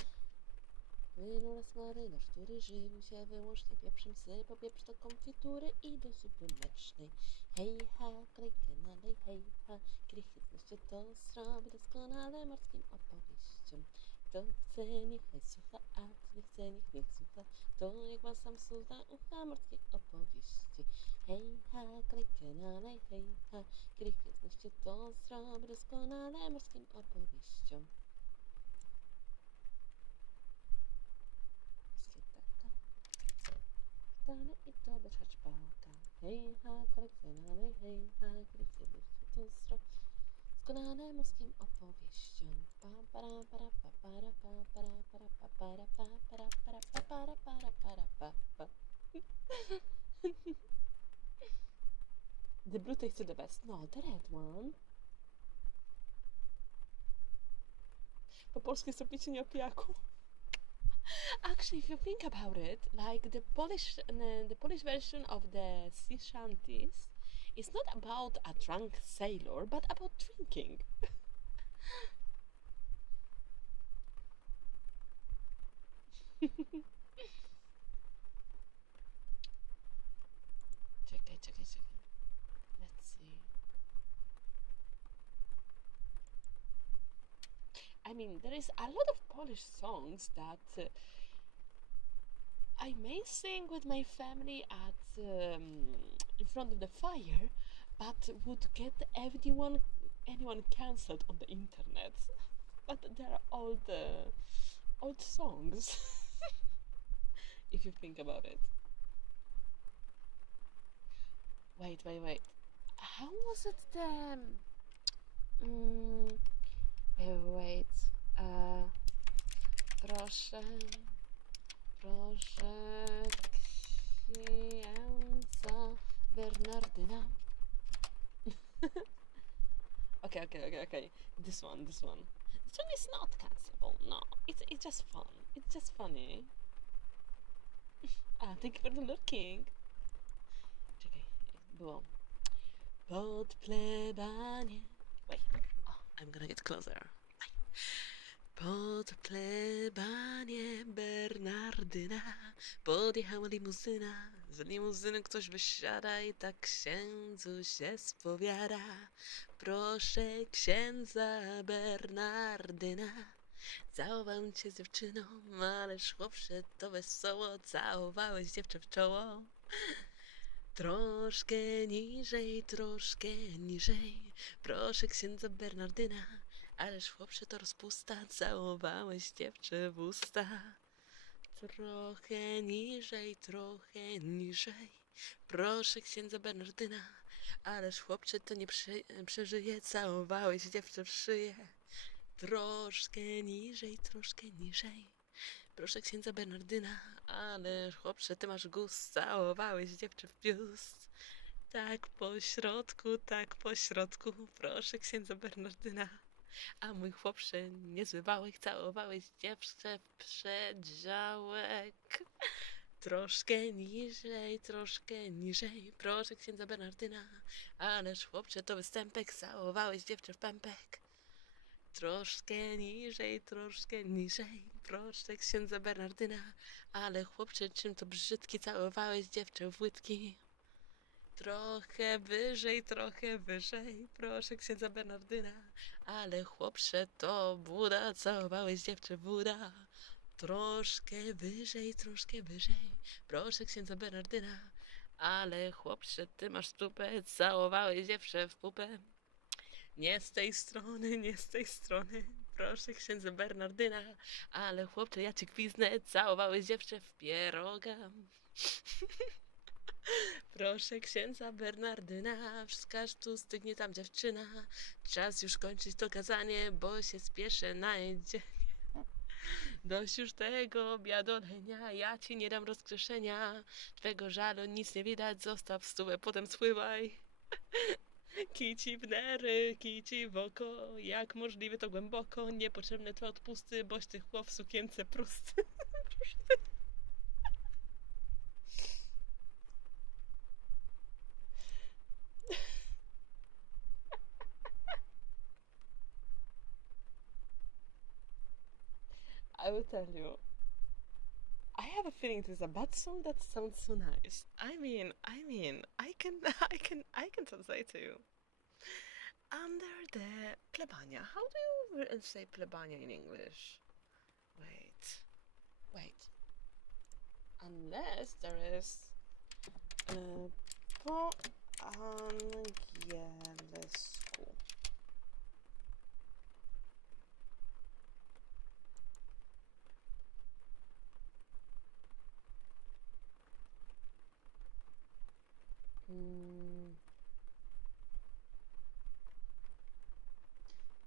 Płynął raz marynarz, który żywił się wyłącznie pieprzem, sypał pieprz do konfitury i do zupy mlecznej. Hej ha, korykę dalej, hej ha, kiedy chętnie się to zrobi doskonale morskim opowieścią. Kto chce, niechaj słucha, a kto nie chce, niech słucha. To jak ma sam słucha ucha morskiej opowieści. Hej ha, korykę dalej, hej ha, kiedy chętnie się to zrobi doskonale morskim opowieścią. Dalej i to beczać pałka. Hej ha, korykę dalej, hej ha, kiedy chętnie się to zrobi doskonale morskim opowieścią. The blue tasted the best. No, the red one. Po polsku jest to picie o pijaku. Actually, if you think about it, like the Polish version of the sea shanties is not about a drunk sailor, but about drinking. Czekaj. Let's see. I mean, there is a lot of Polish songs that I may sing with my family at in front of the fire, but would get anyone cancelled on the internet. But they're old songs, if you think about it. Wait. How was it the? Wait. Proszę księdza Bernardyna. Okay. This one. This song is not cancelable. No, it's just fun. It's just funny. Thank you for the looking. Czekaj, było. Pod plebanie. Wait. Oh, I'm gonna get closer. Pod plebanie Bernardyna podjechała limuzyna. Z limuzyny ktoś wysiada i tak księdzu się spowiada. Proszę księdza Bernardyna, całowałem cię z dziewczyną, ależ chłopcze to wesoło, całowałeś dziewczę w czoło. Troszkę niżej, proszę księdza Bernardyna, ależ chłopcze to rozpusta, całowałeś dziewczę w usta. Trochę niżej, proszę księdza Bernardyna, ależ chłopcze to nie przeżyje, całowałeś dziewczę w szyję. Troszkę niżej, proszę księdza Bernardyna, ależ chłopcze ty masz gust, całowałeś dziewczę w biust. Tak po środku, proszę księdza Bernardyna, a mój chłopcze niezły wałek, całowałeś dziewczę w przedziałek. Troszkę niżej, proszę księdza Bernardyna. Ależ chłopcze, to występek, całowałeś dziewczę w pępek. Troszkę niżej, proszę księdza Bernardyna. Ale chłopcze, czym to brzydki, całowałeś dziewczę w łydki. Trochę wyżej, proszę księdza Bernardyna. Ale chłopcze, to Buda, całowałeś dziewczę w Buda. Troszkę wyżej, proszę księdza Bernardyna. Ale chłopcze, ty masz tupę, całowałeś dziewczę w pupę. Nie z tej strony, proszę księdza Bernardyna. Ale chłopcze, ja ci gwiznę, całowałeś dziewczę w pieroga. Proszę księdza Bernardyna, wskaż tu, stygnie tam dziewczyna. Czas już kończyć to kazanie, bo się spieszę na jedzenie. Dość już tego biadolenia, ja ci nie dam rozkrzeszenia. Twego żalu nic nie widać, zostaw stówę, potem spływaj. Kici w nery, kici w oko, jak możliwe to głęboko. Niepotrzebne to odpusty, boś ty chłop w sukience prosty. I will tell you. I have a feeling it is a bad song that sounds so nice. I mean, I can, I can translate to you. Under the plebania. How do you say plebania in English? Wait. Unless there is po angielsku.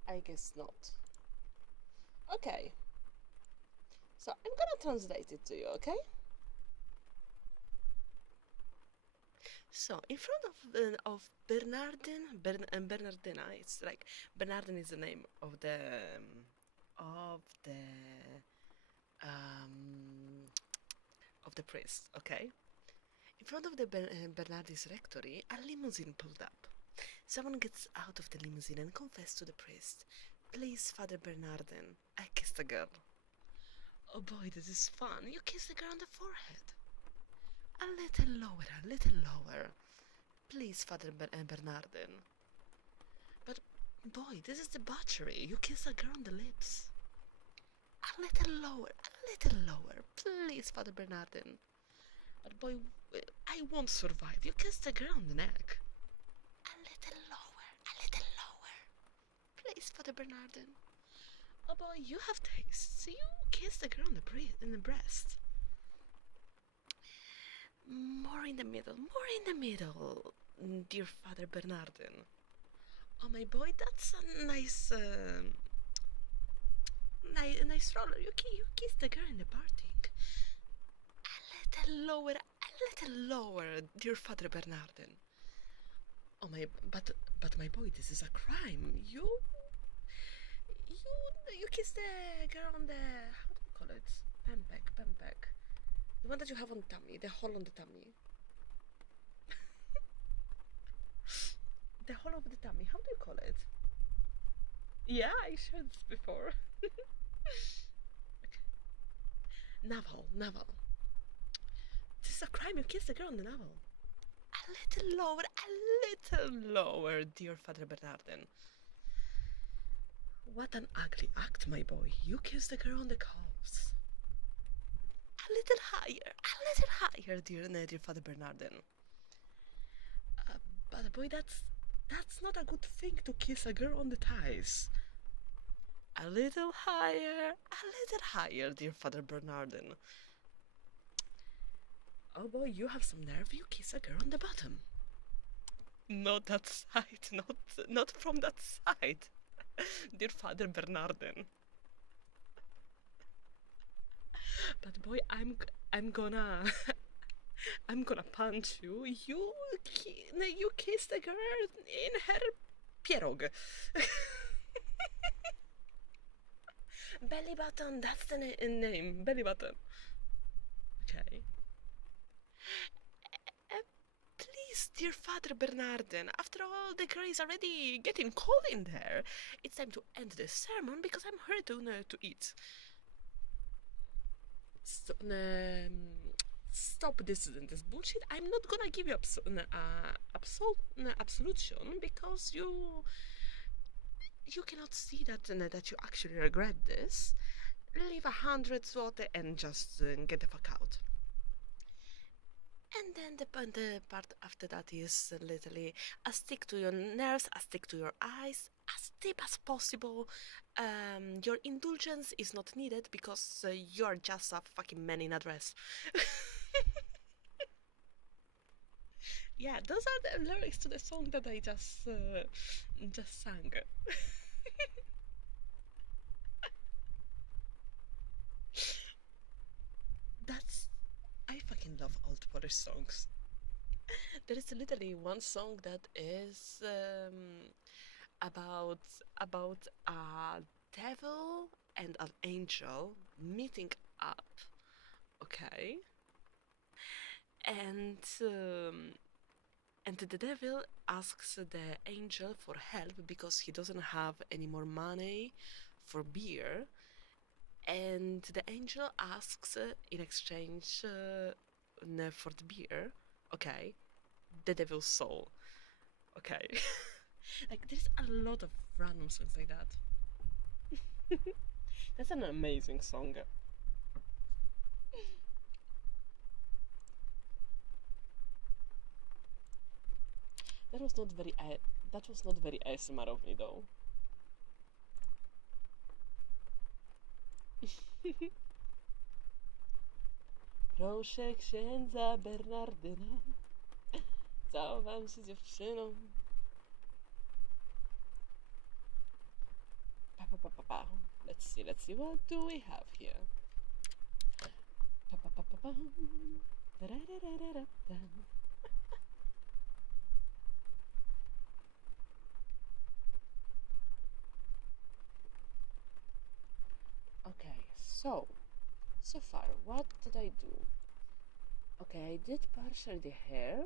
I guess not. Okay. So I'm gonna translate it to you, okay? So in front of Bernardina, it's like Bernardin is the name of the priest, okay? In front of the Bernardin's rectory, a limousine pulled up. Someone gets out of the limousine and confessed to the priest. Please, Father Bernardin, I kissed a girl. Oh boy, this is fun. You kissed a girl on the forehead. A little lower. Please, Father Bernardin. But, boy, this is debauchery. You kiss a girl on the lips. A little lower. Please, Father Bernardin. But, boy, I won't survive. You kissed a girl on the neck. A little lower. Please, Father Bernardin. Oh, boy, you have taste. So you kissed a girl in the breast. More in the middle, dear Father Bernardin. Oh, my boy, that's a nice roller. You kissed the girl in the parting. A little lower, dear Father Bernardin. Oh, but my boy, this is a crime. You kissed the girl on the, how do you call it? Pempek. The one that you have on tummy, the hole on the tummy. The hole of the tummy, how do you call it? Yeah, I shared this before. Okay. Navel. This is a crime, you kissed the girl on the navel. A little lower, dear Father Bernardin. What an ugly act, my boy. You kissed the girl on the calves. A little higher, dear Father Bernardin. But boy, that's not a good thing to kiss a girl on the thighs. A little higher, dear Father Bernardin. Oh boy, you have some nerve. You kiss a girl on the bottom. Not that side, not from that side, dear Father Bernardin. But boy, I'm gonna punch you. You kissed a girl in her pierog. Belly button, that's the name. Belly button. Okay. Uh, Please, dear Father Bernardin, after all, the gray is already getting cold in there. It's time to end the sermon because I'm hungry to eat. Stop this bullshit. I'm not gonna give you absolution because you cannot see that you actually regret this. Leave 100 zloty and just get the fuck out. And then the part after that is literally a stick to your nerves, a stick to your eyes, as deep as possible. Your indulgence is not needed because you're just a fucking man in a dress. Yeah, those are the lyrics to the song that I just sang. That's I fucking love old Polish songs. There is literally one song that is about about a devil and an angel meeting up. Okay, and um, and the devil asks the angel for help because he doesn't have any more money for beer, and the angel asks in exchange for the beer, okay, the devil's soul. Okay. Like there's a lot of random songs like that. That's an amazing song. That was not very that was not very ASMR of me though. Proszę księdza Bernardyna, całowam się dziewczyną. Pa. Let's see, what do we have here? Pa. Da-da-da-da-da-da. Okay, so far, what did I do? Okay, I did partially the hair.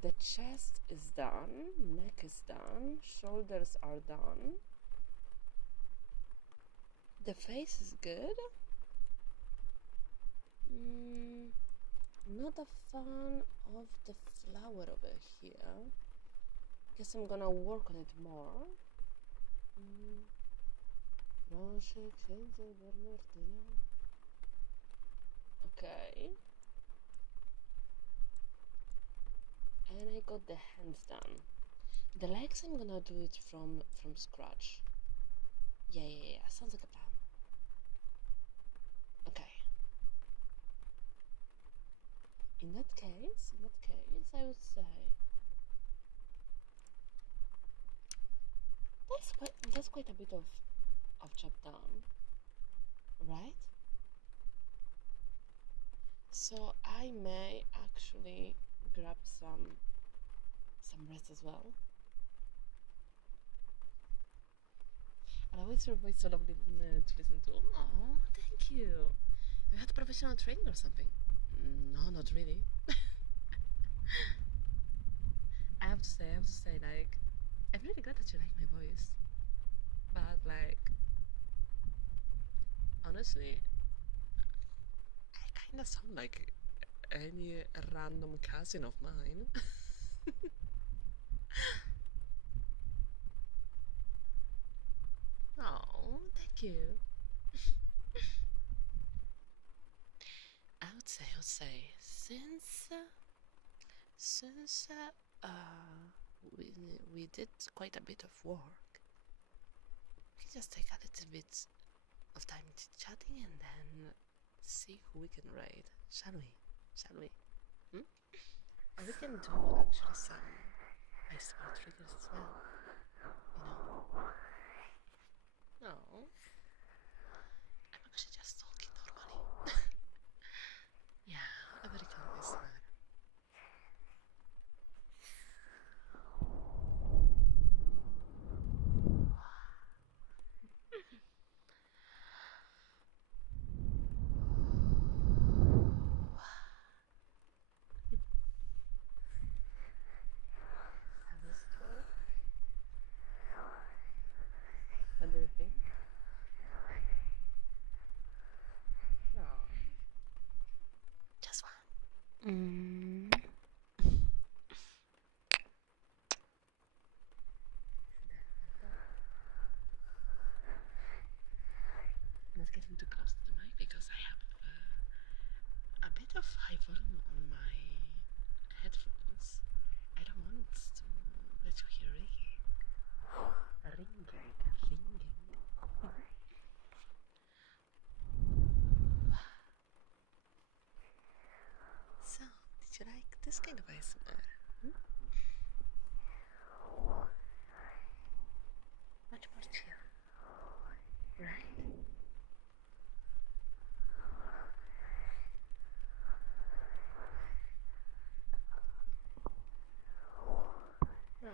The chest is done, neck is done, shoulders are done. The face is good. Not a fan of the flower over here. Guess I'm gonna work on it more. Proszę księdza Bernardyna. Okay. And I got the hands done. The legs I'm gonna do it from scratch. Yeah. Sounds like a plan. Okay. In that case, I would say that's quite a bit of job done, right? So I may actually grab some rest as well. I'll always your voice so lovely to listen to. Oh, thank you. You had professional training or something? No, not really. I have to say, like, I'm really glad that you like my voice. But, like, honestly, I kinda sound like any random cousin of mine. Oh, thank you. I would say, since we did quite a bit of work, we can just take a little bit of time chatting and then see who we can raid, shall we? Hmm? Or we can do actually some ASMR triggers as well. No, I'm actually just talking normally. Yeah, a very calm listener. this kind of ASMR. Much more chill, right? No.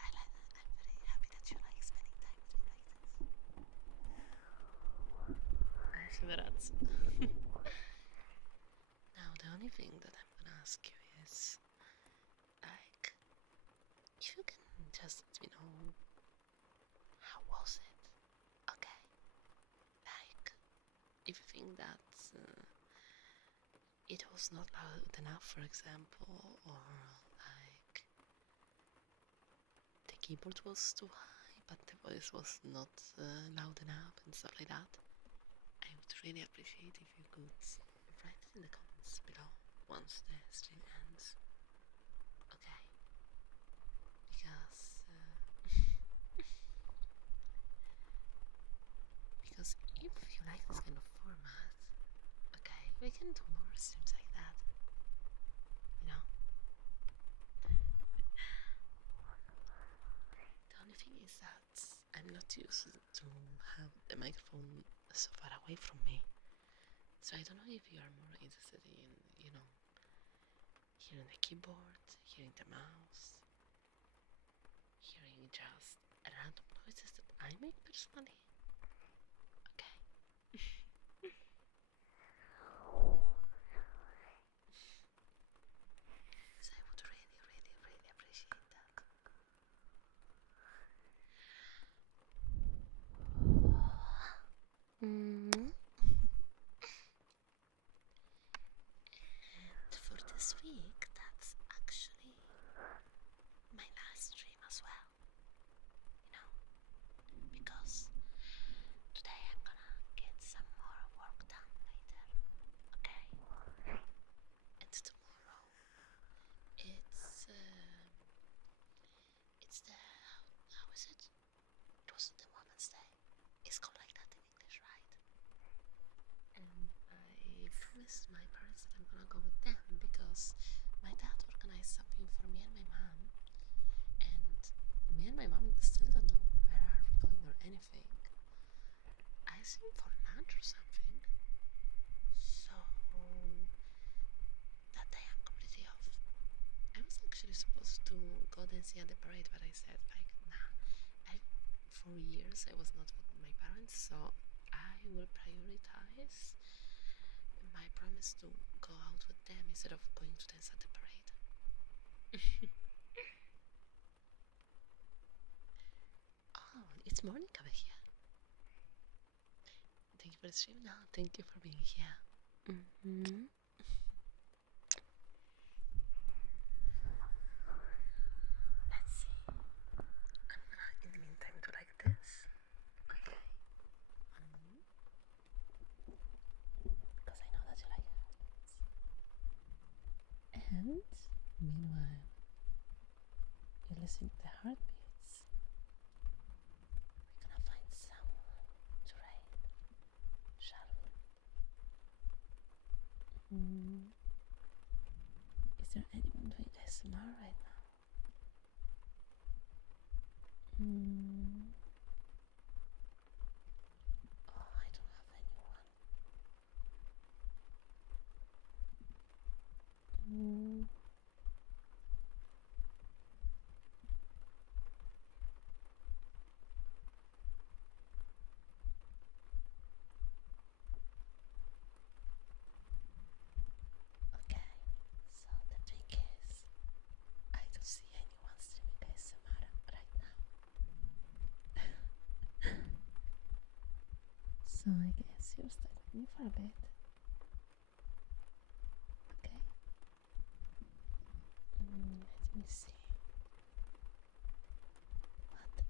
I'm very happy that you like spending time with me like this. I see the rats. Now the only thing that I'm gonna ask you is, like, if you can just let me know, how was it? Okay. Like, if you think that it was not loud enough, for example, or like the keyboard was too high, but the voice was not loud enough and stuff like that, I would really appreciate if you could write it in the comments below once the stream ends. Okay? Because because if you like this kind of format, okay, we can do more streams like that. You know? The only thing is that I'm not used to have the microphone so far away from me. So I don't know if you are more interested in, you know, hearing the keyboard, hearing the mouse, hearing just random noises that I make personally. Okay. So I would really, really, really appreciate that. And for this week, that's actually my last stream as well. You know, because today I'm gonna get some more work done later. Okay. And tomorrow, it's the how is it? It was the Women's Day. It's called like that in English, right? And I promised my parents that I'm gonna go with them because my dad organized something for me and my mom, and me and my mom still don't know where are we going or anything. I assume for lunch or something. So that day I'm completely off. I was actually supposed to go dancing at the parade, but I said like, nah. For years I was not with my parents, so I will prioritize my promise to go out with them instead of going to dance at the parade. Oh, it's morning over here. Thank you for the stream now. Thank you for being here. Let's see. I'm gonna, in the meantime, do like this. Okay. Because I know that you like heartbeats. And meanwhile, you listen to the heartbeats. We're gonna find someone to raid, shall we? Is there anyone doing ASMR right now? Oh, I don't have anyone. Okay, so the thing is, I don't see anyone streaming ASMR right now. So I guess you're stuck with me for a bit. Okay. Let me see. What if...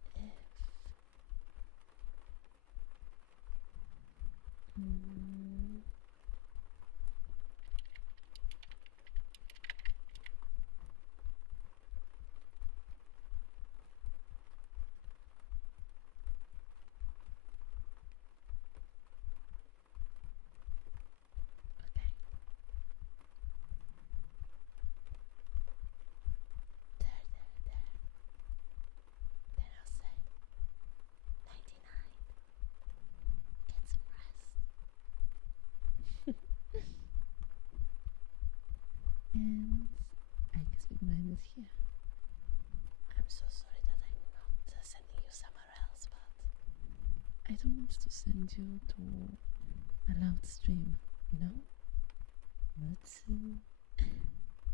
is here. I'm so sorry that I'm not sending you somewhere else, but I don't want to send you to a loud stream, you know? Matsu.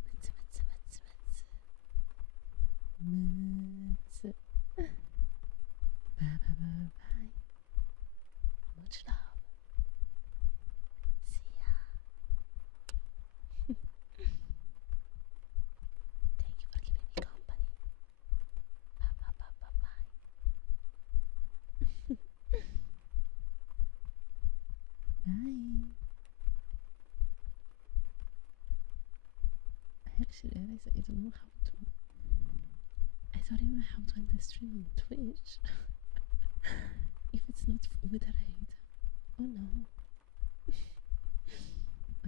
Matsu, matsu, matsu, matsu. Matsu. Bye bye bye bye. Much love. See ya. Thank you for keeping me company. Bye bye bye bye bye. Bye. I actually realized I don't know how to. I don't even know how to end the stream on Twitch. If it's not with a raid. Oh no.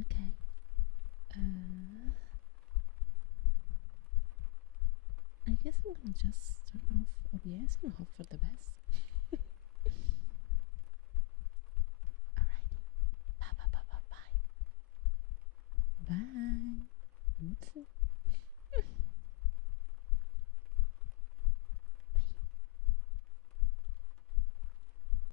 Okay. I guess I'm gonna just turn off OBS and hope for the best. Alrighty. Bye bye bye bye bye. Bye.